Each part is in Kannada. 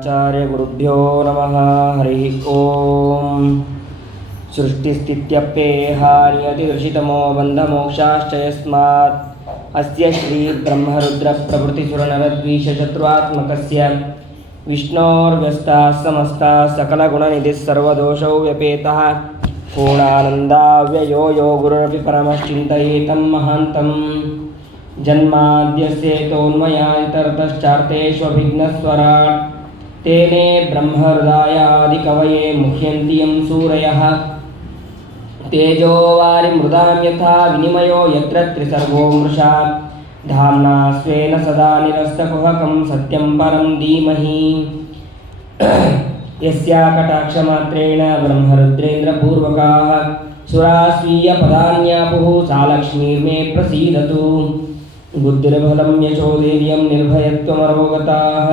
ಆಚಾರ್ಯ ಗುರುಭ್ಯೋ ನಮಃ. ಹರಿ ಓಂ. ಸೃಷ್ಟಿಸ್ಥಿತ್ಯಪ್ಯೇಹಾನಿಯತಿದೃಶಿತಮೋ ಬಂಧಮೋಕ್ಷಾಶ್ಚ ಯಸ್ಮಾತ್ ಅಸ್ಯ ಶ್ರೀ ಬ್ರಹ್ಮರುದ್ರ ಪ್ರಭೃತಿಸುರನರದ್ವೀಷಶತ್ರುತ್ಮಕಸ್ಯ ವಿಷ್ಣೋರ್ವ್ಯಸ್ತಾಃ ಸಮಸ್ತಾಃ ಸಕಲಗುಣನಿಧಿಃ ಸರ್ವದೋಷೌ ವ್ಯಪೇತಃ ಪೂರ್ಣಾನಂದಾವ್ಯಯೋ ಯೋ ಗುರುರಪಿ ಪರಮಶ್ಚಿಂತಯೇತಂ ಮಹಾಂತಂ. ಜನ್ಮಾದ್ಯಸ್ಯೇತೋನ್ಮಯಾದಿತರತಶ್ಚಾರ್ಥೇಷ್ವಭಿಘ್ನಸ್ವರಾಟ್ ತೇನೇ ಬ್ರಹ್ಮಹೃದಯಾದಿಕವಯೇ ಮುಹ್ಯಂತಿ ಯಂ ಸೂರಯಃ. ತೇಜೋವಾರಿ ಮೃದಾಂ ಯಥಾ ವಿನಿಮಯೋ ಯತ್ರ ತ್ರಿಸರ್ಗೋ ಮೃಷಾ ಧಾಮ್ನಾ ಸ್ವೇನ ಸದಾ ನಿರಸ್ತಕುಹಕಂ ಸತ್ಯಂ ಪರಂ ಧೀಮಹಿ. ಯಸ್ಯಾ ಕಟಾಕ್ಷಮಾತ್ರೇಣ ಬ್ರಹ್ಮರುದ್ರೇಂದ್ರಪೂರ್ವಕಾಃ ಸುರಾಃ ಸ್ವೀಯಪದಾನ್ಯಾಪುಃ ಸಾ ಲಕ್ಷ್ಮೀರ್ಮೇ ಪ್ರಸೀದತು. ಬುದ್ಧಿರ್ಬಲಂ ಯಶೋಧೈರ್ಯಂ ನಿರ್ಭಯತ್ವಮರೋಗತಾಃ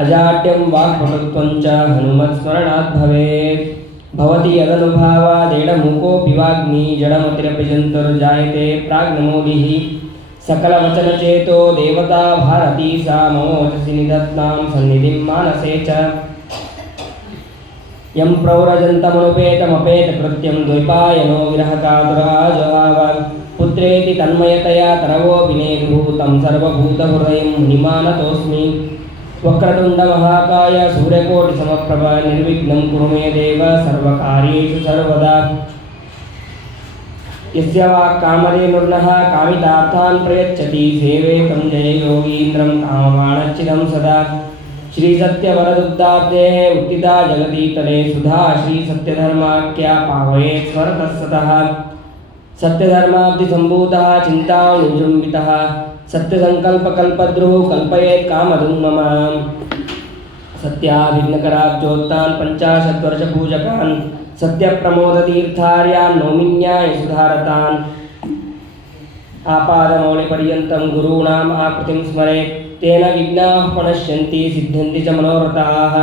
ಅಜಾಡ್ಯಂ ವಾಕ್ಪಟುತ್ವಂ ಚ ಹನುಮತ್ಸ್ಮರಣಾತ್ ಭವೇತ್. ಭವತಿ ಯದನುಭಾವಾದೇಡಮೂಕೋऽಪಿ ವಾಗ್ಮಿ ಜಡಮತಿರಪಿ ಜಂತುರ್ಜಾಯತೆ ಪ್ರಾಜ್ಞಮೌಲಿಃ. सकलवचनचेतो देवता भारती सा ममोचसि निदत्तां सन्निधिं मानसे च. यं प्रव्रजन्तमनुपेतमपेतकृत्यं द्वैपायनो विरहकातुराजहाव पुत्रेति तन्मयतया तरवोऽभिनेदुः तं सर्वभूतहृदयं मुनिमानतोऽस्मि. वक्रतुण्डमहाकाय सूर्यकोटिसमप्रभ निर्विघ्नं कुरु मे देव सर्वकार्येषु सर्वदा. यस्य वाक्कामधेनुर्नः कामितार्थान् प्रयच्छति सेवे तं जय योगीन्द्रं कामबाणच्छिदं सदा. श्रीसत्यवरदुग्धाब्धे उत्थिता जगतीतले सुधा श्रीसत्यधर्माख्या पावयेत् स्मरतः सतः. सत्यधर्माब्धिसम्भूतः चिन्तामणिजृम्भितः सत्यसङ्कल्पकल्पद्रुः कल्पयेत् कामधुं मम. सत्याभिघ्नकराब्जोत्तान् पञ्चाशद्वर्षपूजकान् सत्यप्रमोदतीर्थार्यान् नौमिन्याय सुधारतान्. आपादमौलिपर्यन्तं गुरूणाम् आकृतिं स्मरेत् तेन विघ्नाः प्रणश्यन्ति सिद्ध्यन्ति च मनोरथाः.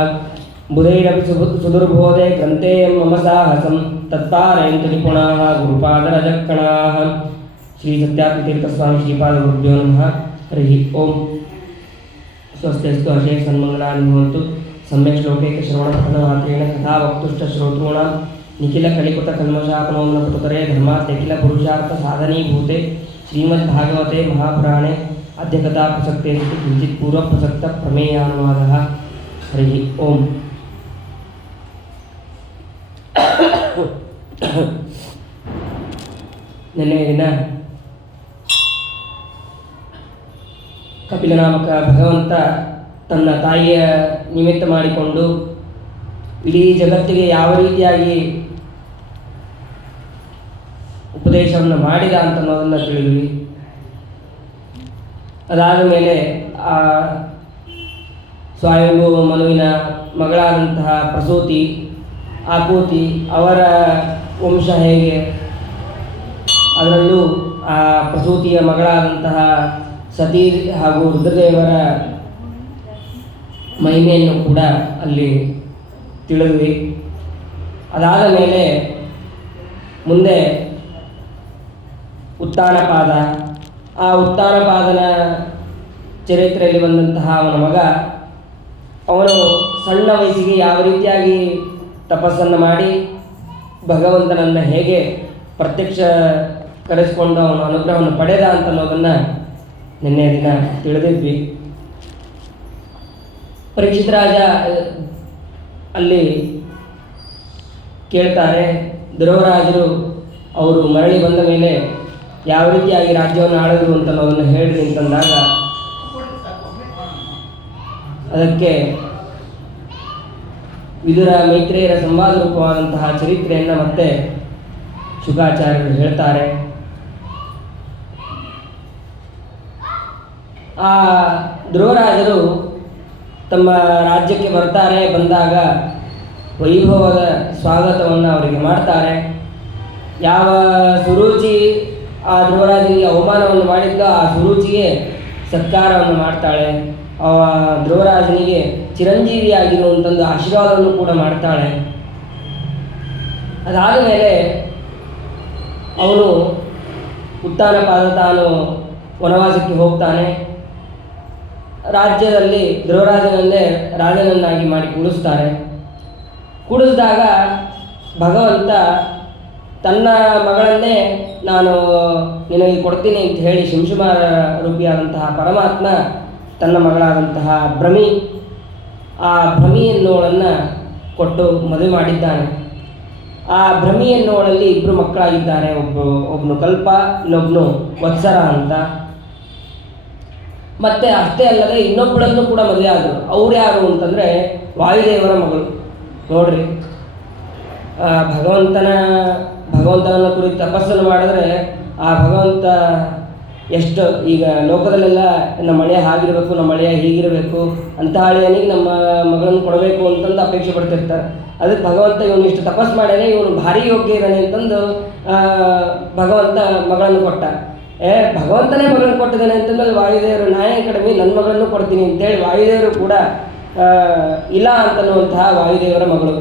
बुधैरपि सुदुर्बोधे ग्रन्थेयं मम साहसं तत्पारयन्तु निपुणाः गुरुपादरजक्कणाः. श्री सत्यात्मतीर्थस्वामी श्रीपादगुरुभ्यो नमः. हरि ओं. स्वस्त्यस्तु अशेष सन्मङ्गलानि भवन्तु. सम्यक् श्लोकैकश्रवणपठनमात्रेण कथा वक्तुश्च श्रोतॄणां निखिलकलिकुतकल्मषापनोन्नपतुतरे धर्मार्थैकिलपुरुषार्थसाधनीभूते श्रीमद्भागवते महापुराणे अद्य कथाप्रसक्ते सति किञ्चित् पूर्वप्रसक्तप्रमेयानुवादः. हरिः ओं. निन्ने दिन ಕಪಿಲನಾಮಕ ಭಗವಂತ ತನ್ನ ತಾಯಿಯ ನಿಮಿತ್ತ ಮಾಡಿಕೊಂಡು ಇಡೀ ಜಗತ್ತಿಗೆ ಯಾವ ರೀತಿಯಾಗಿ ಉಪದೇಶವನ್ನು ಮಾಡಿದ ಅಂತ ಅನ್ನೋದನ್ನು ತಿಳಿದ್ವಿ. ಅದಾದ ಮೇಲೆ ಆ ಸ್ವಯಂಭೂ ಮನುವಿನ ಮಗಳಾದಂತಹ ಪ್ರಸೂತಿ ಆಕೂತಿ ಅವರ ವಂಶ ಹೇಗೆ, ಅದರಲ್ಲೂ ಆ ಪ್ರಸೂತಿಯ ಮಗಳಾದಂತಹ ಸತೀ ಹಾಗೂ ರುದ್ರದೇವರ ಮಹಿಮೆಯನ್ನು ಕೂಡ ಅಲ್ಲಿ ತಿಳಿದ್ವಿ. ಅದಾದ ಮೇಲೆ ಮುಂದೆ ಉತ್ತಾನಪಾದ, ಆ ಉತ್ತಾನಪಾದನ ಚರಿತ್ರೆಯಲ್ಲಿ ಬಂದಂತಹ ಅವನ ಮಗ, ಅವನು ಸಣ್ಣ ವಯಸ್ಸಿಗೆ ಯಾವ ರೀತಿಯಾಗಿ ತಪಸ್ಸನ್ನು ಮಾಡಿ ಭಗವಂತನನ್ನು ಹೇಗೆ ಪ್ರತ್ಯಕ್ಷ ಕರೆಸಿಕೊಂಡು ಅವನ ಅನುಗ್ರಹವನ್ನು ಪಡೆದ ಅಂತ ಅನ್ನೋದನ್ನು ನಿನ್ನೆ ದಿನ ತಿಳಿದಿದ್ವಿ. ಪರೀಕ್ಷಿತ ರಾಜ ಅಲ್ಲಿ ಕೇಳ್ತಾರೆ, ಧ್ರುವರಾಜರು ಅವರು ಮರಳಿ ಬಂದ ಮೇಲೆ ಯಾವ ರೀತಿಯಾಗಿ ರಾಜ್ಯವನ್ನು ಆಳಿದ್ರು ಅಂತ ಅನ್ನೋದನ್ನು ಹೇಳಿರಿ ಅಂತಂದಾಗ ಅದಕ್ಕೆ ವಿದುರ ಮೈತ್ರೇಯರ ಸಂವಾದ ರೂಪವಾದಂತಹ ಚರಿತ್ರೆಯನ್ನು ಮತ್ತೆ ಶುಕಾಚಾರ್ಯರು ಹೇಳ್ತಾರೆ. ಆ ಧ್ರುವರಾಜರು ತಮ್ಮ ರಾಜ್ಯಕ್ಕೆ ಬರ್ತಾರೆ. ಬಂದಾಗ ವೈಭವದ ಸ್ವಾಗತವನ್ನು ಅವರಿಗೆ ಮಾಡ್ತಾರೆ. ಯಾವ ಸುರುಚಿ ಆ ಧ್ರುವರಾಜನಿಗೆ ಅವಮಾನವನ್ನು ಮಾಡಿದ್ದ ಆ ಸುರುಚಿಗೆ ಸತ್ಕಾರವನ್ನು ಮಾಡ್ತಾಳೆ. ಆ ಧ್ರುವರಾಜನಿಗೆ ಚಿರಂಜೀವಿಯಾಗಿರುವಂಥದ್ದು ಆಶೀರ್ವಾದವನ್ನು ಕೂಡ ಮಾಡ್ತಾಳೆ. ಅದಾದ ಮೇಲೆ ಅವನು ಉತ್ತಾನಪಾದ ತಾನು ವನವಾಸಕ್ಕೆ ಹೋಗ್ತಾನೆ. ರಾಜ್ಯದಲ್ಲಿ ಧ್ರುವರಾಜನನ್ನೇ ರಾಜನನ್ನಾಗಿ ಮಾಡಿ ಕೂಡಿಸ್ತಾರೆ. ಕೂಡಿಸಿದಾಗ ಭಗವಂತ ತನ್ನ ಮಗಳನ್ನೇ ನಾನು ನಿನಗೆ ಕೊಡ್ತೀನಿ ಅಂತ ಹೇಳಿ ಶಿಂಶುಮಾರ ರೂಪಿಯಾದಂತಹ ಪರಮಾತ್ಮ ತನ್ನ ಮಗಳಾದಂತಹ ಭ್ರಮಿ, ಆ ಭ್ರಮಿ ಎನ್ನುವಳನ್ನು ಕೊಟ್ಟು ಮದುವೆ ಮಾಡಿದ್ದಾನೆ. ಆ ಭ್ರಮಿ ಎನ್ನುವಳಲ್ಲಿ ಇಬ್ಬರು ಮಕ್ಕಳಾಗಿದ್ದಾರೆ. ಒಬ್ಬನು ಕಲ್ಪ, ಇನ್ನೊಬ್ಬನು ವತ್ಸರ ಅಂತ. ಮತ್ತು ಅಷ್ಟೇ ಅಲ್ಲದೆ ಇನ್ನೊಬ್ಬಳನ್ನು ಕೂಡ ಮದುವೆ ಆದರು. ಅವ್ರು ಯಾರು ಅಂತಂದರೆ ವಾಯುದೇವರ ಮಗಳು. ನೋಡ್ರಿ, ಭಗವಂತನ ಕುರಿತು ತಪಸ್ಸನ್ನು ಮಾಡಿದ್ರೆ ಆ ಭಗವಂತ ಎಷ್ಟು ಈಗ ಲೋಕದಲ್ಲೆಲ್ಲ ನಮ್ಮ ಮಳೆಯ ಹಾಗಿರಬೇಕು, ನಮ್ಮ ಮಳೆಯ ಹೀಗಿರಬೇಕು ಅಂತ ಹಳೆಯನಿಗೆ ನಮ್ಮ ಮಗಳನ್ನು ಕೊಡಬೇಕು ಅಂತಂದು ಅಪೇಕ್ಷೆ ಪಡ್ತಿರ್ತಾರೆ. ಅದಕ್ಕೆ ಭಗವಂತ ಇವನು ಇಷ್ಟು ತಪಸ್ಸು ಮಾಡ್ಯಾನೆ, ಇವನು ಭಾರಿ ಯೋಗ್ಯ ಇದ್ದಾನೆ ಅಂತಂದು ಭಗವಂತ ಮಗಳನ್ನು ಕೊಟ್ಟ. ಭಗವಂತನೇ ಮಗಳನ್ನು ಕೊಟ್ಟಿದ್ದಾನೆ ಅಂತಂದ್ರೆ ವಾಯುದೇವರು ನಾನೇ ಕಡಿಮೆ ನನ್ನ ಮಗಳನ್ನು ಕೊಡ್ತೀನಿ ಅಂತೇಳಿ ವಾಯುದೇವರು ಕೂಡ ಇಲಾ ಅಂತನ್ನುವಂತಹ ವಾಯುದೇವರ ಮಗಳು,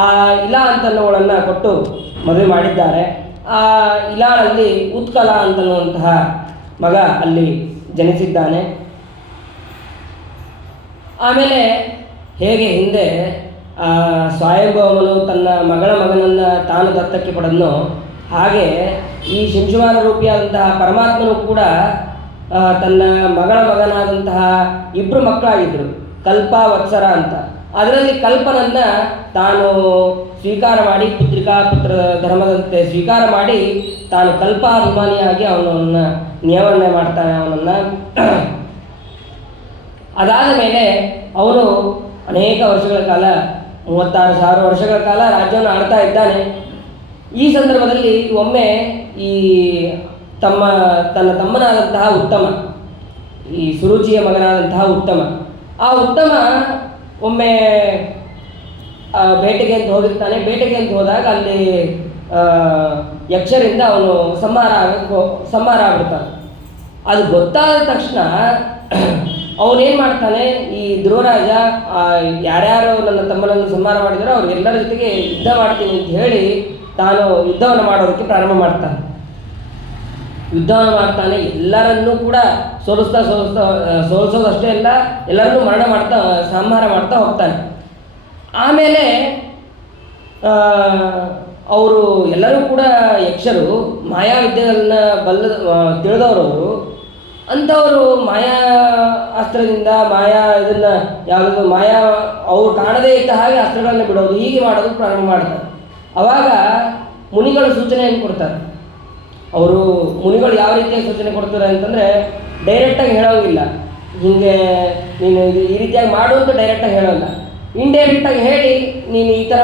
ಆ ಇಲಾ ಅಂತನ್ನುವಳನ್ನು ಕೊಟ್ಟು ಮದುವೆ ಮಾಡಿದ್ದಾರೆ. ಆ ಇಲಾಳಲ್ಲಿ ಉತ್ಕಲ ಅಂತನ್ನುವಂತಹ ಮಗ ಅಲ್ಲಿ ಜನಿಸಿದ್ದಾನೆ. ಆಮೇಲೆ ಹೇಗೆ ಹಿಂದೆ ಸ್ವಯಂಭವನು ತನ್ನ ಮಗನನ್ನು ತಾನು ದತ್ತಕ್ಕೆ ಪಡೆದನೋ ಹಾಗೆ ಈ ಶಿಂಶುಮಾರ ರೂಪಿಯಾದಂತಹ ಪರಮಾತ್ಮನು ಕೂಡ ತನ್ನ ಮಗನಾದಂತಹ ಇಬ್ಬರು ಮಕ್ಕಳಾಗಿದ್ದರು, ಕಲ್ಪ ವತ್ಸರ ಅಂತ. ಅದರಲ್ಲಿ ಕಲ್ಪನನ್ನು ತಾನು ಸ್ವೀಕಾರ ಮಾಡಿ ಪುತ್ರ ಧರ್ಮದಂತೆ ಸ್ವೀಕಾರ ಮಾಡಿ ತಾನು ಕಲ್ಪಾಭಿಮಾನಿಯಾಗಿ ಅವನನ್ನು ನಿಯಮನೆ ಮಾಡ್ತಾನೆ ಅವನನ್ನು. ಅದಾದ ಮೇಲೆ ಅವನು ಅನೇಕ ವರ್ಷಗಳ ಕಾಲ 36,000 ವರ್ಷಗಳ ಕಾಲ ರಾಜ್ಯವನ್ನು ಆಳ್ತಾ ಇದ್ದಾನೆ. ಈ ಸಂದರ್ಭದಲ್ಲಿ ಒಮ್ಮೆ ಈ ತನ್ನ ತಮ್ಮನಾದಂತಹ ಉತ್ತಮ, ಈ ಸುರುಚಿಯ ಮಗನಾದಂತಹ ಉತ್ತಮ, ಆ ಉತ್ತಮ ಒಮ್ಮೆ ಬೇಟೆಗೆ ಅಂತ ಹೋಗಿರ್ತಾನೆ. ಬೇಟೆಗೆ ಅಂತ ಹೋದಾಗ ಅಲ್ಲಿ ಯಕ್ಷರಿಂದ ಅವನು ಸಂಹಾರ ಆಗ್ಬಿಡ್ತಾನೆ. ಅದು ಗೊತ್ತಾದ ತಕ್ಷಣ ಅವನೇನು ಮಾಡ್ತಾನೆ, ಈ ಧ್ರುವರಾಜ ಯಾರ್ಯಾರು ನನ್ನ ತಮ್ಮನನ್ನು ಸಂಹಾರ ಮಾಡಿದಾರೋ ಅವ್ರಿಗೆಲ್ಲರ ಜೊತೆಗೆ ಯುದ್ಧ ಮಾಡ್ತೀನಿ ಅಂತ ಹೇಳಿ ತಾನು ಯುದ್ಧವನ್ನು ಮಾಡೋದಕ್ಕೆ ಪ್ರಾರಂಭ ಮಾಡ್ತಾನೆ. ಯುದ್ಧವನ್ನು ಮಾಡ್ತಾನೆ, ಎಲ್ಲರನ್ನೂ ಕೂಡ ಸೋಲಿಸೋದಷ್ಟೇ ಅಲ್ಲ, ಎಲ್ಲರನ್ನೂ ಸಂಹಾರ ಮಾಡ್ತಾ ಹೋಗ್ತಾನೆ. ಆಮೇಲೆ ಅವರು ಎಲ್ಲರೂ ಕೂಡ ಯಕ್ಷರು ಮಾಯಾ ವಿದ್ಯೆಗಳನ್ನ ತಿಳಿದವರು ಅಂಥವರು ಮಾಯಾ ಅಸ್ತ್ರದಿಂದ ಅವ್ರು ಕಾಣದೇ ಇದ್ದ ಹಾಗೆ ಅಸ್ತ್ರಗಳನ್ನು ಬಿಡೋದು, ಹೀಗೆ ಮಾಡೋದು ಪ್ರಾರಂಭ ಮಾಡ್ತಾರೆ. ಆವಾಗ ಮುನಿಗಳು ಸೂಚನೆಯನ್ನು ಕೊಡ್ತಾರೆ. ಮುನಿಗಳು ಯಾವ ರೀತಿಯ ಸೂಚನೆ ಕೊಡ್ತಾರೆ ಅಂತಂದರೆ ಡೈರೆಕ್ಟಾಗಿ ಹೇಳೋಂಗಿಲ್ಲ, ಹೀಗೆ ನೀನು ಈ ರೀತಿಯಾಗಿ ಮಾಡು ಅಂತ ಡೈರೆಕ್ಟಾಗಿ ಹೇಳೋಲ್ಲ, ಇಂಡೈರೆಕ್ಟಾಗಿ ಹೇಳಿ ನೀನು ಈ ಥರ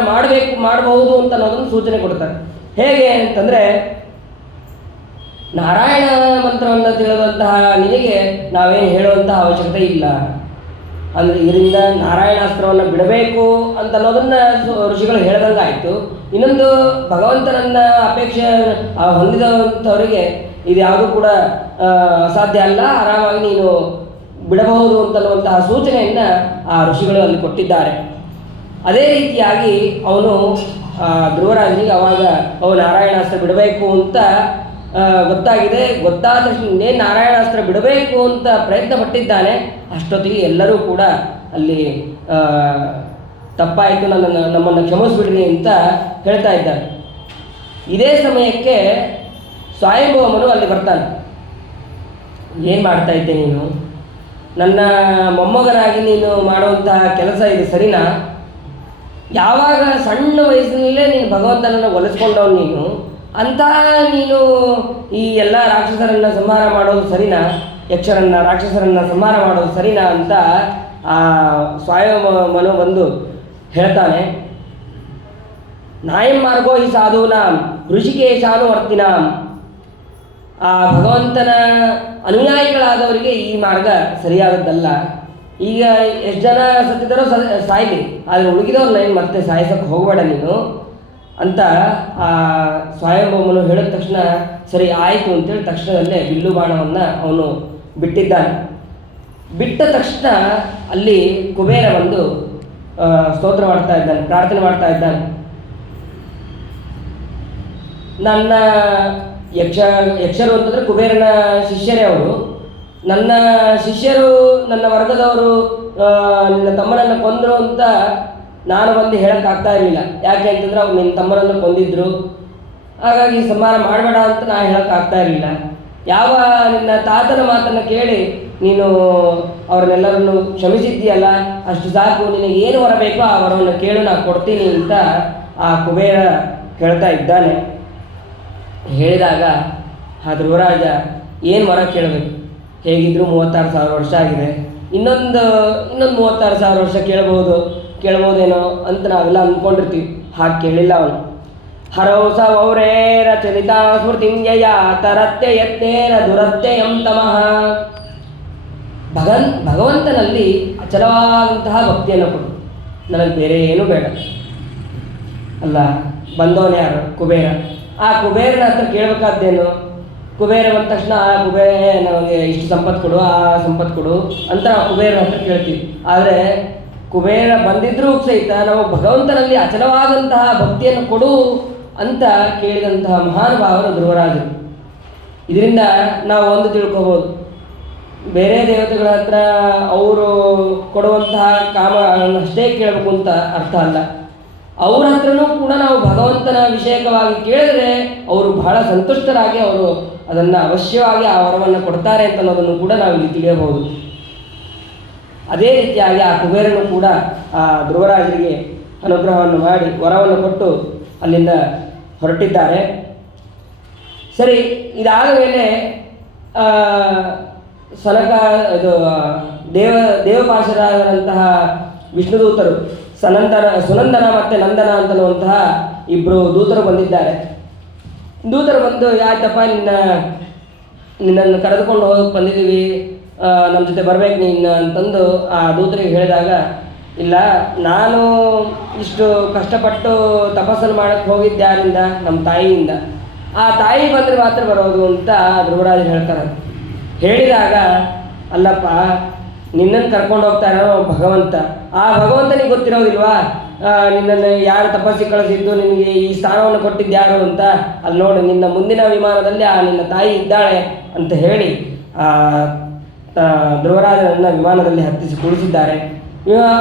ಮಾಡಬಹುದು ಅಂತ ಅನ್ನೋದನ್ನು ಸೂಚನೆ ಕೊಡ್ತಾರೆ. ಹೇಗೆ ಅಂತಂದರೆ, ನಾರಾಯಣ ಮಂತ್ರವನ್ನು ತಿಳಿದಂತಹ ನಿನಗೆ ನಾವೇನು ಹೇಳುವಂತಹ ಅವಶ್ಯಕತೆ ಇಲ್ಲ. ಅಂದರೆ ಇದರಿಂದ ನಾರಾಯಣಾಸ್ತ್ರವನ್ನು ಬಿಡಬೇಕು ಅಂತ ಅನ್ನೋದನ್ನು ಋಷಿಗಳು ಹೇಳ್ದಂಗಾಯಿತು. ಇನ್ನೊಂದು, ಭಗವಂತನನ್ನು ಅಪೇಕ್ಷೆ ಹೊಂದಿದಂಥವರಿಗೆ ಇದು ಯಾವುದೂ ಕೂಡ ಅಸಾಧ್ಯ ಅಲ್ಲ, ಆರಾಮಾಗಿ ನೀನು ಬಿಡಬಹುದು ಅಂತನ್ನುವಂತಹ ಸೂಚನೆಯನ್ನು ಆ ಋಷಿಗಳು ಅಲ್ಲಿ ಕೊಟ್ಟಿದ್ದಾರೆ. ಅದೇ ರೀತಿಯಾಗಿ ಅವನು ಧ್ರುವರಾಜನಿಗೆ ಅವಾಗ ನಾರಾಯಣಾಸ್ತ್ರ ಬಿಡಬೇಕು ಅಂತ ಗೊತ್ತಾಗಿದೆ. ಗೊತ್ತಾದ ತಕ್ಷಣ ನಾರಾಯಣಾಸ್ತ್ರ ಬಿಡಬೇಕು ಅಂತ ಪ್ರಯತ್ನ ಪಟ್ಟಿದ್ದಾನೆ. ಅಷ್ಟೊತ್ತಿಗೆ ಎಲ್ಲರೂ ಕೂಡ ಅಲ್ಲಿ ತಪ್ಪಾಯಿತು, ನಮ್ಮನ್ನು ಕ್ಷಮಿಸ್ಬಿಡ್ರಿ ಅಂತ ಹೇಳ್ತಾ ಇದ್ದಾರೆ. ಇದೇ ಸಮಯಕ್ಕೆ ಸ್ವಯಂಭವಮನು ಅಲ್ಲಿ ಬರ್ತಾನೆ. ಏನು ಮಾಡ್ತಾ ಇದ್ದೆ ನೀನು? ನನ್ನ ಮೊಮ್ಮಗನಾಗಿ ನೀನು ಮಾಡುವಂತಹ ಕೆಲಸ ಇದು ಸರಿನಾ? ಯಾವಾಗ ಸಣ್ಣ ವಯಸ್ಸಿನಲ್ಲೇ ನೀನು ಭಗವಂತನನ್ನು ಒಲಿಸ್ಕೊಂಡವನು ನೀನು, ಅಂತ ನೀನು ಈ ಎಲ್ಲ ರಾಕ್ಷಸರನ್ನು ಸಂಹಾರ ಮಾಡೋದು ಸರಿನಾ? ರಾಕ್ಷಸರನ್ನು ಸಂಹಾರ ಮಾಡೋದು ಸರಿನಾ ಅಂತ ಆ ಸ್ವಯಂಭವಮನು ಬಂದು ಹೇಳ್ತಾನೆ. ನಾಯಂ ಮಾರ್ಗೋ ಹಿ ಸಾಧೂನಾಂ ಋಷಿಕೇಶಾನುವರ್ತಿನಾಂ. ಆ ಭಗವಂತನ ಅನುಯಾಯಿಗಳಾದವರಿಗೆ ಈ ಮಾರ್ಗ ಸರಿಯಾದದ್ದಲ್ಲ. ಈಗ ಎಷ್ಟು ಜನ ಸತ್ತಿದ್ದಾರೋ ಸಾಯ್ಲಿ, ಆದರೆ ಉಳುಕಿದವ್ರನ್ನ ಏನು ಮತ್ತೆ ಸಾಯಿಸೋಕ್ಕೆ ಹೋಗಬೇಡ ನೀನು ಅಂತ ಆ ಸ್ವಯಂಭವಮನು ಹೇಳಿದ ತಕ್ಷಣ ಸರಿ ಆಯಿತು ಅಂತೇಳಿ ತಕ್ಷಣದಲ್ಲೇ ಬಿಲ್ಲು ಬಾಣವನ್ನು ಅವನು ಬಿಟ್ಟಿದ್ದಾನೆ. ಬಿಟ್ಟ ತಕ್ಷಣ ಅಲ್ಲಿ ಕುಬೇರ ಬಂದು ಸ್ತೋತ್ರ ಮಾಡ್ತಾ ಇದ್ದಾನೆ, ಪ್ರಾರ್ಥನೆ ಮಾಡ್ತಾ ಇದ್ದಾನೆ. ನನ್ನ ಯಕ್ಷರು ಅಂತಂದರೆ ಕುಬೇರನ ಶಿಷ್ಯರೇ ಅವರು. ನನ್ನ ಶಿಷ್ಯರು ನನ್ನ ವರ್ಗದವರು ನಿನ್ನ ತಮ್ಮನನ್ನು ಕೊಂದರು ಅಂತ ನಾನು ಬಂದು ಹೇಳೋಕ್ಕಾಗ್ತಾ ಇರಲಿಲ್ಲ. ಯಾಕೆ ಅಂತಂದರೆ ಅವ್ರು ನಿನ್ನ ತಮ್ಮನನ್ನು ಕೊಂದಿದ್ರು, ಹಾಗಾಗಿ ಸಂಹಾರ ಮಾಡಬೇಡ ಅಂತ ನಾನು ಹೇಳೋಕ್ಕಾಗ್ತಾ ಇರಲಿಲ್ಲ. ಯಾವ ನಿನ್ನ ತಾತನ ಮಾತನ್ನು ಕೇಳಿ ನೀನು ಅವ್ರನ್ನೆಲ್ಲರನ್ನು ಕ್ಷಮಿಸಿದ್ದೀಯಲ್ಲ, ಅಷ್ಟು ಸಾಕು, ನಿನಗೆ ಏನು ವರ ಬೇಕೋ ಆ ವರವನ್ನು ಕೇಳು, ನಾನು ಕೊಡ್ತೀನಿ ಅಂತ ಆ ಕುಬೇರ ಹೇಳ್ತಾ ಇದ್ದಾನೆ. ಹೇಳಿದಾಗ ಆ ಧ್ರುವರಾಜ ಏನು ವರ ಕೇಳಬೇಕು, ಹೇಗಿದ್ದರೂ 36,000 ವರ್ಷ ಆಗಿದೆ, ಇನ್ನೊಂದು 36,000 ವರ್ಷ ಕೇಳ್ಬೋದೇನೋ ಅಂತ ನಾವೆಲ್ಲ ಅಂದ್ಕೊಂಡಿರ್ತೀವಿ. ಹಾಗೆ ಕೇಳಿಲ್ಲ ಅವನು. ಹರೌಸ ವೌರೇರ ಚಲಿತಾ ಸ್ಮೃತಿಂಜಯ ತರತ್ಯ ಯತ್ನೇನ ದುರತ್ಯಯಂ ತಮಃ. ಭಗವಂತನಲ್ಲಿ ಅಚಲವಾದಂತಹ ಭಕ್ತಿಯನ್ನು ಕೊಡು, ನನಗೆ ಬೇರೆ ಏನೂ ಬೇಡ. ಅಲ್ಲ, ಬಂದವನು ಯಾರು? ಕುಬೇರ. ಆ ಕುಬೇರನ ಹತ್ರ ಕೇಳಬೇಕಾದ್ದೇನು? ಕುಬೇರ ಬಂದ ತಕ್ಷಣ ಆ ಕುಬೇರ ನಮಗೆ ಇಷ್ಟು ಸಂಪತ್ತು ಕೊಡು, ಆ ಸಂಪತ್ತು ಕೊಡು ಅಂತ ನಾವು ಕುಬೇರನ ಹತ್ರ ಕೇಳ್ತೀವಿ. ಆದರೆ ಕುಬೇರ ಬಂದಿದ್ರೂ ಸಹಿತ ನಾವು ಭಗವಂತನಲ್ಲಿ ಅಚಲವಾದಂತಹ ಭಕ್ತಿಯನ್ನು ಕೊಡು ಅಂತ ಕೇಳಿದಂತಹ ಮಹಾನುಭಾವರು ಧ್ರುವರಾಜರು. ಇದರಿಂದ ನಾವು ಒಂದು ತಿಳ್ಕೊಬೋದು, ಬೇರೆ ದೇವತೆಗಳ ಹತ್ರ ಅವರು ಕೊಡುವಂತಹ ಕಾಮಗಳನ್ನಷ್ಟೇ ಕೇಳಬೇಕು ಅಂತ ಅರ್ಥ ಅಲ್ಲ. ಅವ್ರ ಹತ್ರನೂ ಕೂಡ ನಾವು ಭಗವಂತನ ವಿಷಯಕವಾಗಿ ಕೇಳಿದ್ರೆ ಅವರು ಬಹಳ ಸಂತುಷ್ಟರಾಗಿ ಅವರು ಅದನ್ನು ಅವಶ್ಯವಾಗಿ ಆ ವರವನ್ನು ಕೊಡ್ತಾರೆ ಅಂತ ಅನ್ನೋದನ್ನು ಕೂಡ ನಾವು ಇಲ್ಲಿ ತಿಳಿಯಬಹುದು. ಅದೇ ರೀತಿಯಾಗಿ ಆ ಕುಬೇರನು ಕೂಡ ಆ ಧ್ರುವರಾಜರಿಗೆ ಅನುಗ್ರಹವನ್ನು ಮಾಡಿ ವರವನ್ನು ಕೊಟ್ಟು ಅಲ್ಲಿಂದ ಹೊರಟಿದ್ದಾರೆ. ಸರಿ, ಇದಾದ ಮೇಲೆ ದೇವಪಾರ್ಷದರಾದಂತಹ ವಿಷ್ಣುದೂತರು ಸುನಂದನ ಮತ್ತು ನಂದನ ಅಂತನ್ನುವಂತಹ ಇಬ್ಬರು ದೂತರು ಬಂದಿದ್ದಾರೆ. ದೂತರು ಬಂದು, ಆಯ್ತಪ್ಪ, ನಿನ್ನನ್ನು ಕರೆದುಕೊಂಡು ಹೋಗಕ್ಕೆ ಬಂದಿದ್ದೀವಿ, ನಮ್ಮ ಜೊತೆ ಬರಬೇಕು ನೀನು ಅಂತಂದು ಆ ದೂತರಿಗೆ ಹೇಳಿದಾಗ, ಇಲ್ಲ, ನಾನು ಇಷ್ಟು ಕಷ್ಟಪಟ್ಟು ತಪಸ್ಸನ್ನು ಮಾಡೋಕ್ಕೆ ಹೋಗಿದ್ದೆ ಯಾರಿಂದ? ನಮ್ಮ ತಾಯಿಯಿಂದ. ಆ ತಾಯಿ ಬಂದರೆ ಮಾತ್ರ ಬರೋದು ಅಂತ ಧ್ರುವರಾಜರು ಹೇಳ್ತಾರೆ. ಹೇಳಿದಾಗ, ಅಲ್ಲಪ್ಪ, ನಿನ್ನನ್ನು ಕರ್ಕೊಂಡು ಹೋಗ್ತಾ ಇರೋ ಭಗವಂತ, ಆ ಭಗವಂತನಿಗೆ ಗೊತ್ತಿರೋದಿಲ್ವಾ ನಿನ್ನನ್ನು ಯಾರು ತಪಸ್ಸಿಗೆ ಕಳಿಸಿದ್ದು, ನಿನಗೆ ಈ ಸ್ಥಾನವನ್ನು ಕೊಟ್ಟಿದ್ದು ಯಾರು ಅಂತ? ಅಲ್ಲಿ ನೋಡಿ, ನಿನ್ನ ಮುಂದಿನ ವಿಮಾನದಲ್ಲಿ ಆ ನಿನ್ನ ತಾಯಿ ಇದ್ದಾಳೆ ಅಂತ ಹೇಳಿ ಧ್ರುವರಾಜನನ್ನು ವಿಮಾನದಲ್ಲಿ ಹತ್ತಿಸಿ ಕುಳಿಸಿದ್ದಾರೆ.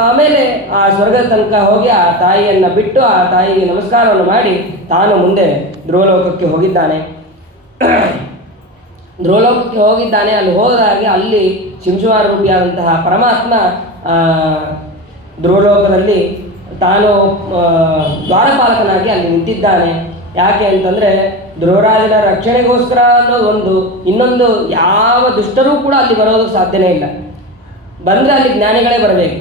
ಆಮೇಲೆ ಆ ಸ್ವರ್ಗದ ತನಕ ಹೋಗಿ ಆ ತಾಯಿಯನ್ನು ಬಿಟ್ಟು ಆ ತಾಯಿಗೆ ನಮಸ್ಕಾರವನ್ನು ಮಾಡಿ ತಾನು ಮುಂದೆ ಧ್ರುವಲೋಕಕ್ಕೆ ಹೋಗಿದ್ದಾನೆ. ಅಲ್ಲಿ ಹೋದಾಗೆ ಅಲ್ಲಿ ಶಿಂಶುಮಾರ ರೂಪಿಯಾದಂತಹ ಪರಮಾತ್ಮ ಧ್ರುವಲೋಕದಲ್ಲಿ ತಾನು ದ್ವಾರಪಾಲಕನಾಗಿ ಅಲ್ಲಿ ನಿಂತಿದ್ದಾನೆ. ಯಾಕೆ ಅಂತಂದರೆ ಧ್ರುವರಾಜನ ರಕ್ಷಣೆಗೋಸ್ಕರ ಅನ್ನೋದು ಒಂದು, ಇನ್ನೊಂದು, ಯಾವ ದುಷ್ಟರೂ ಕೂಡ ಅಲ್ಲಿ ಬರೋದಕ್ಕೆ ಸಾಧ್ಯನೇ ಇಲ್ಲ. ಬಂದರೆ ಅಲ್ಲಿ ಜ್ಞಾನಿಗಳೇ ಬರಬೇಕು.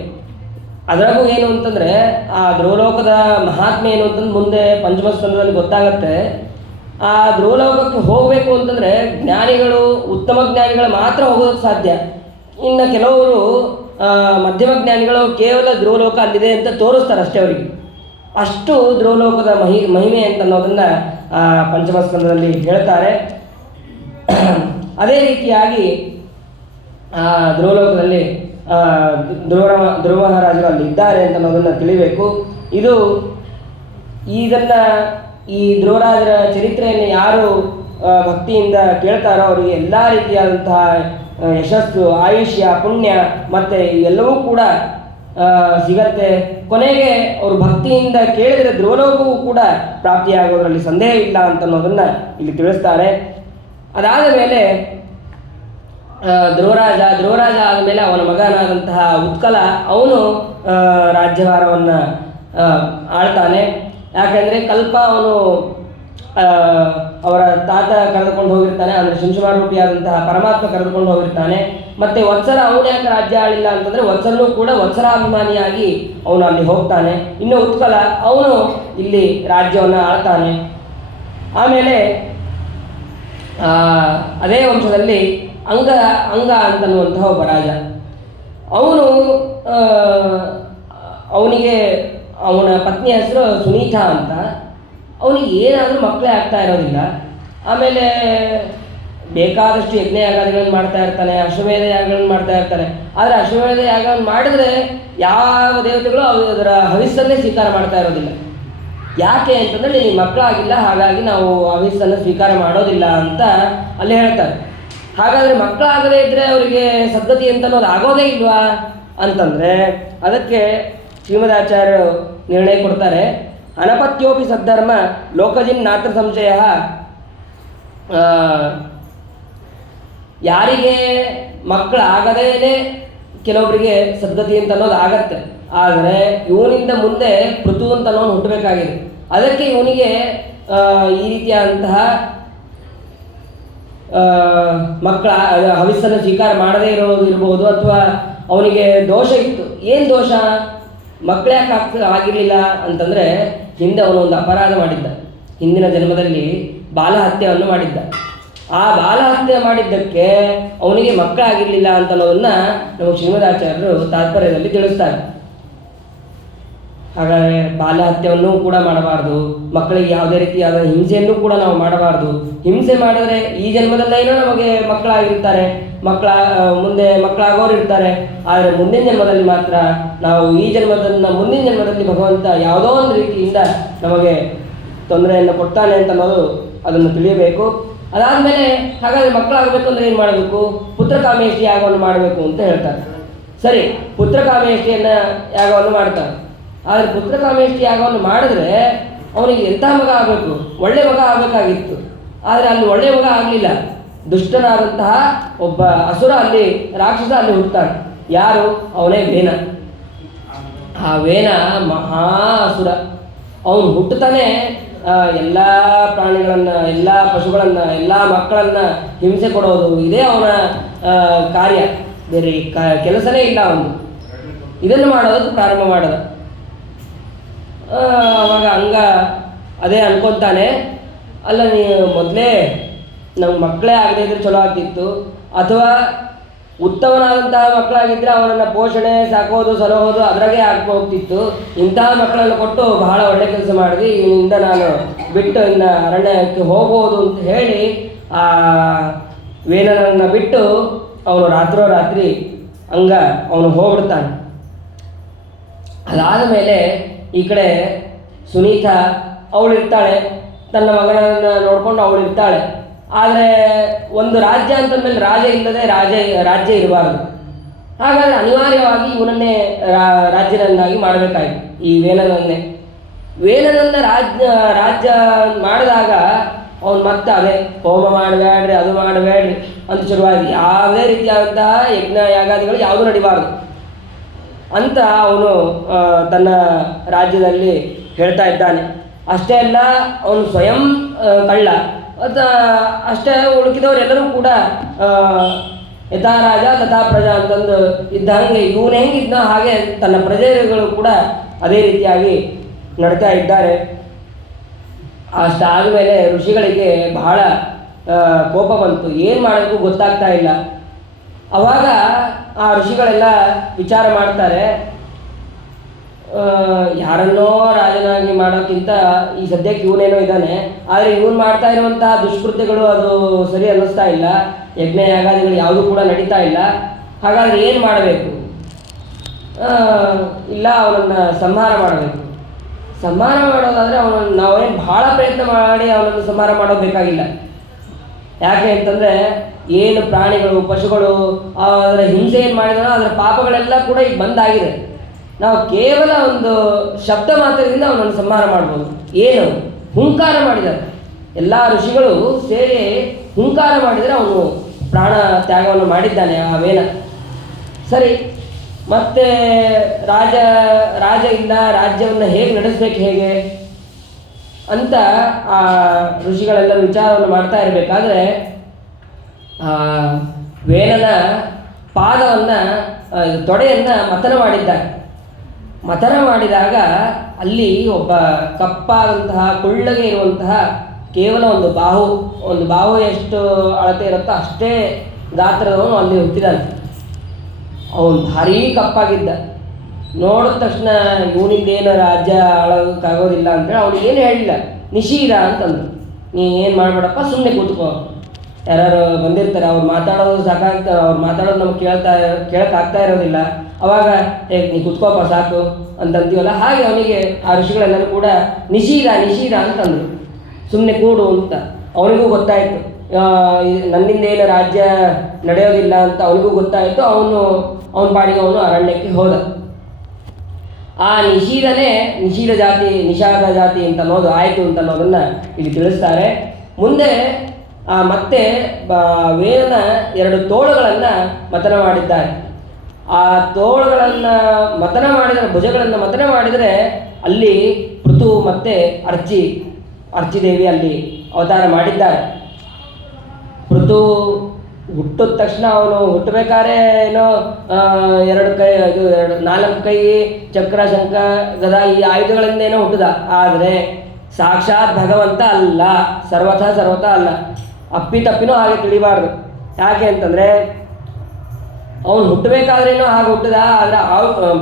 ಅದರಾಗೂ ಏನು ಅಂತಂದರೆ ಆ ಧ್ರುವಲೋಕದ ಮಹಾತ್ಮೆ ಏನು ಅಂತಂದು ಮುಂದೆ ಪಂಚಮಸ್ಕಂದದಲ್ಲಿ ಗೊತ್ತಾಗತ್ತೆ. ಆ ಧ್ರುವಲೋಕಕ್ಕೆ ಹೋಗಬೇಕು ಅಂತಂದರೆ ಜ್ಞಾನಿಗಳು, ಉತ್ತಮ ಜ್ಞಾನಿಗಳು ಮಾತ್ರ ಹೋಗೋದಕ್ಕೆ ಸಾಧ್ಯ. ಇನ್ನು ಕೆಲವರು ಮಧ್ಯಮ ಜ್ಞಾನಿಗಳು ಕೇವಲ ಧ್ರುವಲೋಕ ಅಲ್ಲಿದೆ ಅಂತ ತೋರಿಸ್ತಾರೆ ಅಷ್ಟೇ ಅವರಿಗೆ. ಅಷ್ಟು ಧ್ರುವಲೋಕದ ಮಹಿಮೆ ಅಂತ ಅನ್ನೋದನ್ನು ಪಂಚಮಸ್ಕಂದದಲ್ಲಿ ಹೇಳ್ತಾರೆ. ಅದೇ ರೀತಿಯಾಗಿ ಧ್ರುವಲೋಕದಲ್ಲಿ ಧ್ರುವ ಮಹಾರಾಜರು ಅಲ್ಲಿ ಇದ್ದಾರೆ ಅಂತ ಅನ್ನೋದನ್ನು ತಿಳಿಬೇಕು. ಈ ಧ್ರುವರಾಜರ ಚರಿತ್ರೆಯನ್ನು ಯಾರು ಭಕ್ತಿಯಿಂದ ಕೇಳ್ತಾರೋ ಅವರಿಗೆ ಎಲ್ಲ ರೀತಿಯಾದಂತಹ ಯಶಸ್ಸು, ಆಯುಷ್ಯ, ಪುಣ್ಯ ಮತ್ತು ಎಲ್ಲವೂ ಕೂಡ ಸಿಗತ್ತೆ. ಕೊನೆಗೆ ಅವರು ಭಕ್ತಿಯಿಂದ ಕೇಳಿದರೆ ಧ್ರುವಲೋಕವೂ ಕೂಡ ಪ್ರಾಪ್ತಿಯಾಗೋದ್ರಲ್ಲಿ ಸಂದೇಹ ಇಲ್ಲ ಅಂತ ಅನ್ನೋದನ್ನು ಇಲ್ಲಿ ತಿಳಿಸ್ತಾರೆ. ಅದಾದ ಮೇಲೆ ಧ್ರುವರಾಜ ಆದಮೇಲೆ ಅವನ ಮಗನಾದಂತಹ ಉತ್ಕಲ ಅವನು ರಾಜ್ಯಭಾರವನ್ನು ಆಳ್ತಾನೆ. ಯಾಕೆಂದರೆ ಕಲ್ಪ ಅವನು ಅವರ ತಾತ ಕರೆದುಕೊಂಡು ಹೋಗಿರ್ತಾನೆ, ಅಂದರೆ ಶಿಂಶುಮಾರ ರೂಪಿಯಾದಂತಹ ಪರಮಾತ್ಮ ಕರೆದುಕೊಂಡು ಹೋಗಿರ್ತಾನೆ. ಮತ್ತು ವತ್ಸರ ಅವನು ಯಾಕೆ ರಾಜ್ಯ ಆಳಿಲ್ಲ ಅಂತಂದರೆ ವತ್ಸರನೂ ಕೂಡ ವತ್ಸರಾಭಿಮಾನಿಯಾಗಿ ಅವನು ಅಲ್ಲಿ ಹೋಗ್ತಾನೆ. ಇನ್ನು ಉತ್ಕಲ ಅವನು ಇಲ್ಲಿ ರಾಜ್ಯವನ್ನು ಆಳ್ತಾನೆ. ಆಮೇಲೆ ಅದೇ ವಂಶದಲ್ಲಿ ಅಂಗ ಅಂತನ್ನುವಂತಹ ಒಬ್ಬ ರಾಜ, ಅವನಿಗೆ ಅವನ ಪತ್ನಿ ಹೆಸರು ಸುನೀತಾ ಅಂತ. ಅವನಿಗೆ ಏನಾದರೂ ಮಕ್ಕಳೇ ಆಗ್ತಾ ಇರೋದಿಲ್ಲ. ಆಮೇಲೆ ಬೇಕಾದಷ್ಟು ಯಜ್ಞ ಯಾಗಗಳನ್ನು ಮಾಡ್ತಾ ಇರ್ತಾನೆ, ಅಶ್ವಮೇಧ ಯಾಗಗಳನ್ನು ಮಾಡ್ತಾ ಇರ್ತಾನೆ. ಆದರೆ ಅಶ್ವಮೇಧ ಯಾಗವನ್ನು ಮಾಡಿದ್ರೆ ಯಾವ ದೇವತೆಗಳು ಅದರ ಹವಿಸ್ಸನ್ನೇ ಸ್ವೀಕಾರ ಮಾಡ್ತಾ ಇರೋದಿಲ್ಲ. ಯಾಕೆ ಅಂತಂದರೆ ನಿನಗೆ ಮಕ್ಕಳಾಗಿಲ್ಲ, ಹಾಗಾಗಿ ನಾವು ಹವಿಸ್ಸನ್ನು ಸ್ವೀಕಾರ ಮಾಡೋದಿಲ್ಲ ಅಂತ ಅಲ್ಲಿ ಹೇಳ್ತಾರೆ. ಹಾಗಾದರೆ ಮಕ್ಕಳಾಗದೇ ಇದ್ದರೆ ಅವರಿಗೆ ಸದ್ಗತಿ ಅಂತ ಅನ್ನೋದು ಆಗೋದೇ ಇಲ್ವಾ ಅಂತಂದರೆ ಅದಕ್ಕೆ ಶ್ರೀಮದಾಚಾರ್ಯರು ನಿರ್ಣಯ ಕೊಡ್ತಾರೆ. ಅನಪತ್ಯೋಪಿ ಸದ್ಧರ್ಮ ಲೋಕಜಿನ್ ನಾತ್ರ ಸಂಶಯ. ಯಾರಿಗೆ ಮಕ್ಕಳಾಗದೇನೆ ಕೆಲವೊಬ್ಬರಿಗೆ ಸದ್ಗತಿ ಅಂತ ಅನ್ನೋದು ಆಗತ್ತೆ, ಆದರೆ ಇವನಿಂದ ಮುಂದೆ ಪೃಥು ಅಂತ ಅನ್ನೋನು ಹುಟ್ಟಬೇಕಾಗಿದೆ. ಅದಕ್ಕೆ ಇವನಿಗೆ ಈ ರೀತಿಯಾದಂತಹ ಮಕ್ಕಳ ಹವಿಸ್ಸನ್ನು ಸ್ವೀಕಾರ ಮಾಡದೇ ಇರ್ಬೋದು, ಅಥವಾ ಅವನಿಗೆ ದೋಷ ಇತ್ತು. ಏನು ದೋಷ? ಮಕ್ಕಳು ಯಾಕೆ ಆಗಿರಲಿಲ್ಲ ಅಂತಂದರೆ ಹಿಂದೆ ಅವನೊಂದು ಅಪರಾಧ ಮಾಡಿದ್ದ, ಹಿಂದಿನ ಜನ್ಮದಲ್ಲಿ ಬಾಲಹತ್ಯೆಯನ್ನು ಮಾಡಿದ್ದ. ಆ ಬಾಲಹತ್ಯೆ ಮಾಡಿದ್ದಕ್ಕೆ ಅವನಿಗೆ ಮಕ್ಕಳಾಗಿರಲಿಲ್ಲ ಅಂತ ಅನ್ನೋದನ್ನು ನಮ್ಮ ಶ್ರೀಮದಾಚಾರ್ಯರು ತಾತ್ಪರ್ಯದಲ್ಲಿ ತಿಳಿಸ್ತಾರೆ. ಹಾಗಾದರೆ ಬಾಲ್ಯಹತ್ಯೆಯನ್ನು ಕೂಡ ಮಾಡಬಾರ್ದು, ಮಕ್ಕಳಿಗೆ ಯಾವುದೇ ರೀತಿಯಾದ ಹಿಂಸೆಯನ್ನು ಕೂಡ ನಾವು ಮಾಡಬಾರ್ದು. ಹಿಂಸೆ ಮಾಡಿದ್ರೆ ಈ ಜನ್ಮದಲ್ಲೇನೋ ನಮಗೆ ಮಕ್ಕಳಾಗಿರ್ತಾರೆ, ಮುಂದೆ ಮಕ್ಕಳಾಗೋರು ಇರ್ತಾರೆ, ಆದರೆ ಮುಂದಿನ ಜನ್ಮದಲ್ಲಿ ಮಾತ್ರ ನಾವು ಮುಂದಿನ ಜನ್ಮದಲ್ಲಿ ಭಗವಂತ ಯಾವುದೋ ಒಂದು ರೀತಿಯಿಂದ ನಮಗೆ ತೊಂದರೆಯನ್ನು ಕೊಡ್ತಾನೆ ಅಂತ ಅನ್ನೋದು ಅದನ್ನು ತಿಳಿಯಬೇಕು. ಅದಾದಮೇಲೆ ಹಾಗಾದರೆ ಮಕ್ಕಳಾಗಬೇಕು ಅಂದರೆ ಏನು ಮಾಡಬೇಕು? ಪುತ್ರಕಾಮೇಷ್ಟಿ ಯಾಗವನ್ನು ಮಾಡಬೇಕು ಅಂತ ಹೇಳ್ತಾರೆ. ಸರಿ, ಪುತ್ರಕಾಮೇಷ್ಟಿಯನ್ನು ಯಾಗವನ್ನು ಮಾಡ್ತಾರೆ. ಆದರೆ ಪುತ್ರಕಾಮೇಷ್ಟಿ ಯಾಗವನ್ನು ಮಾಡಿದ್ರೆ ಅವನಿಗೆ ಎಂಥ ಮಗ ಆಗಬೇಕು? ಒಳ್ಳೆ ಮಗ ಆಗಬೇಕಾಗಿತ್ತು. ಆದರೆ ಅಲ್ಲಿ ಒಳ್ಳೆಯ ಮಗ ಆಗಲಿಲ್ಲ. ದುಷ್ಟನಾದಂತಹ ಒಬ್ಬ ಅಸುರ ರಾಕ್ಷಸ ಅಲ್ಲಿ ಹುಟ್ಟುತ್ತಾನೆ. ಯಾರು? ಅವನೇ ವೇನ. ಆ ವೇನ ಮಹಾ ಅಸುರ. ಅವನು ಹುಟ್ಟುತ್ತಾನೆ ಎಲ್ಲ ಪ್ರಾಣಿಗಳನ್ನು, ಎಲ್ಲ ಪಶುಗಳನ್ನು, ಎಲ್ಲ ಮಕ್ಕಳನ್ನು ಹಿಂಸೆ ಕೊಡೋದು, ಇದೇ ಅವನ ಕಾರ್ಯ. ಬೇರೆ ಕೆಲಸನೇ ಇಲ್ಲ ಅವನು. ಇದನ್ನು ಮಾಡೋದಕ್ಕೆ ಪ್ರಾರಂಭ ಮಾಡೋದು. ಅವಾಗ ಅದೇ ಅನ್ಕೊತಾನೆ, ಅಲ್ಲ ನೀವು ಮೊದಲೇ ನಮ್ಗೆ ಮಕ್ಕಳೇ ಆಗದೇ ಇದ್ರೆ ಚಲೋ ಆಗ್ತಿತ್ತು, ಅಥವಾ ಉತ್ತಮನಾದಂತಹ ಮಕ್ಕಳಾಗಿದ್ದರೆ ಅವನನ್ನು ಪೋಷಣೆ, ಸಾಕೋದು, ಸಲಹೋದು ಅದರಾಗೆ ಹೋಗ್ತಿತ್ತು. ಇಂತಹ ಮಕ್ಕಳನ್ನು ಕೊಟ್ಟು ಬಹಳ ಒಳ್ಳೆ ಕೆಲಸ ಮಾಡಿದ್ವಿ, ಇದರಿಂದ ನಾನು ಬಿಟ್ಟು ಇನ್ನು ಅರಣ್ಯಕ್ಕೆ ಹೋಗ್ಬೋದು ಅಂತ ಹೇಳಿ ಆ ವೇನನನ್ನು ಬಿಟ್ಟು ಅವನು ರಾತ್ರಿ ಅವನು ಹೋಗ್ಬಿಡ್ತಾನೆ. ಅದಾದ ಮೇಲೆ ಈ ಕಡೆ ಸುನೀತಾ ಅವಳಿರ್ತಾಳೆ, ತನ್ನ ಮಗನನ್ನು ನೋಡಿಕೊಂಡು ಅವಳಿರ್ತಾಳೆ. ಆದರೆ ಒಂದು ರಾಜ್ಯ ಅಂತಂದಮೇಲೆ ರಾಜ ಇಲ್ಲದೆ ರಾಜ್ಯ ಇರಬಾರ್ದು. ಹಾಗಾದರೆ ಅನಿವಾರ್ಯವಾಗಿ ಇವನನ್ನೇ ರಾಜ್ಯನನ್ನಾಗಿ ಮಾಡಬೇಕಾಯಿತು. ಈ ವೇನನನ್ನು ರಾಜ್ಯ ಮಾಡಿದಾಗ ಅವನು ಮತ್ತೆ ಅದೇ ಹೋಮ ಮಾಡಬೇಡ್ರಿ, ಅದು ಮಾಡಬೇಡ್ರಿ ಅಂತ ಶುರುವಾಗಿ ಯಾವುದೇ ರೀತಿಯಾದಂತಹ ಯಜ್ಞ ಯಾಗಾದಿಗಳು ಯಾವುದೂ ನಡಿಬಾರ್ದು ಅಂತ ಅವನು ತನ್ನ ರಾಜ್ಯದಲ್ಲಿ ಹೇಳ್ತಾ ಇದ್ದಾನೆ. ಅಷ್ಟೇ ಅಲ್ಲ, ಅವನು ಸ್ವಯಂ ಕಳ್ಳ. ಅಷ್ಟೇ ಉಳುಕಿದವರೆಲ್ಲರೂ ಕೂಡ ಯಥಾ ರಾಜ ತಥಾ ಪ್ರಜಾ ಅಂತಂದು ಇದ್ದಂಗೆ ಇವನು ಹೆಂಗಿದ್ನೋ ಹಾಗೆ ತನ್ನ ಪ್ರಜೆಗಳು ಕೂಡ ಅದೇ ರೀತಿಯಾಗಿ ನಡ್ತಾ ಇದ್ದಾರೆ. ಅಷ್ಟಾದಮೇಲೆ ಋಷಿಗಳಿಗೆ ಬಹಳ ಕೋಪ ಬಂತು, ಏನು ಮಾಡಬೇಕು ಗೊತ್ತಾಗ್ತಾ ಇಲ್ಲ. ಆವಾಗ ಆ ಋಷಿಗಳೆಲ್ಲ ವಿಚಾರ ಮಾಡ್ತಾರೆ, ಯಾರನ್ನೋ ರಾಜನಾಗಿ ಮಾಡೋಕ್ಕಿಂತ ಈ ಸದ್ಯಕ್ಕೆ ಇವನೇನೋ ಇದ್ದಾನೆ, ಆದರೆ ಇವನು ಮಾಡ್ತಾ ಇರುವಂತಹ ದುಷ್ಕೃತ್ಯಗಳು ಅದು ಸರಿ ಅನ್ನಿಸ್ತಾ ಇಲ್ಲ, ಯಜ್ಞ ಯಾಗಾದಿಗಳು ಯಾವುದೂ ಕೂಡ ನಡೀತಾ ಇಲ್ಲ. ಹಾಗಾದರೆ ಏನು ಮಾಡಬೇಕು? ಇಲ್ಲ, ಅವನನ್ನು ಸಂಹಾರ ಮಾಡಬೇಕು. ಸಂಹಾರ ಮಾಡೋದಾದರೆ ನಾವೇನು ಭಾಳ ಪ್ರಯತ್ನ ಮಾಡಿ ಅವನನ್ನು ಸಂಹಾರ ಮಾಡೋದು ಬೇಕಾಗಿಲ್ಲ. ಯಾಕೆ ಅಂತಂದರೆ ಏನು ಪ್ರಾಣಿಗಳು, ಪಶುಗಳು ಅದರ ಹಿಂಸೆ ಏನು ಮಾಡಿದಾನೋ ಅದರ ಪಾಪಗಳೆಲ್ಲ ಕೂಡ ಈಗ ಬಂದಾಗಿದೆ. ನಾವು ಕೇವಲ ಒಂದು ಶಬ್ದ ಮಾತ್ರದಿಂದ ಅವನನ್ನು ಸಂಹಾರ ಮಾಡ್ಬೋದು. ಏನು? ಹುಂಕಾರ ಮಾಡಿದ್ದಾರೆ. ಎಲ್ಲ ಋಷಿಗಳು ಸೇರಿ ಹುಂಕಾರ ಮಾಡಿದರೆ ಅವನು ಪ್ರಾಣ ತ್ಯಾಗವನ್ನು ಮಾಡಿದ್ದಾನೆ ಆ ವೇನ. ಸರಿ, ಮತ್ತೆ ರಾಜ ಇಲ್ಲ, ರಾಜ್ಯವನ್ನು ಹೇಗೆ ನಡೆಸಬೇಕು ಹೇಗೆ ಅಂತ ಆ ಋಷಿಗಳೆಲ್ಲರೂ ವಿಚಾರವನ್ನು ಮಾಡ್ತಾ ಇರಬೇಕಾದ್ರೆ ವೇನನ ತೊಡೆಯನ್ನು ಮಥನ ಮಾಡಿದಾಗ ಅಲ್ಲಿ ಒಬ್ಬ ಕಪ್ಪಾದಂತಹ ಕುಳ್ಳಗೆ ಇರುವಂತಹ ಕೇವಲ ಒಂದು ಬಾಹು ಎಷ್ಟು ಅಳತೆ ಇರುತ್ತೋ ಅಷ್ಟೇ ಗಾತ್ರದವನು ಅಲ್ಲಿ ಹುಟ್ಟಿದಾನೆ. ಅವನು ಭಾರೀ ಕಪ್ಪಾಗಿದ್ದ. ನೋಡಿದ ತಕ್ಷಣ ಇವನಿಂದೇನು ರಾಜ್ಯ ಆಳೋಕ್ಕಾಗೋದಿಲ್ಲ ಅಂತೇಳಿ ಅವನಿಗೇನು ಹೇಳಿಲ್ಲ, ನಿಷೀದ ಅಂತಂದ್ರು. ನೀ ಏನು ಮಾಡಬೇಡಪ್ಪ, ಸುಮ್ಮನೆ ಕೂತ್ಕೋ. ಯಾರು ಬಂದಿರ್ತಾರೆ, ಅವ್ರು ಮಾತಾಡೋದು ಅವ್ರು ಮಾತಾಡೋದು ನಮ್ಗೆ ಕೇಳೋಕ್ಕಾಗ್ತಾ ಇರೋದಿಲ್ಲ. ಅವಾಗ ನೀ ಕುತ್ಕೋಪ ಸಾಕು ಅಂತಂತೀವಲ್ಲ, ಹಾಗೆ ಅವನಿಗೆ ಆ ಋಷಿಗಳೆಲ್ಲರೂ ಕೂಡ ನಿಷೀದ ಅಂತಂದರು, ಸುಮ್ಮನೆ ಕೂಡು ಅಂತ. ಅವನಿಗೂ ಗೊತ್ತಾಯಿತು ನನ್ನಿಂದ ಏನು ರಾಜ್ಯ ನಡೆಯೋದಿಲ್ಲ ಅಂತ ಅವನಿಗೂ ಗೊತ್ತಾಯಿತು. ಅವನ ಪಾಡಿಗೆ ಅವನು ಅರಣ್ಯಕ್ಕೆ ಹೋದ. ಆ ನಿಷಾದ ಜಾತಿ ಅಂತ ಅನ್ನೋದು ಆಯಿತು ಅಂತ ಅನ್ನೋದನ್ನು ಇಲ್ಲಿ ತಿಳಿಸ್ತಾರೆ. ಮುಂದೆ ಮತ್ತೆ ವೇದನ 2 ತೋಳುಗಳನ್ನು ಮತನ ಮಾಡಿದ್ದಾರೆ. ಆ ತೋಳುಗಳನ್ನು ಮತನ ಮಾಡಿದರೆ, ಭುಜಗಳನ್ನು ಮತನ ಮಾಡಿದರೆ ಅಲ್ಲಿ ಪೃಥು ಮತ್ತು ಅರ್ಚಿದೇವಿ ಅಲ್ಲಿ ಅವತಾರ ಮಾಡಿದ್ದಾರೆ. ಪೃಥು ಹುಟ್ಟಿದ ತಕ್ಷಣ ಅವನು ಹುಟ್ಟಬೇಕಾದ್ರೆ ಏನೋ 4 ಕೈ ಚಕ್ರ ಶಂಖ ಗದಾ ಈ ಆಯುಧಗಳಿಂದ ಏನೋ ಹುಟ್ಟಿದ. ಆದರೆ ಸಾಕ್ಷಾತ್ ಭಗವಂತ ಅಲ್ಲ, ಸರ್ವಥ ಅಲ್ಲ. ಅಪ್ಪಿತಪ್ಪಿನೂ ಹಾಗೆ ತಿಳಿಬಾರ್ದು. ಯಾಕೆ ಅಂತಂದರೆ ಅವನು ಹುಟ್ಟಬೇಕಾದ್ರೇನೋ ಹಾಗೆ ಹುಟ್ಟಿದ, ಆದರೆ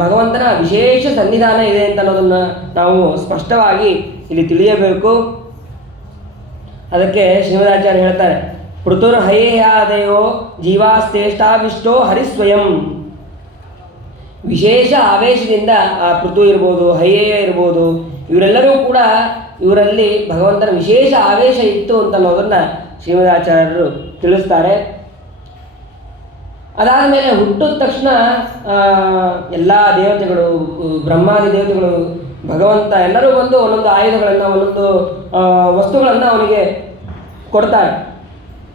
ಭಗವಂತನ ವಿಶೇಷ ಸನ್ನಿಧಾನ ಇದೆ ಅಂತ ಅನ್ನೋದನ್ನು ನಾವು ಸ್ಪಷ್ಟವಾಗಿ ಇಲ್ಲಿ ತಿಳಿಯಬೇಕು. ಅದಕ್ಕೆ ಶ್ರೀಮದಾಚಾರ್ಯ ಹೇಳ್ತಾರೆ, ಪೃಥುರ್ ಹಯೇಯಾದಯೋ ಜೀವಾಸ್ತೇಷ್ಟಾವಿಷ್ಟೋ ಹರಿಸ್ವಯಂ. ವಿಶೇಷ ಆವೇಶದಿಂದ ಆ ಪೃಥು ಇರ್ಬೋದು, ಹಯೇಯ ಇರ್ಬೋದು, ಇವರೆಲ್ಲರೂ ಕೂಡ ಇವರಲ್ಲಿ ಭಗವಂತನ ವಿಶೇಷ ಆವೇಶ ಇತ್ತು ಅಂತ ಅನ್ನೋದನ್ನು ಶ್ರೀಮದಾಚಾರ್ಯರು ತಿಳಿಸ್ತಾರೆ. ಅದಾದ ಮೇಲೆ ಹುಟ್ಟಿದ ತಕ್ಷಣ ಎಲ್ಲ ದೇವತೆಗಳು, ಬ್ರಹ್ಮಾದಿ ದೇವತೆಗಳು, ಭಗವಂತ ಎಲ್ಲರೂ ಬಂದು ಒಂದೊಂದು ಆಯುಧಗಳನ್ನು, ಒಂದೊಂದು ವಸ್ತುಗಳನ್ನು ಅವನಿಗೆ ಕೊಡ್ತಾರೆ.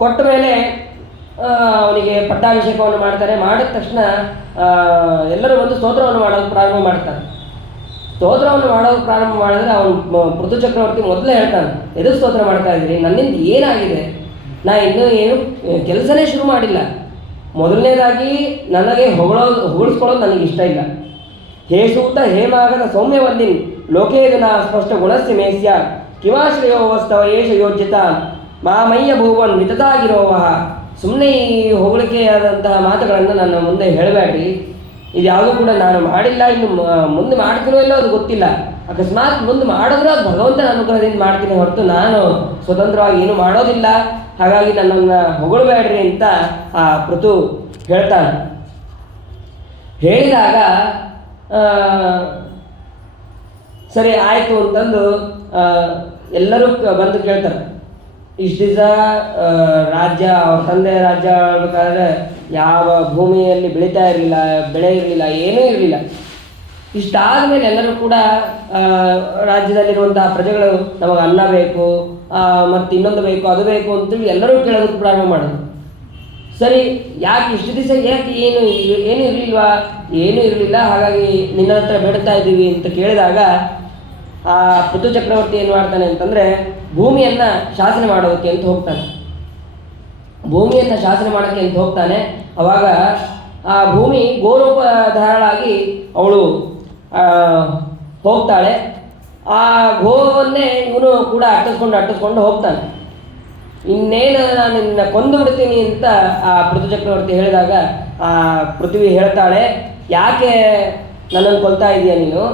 ಕೊಟ್ಟ ಮೇಲೆ ಅವನಿಗೆ ಪಟ್ಟಾಭಿಷೇಕವನ್ನು ಮಾಡ್ತಾರೆ. ಮಾಡಿದ ತಕ್ಷಣ ಎಲ್ಲರೂ ಬಂದು ಸ್ತೋತ್ರವನ್ನು ಮಾಡೋದು ಪ್ರಾರಂಭ ಮಾಡ್ತಾರೆ. ಸ್ತೋತ್ರವನ್ನು ಮಾಡೋದು ಪ್ರಾರಂಭ ಮಾಡಿದ್ರೆ ಅವನು ಪೃಥು ಚಕ್ರವರ್ತಿ ಮೊದಲೇ ಹೇಳ್ತಾನೆ, ಎದುರು ಸ್ತೋತ್ರ ಮಾಡ್ತಾ ಇದ್ದೀರಿ, ನನ್ನಿಂದ ಏನಾಗಿದೆ? ನಾ ಇನ್ನೂ ಏನು ಕೆಲಸನೇ ಶುರು ಮಾಡಿಲ್ಲ. ಮೊದಲನೇದಾಗಿ ನನಗೆ ಹೊಗಳಿಸ್ಕೊಳ್ಳೋದು ನನಗೆ ಇಷ್ಟ ಇಲ್ಲ. ಹೇ ಸೂತ ಹೇಮಾಗದ ಸೌಮ್ಯವಂದಿನ್ ಲೋಕೇದನ ಸ್ಪಷ್ಟ ಗುಣಸ್ಯ ಮೇಸ್ಯ ಕಿವಾಶ್ರಯೋವಸ್ತವ ಏಷ ಯೋಜ್ಯತ ಮಾಮಯ್ಯ ಭೂವನ್ ಮಿತತಾಗಿರೋವ. ಸುಮ್ಮನೆ ಈ ಹೊಗಳಿಕೆಯಾದಂತಹ ಮಾತುಗಳನ್ನು ನನ್ನ ಮುಂದೆ ಹೇಳಬೇಡ್ರಿ. ಇದು ಯಾವುದೂ ಕೂಡ ನಾನು ಮಾಡಿಲ್ಲ, ಇನ್ನು ಮುಂದೆ ಮಾಡ್ತೀನೋ ಇಲ್ಲೋ ಅದು ಗೊತ್ತಿಲ್ಲ. ಅಕಸ್ಮಾತ್ ಮುಂದೆ ಮಾಡಿದ್ರೂ ಅದು ಭಗವಂತನ ಅನುಗ್ರಹದಿಂದ ಮಾಡ್ತೀನಿ ಹೊರತು ನಾನು ಸ್ವತಂತ್ರವಾಗಿ ಏನು ಮಾಡೋದಿಲ್ಲ. ಹಾಗಾಗಿ ನನ್ನನ್ನು ಹೊಗಳಬೇಡ್ರಿ ಅಂತ ಆ ಪೃಥು ಹೇಳ್ತಾನೆ. ಹೇಳಿದಾಗ ಸರಿ ಆಯಿತು ಅಂತಂದು ಎಲ್ಲರೂ ಬಂದು ಕೇಳ್ತಾರೆ. ಇಷ್ಟು ದಿವಸ ರಾಜ್ಯ, ಅವ್ರ ತಂದೆ ರಾಜ್ಯ ಆಳ್ಬೇಕಾದ್ರೆ ಯಾವ ಭೂಮಿಯಲ್ಲಿ ಬೆಳೆ ಇರಲಿಲ್ಲ, ಏನೂ ಇರಲಿಲ್ಲ. ಇಷ್ಟಾದ ಮೇಲೆ ಎಲ್ಲರೂ ಕೂಡ ರಾಜ್ಯದಲ್ಲಿರುವಂತಹ ಪ್ರಜೆಗಳು ನಮಗೆ ಅನ್ನ ಬೇಕು, ಮತ್ತು ಇನ್ನೊಂದು ಬೇಕು, ಅದು ಬೇಕು ಅಂತೇಳಿ ಎಲ್ಲರೂ ಕೇಳೋದಕ್ಕೆ ಪ್ರಾರಂಭ ಮಾಡೋದು. ಸರಿ, ಯಾಕೆ ಇಷ್ಟು ದಿವಸ ಏನು ಇರಲಿಲ್ವಾ? ಏನೂ ಇರಲಿಲ್ಲ, ಹಾಗಾಗಿ ನಿನ್ನ ಹತ್ರ ಬೇಡ್ತಾ ಇದ್ದೀವಿ ಅಂತ ಕೇಳಿದಾಗ ಆ ಪೃಥು ಚಕ್ರವರ್ತಿ ಏನು ಮಾಡ್ತಾನೆ ಅಂತಂದರೆ ಭೂಮಿಯನ್ನು ಶಾಸನ ಮಾಡೋದಕ್ಕೆ ಅಂತ ಹೋಗ್ತಾನೆ. ಭೂಮಿಯನ್ನು ಶಾಸನ ಮಾಡೋಕ್ಕೆ ಅಂತ ಹೋಗ್ತಾನೆ. ಅವಾಗ ಆ ಭೂಮಿ ಗೋರೂಪಧಾರಳಾಗಿ ಅವಳು ಹೋಗ್ತಾಳೆ. ಆ ಗೋವನ್ನೇ ಇವನು ಕೂಡ ಅಟ್ಟಿಸ್ಕೊಂಡು ಹೋಗ್ತಾನೆ. ಇನ್ನೇನು ನಾನು ನಿನ್ನ ಕೊಂದು ಬಿಡ್ತೀನಿ ಅಂತ ಆ ಪೃಥು ಚಕ್ರವರ್ತಿ ಹೇಳಿದಾಗ ಆ ಪೃಥ್ವಿ ಹೇಳ್ತಾಳೆ, ಯಾಕೆ ನನ್ನನ್ನು ಕೊಲ್ತಾ ಇದೆಯಾ ನೀನು?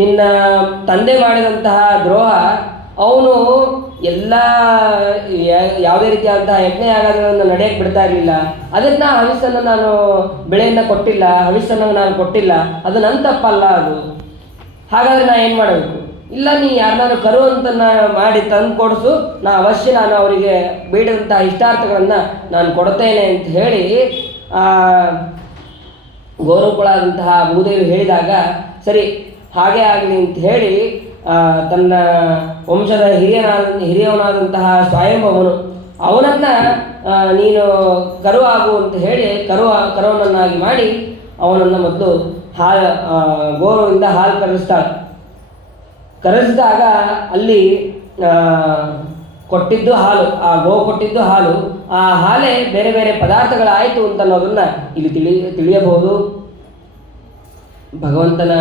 ನಿನ್ನ ತಂದೆ ಮಾಡಿದಂತಹ ದ್ರೋಹ, ಅವನು ಎಲ್ಲ ಯಾವುದೇ ರೀತಿಯಾದಂತಹ ಯಜ್ಞ ಯಾಗಾದಿಗಳನ್ನು ನಡೆಯಕ್ಕೆ ಬಿಡ್ತಾ ಇರಲಿಲ್ಲ. ಅದನ್ನು ಹವಿಸ್ಸನ್ನು ನಾನು ಬೆಳೆಯನ್ನು ಕೊಟ್ಟಿಲ್ಲ, ಹವಿಸ್ಸನ್ನು ನಾನು ಕೊಟ್ಟಿಲ್ಲ, ಅದು ನನ್ನ ತಪ್ಪಲ್ಲ. ಅದು ಹಾಗಾದರೆ ನಾನು ಏನು ಮಾಡಬೇಕು? ಇಲ್ಲ, ನೀ ಯಾರನ್ನಾರು ಕರು ಅಂತ ಮಾಡಿ ತಂದು ಕೊಡಿಸು, ನಾನು ಅವರಿಗೆ ಬೇಡಿದಂತಹ ಇಷ್ಟಾರ್ಥಗಳನ್ನು ನಾನು ಕೊಡುತ್ತೇನೆ ಅಂತ ಹೇಳಿ ಗೌರವಗಳಾದಂತಹ ಭೂದೇವಿ ಹೇಳಿದಾಗ ಸರಿ ಹಾಗೆ ಆಗಲಿ ಅಂತ ಹೇಳಿ ತನ್ನ ವಂಶದ ಹಿರಿಯವನಾದಂತಹ ಸ್ವಯಂಭವನು ಅವನನ್ನು ನೀನು ಕರು ಆಗು ಅಂತ ಹೇಳಿ ಕರುವನನ್ನಾಗಿ ಮಾಡಿ ಅವನನ್ನು ಮೊದಲು ಗೋರುವಿಂದ ಹಾಲು ಕರೆಸಿದಾಗ ಅಲ್ಲಿ ಕೊಟ್ಟಿದ್ದು ಹಾಲು, ಆ ಗೋ ಕೊಟ್ಟಿದ್ದು ಹಾಲು, ಆ ಹಾಲೇ ಬೇರೆ ಬೇರೆ ಪದಾರ್ಥಗಳಾಯಿತು ಅಂತ ಅನ್ನೋದನ್ನು ಇಲ್ಲಿ ತಿಳಿಯಬಹುದು. ಭಗವಂತನ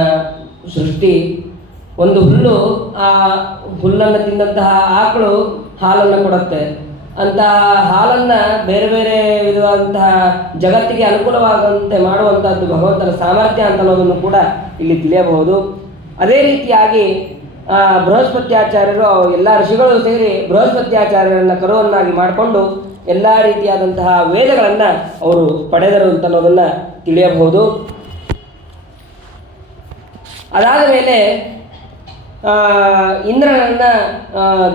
ಸೃಷ್ಟಿ, ಒಂದು ಹುಲ್ಲು, ಆ ಹುಲ್ಲನ್ನು ತಿಂದಂತಹ ಆಕಳು ಹಾಲನ್ನು ಕೊಡುತ್ತೆ. ಅಂತಹ ಹಾಲನ್ನು ಬೇರೆ ಬೇರೆ ವಿಧವಾದಂತಹ ಜಗತ್ತಿಗೆ ಅನುಕೂಲವಾಗುವಂತೆ ಮಾಡುವಂಥದ್ದು ಭಗವಂತನ ಸಾಮರ್ಥ್ಯ ಅಂತ ಅನ್ನೋದನ್ನು ಕೂಡ ಇಲ್ಲಿ ತಿಳಿಯಬಹುದು. ಅದೇ ರೀತಿಯಾಗಿ ಬೃಹಸ್ಪತ್ಯಾಚಾರ್ಯರು, ಎಲ್ಲ ಋಷಿಗಳು ಸೇರಿ ಬೃಹಸ್ಪತ್ಯಾಚಾರ್ಯರನ್ನು ಕರುವನ್ನಾಗಿ ಮಾಡಿಕೊಂಡು ಎಲ್ಲ ರೀತಿಯಾದಂತಹ ವೇದಗಳನ್ನು ಅವರು ಪಡೆದರು ಅಂತ ಅನ್ನೋದನ್ನು ತಿಳಿಯಬಹುದು. ಅದಾದ ಮೇಲೆ ಇಂದ್ರನನ್ನು,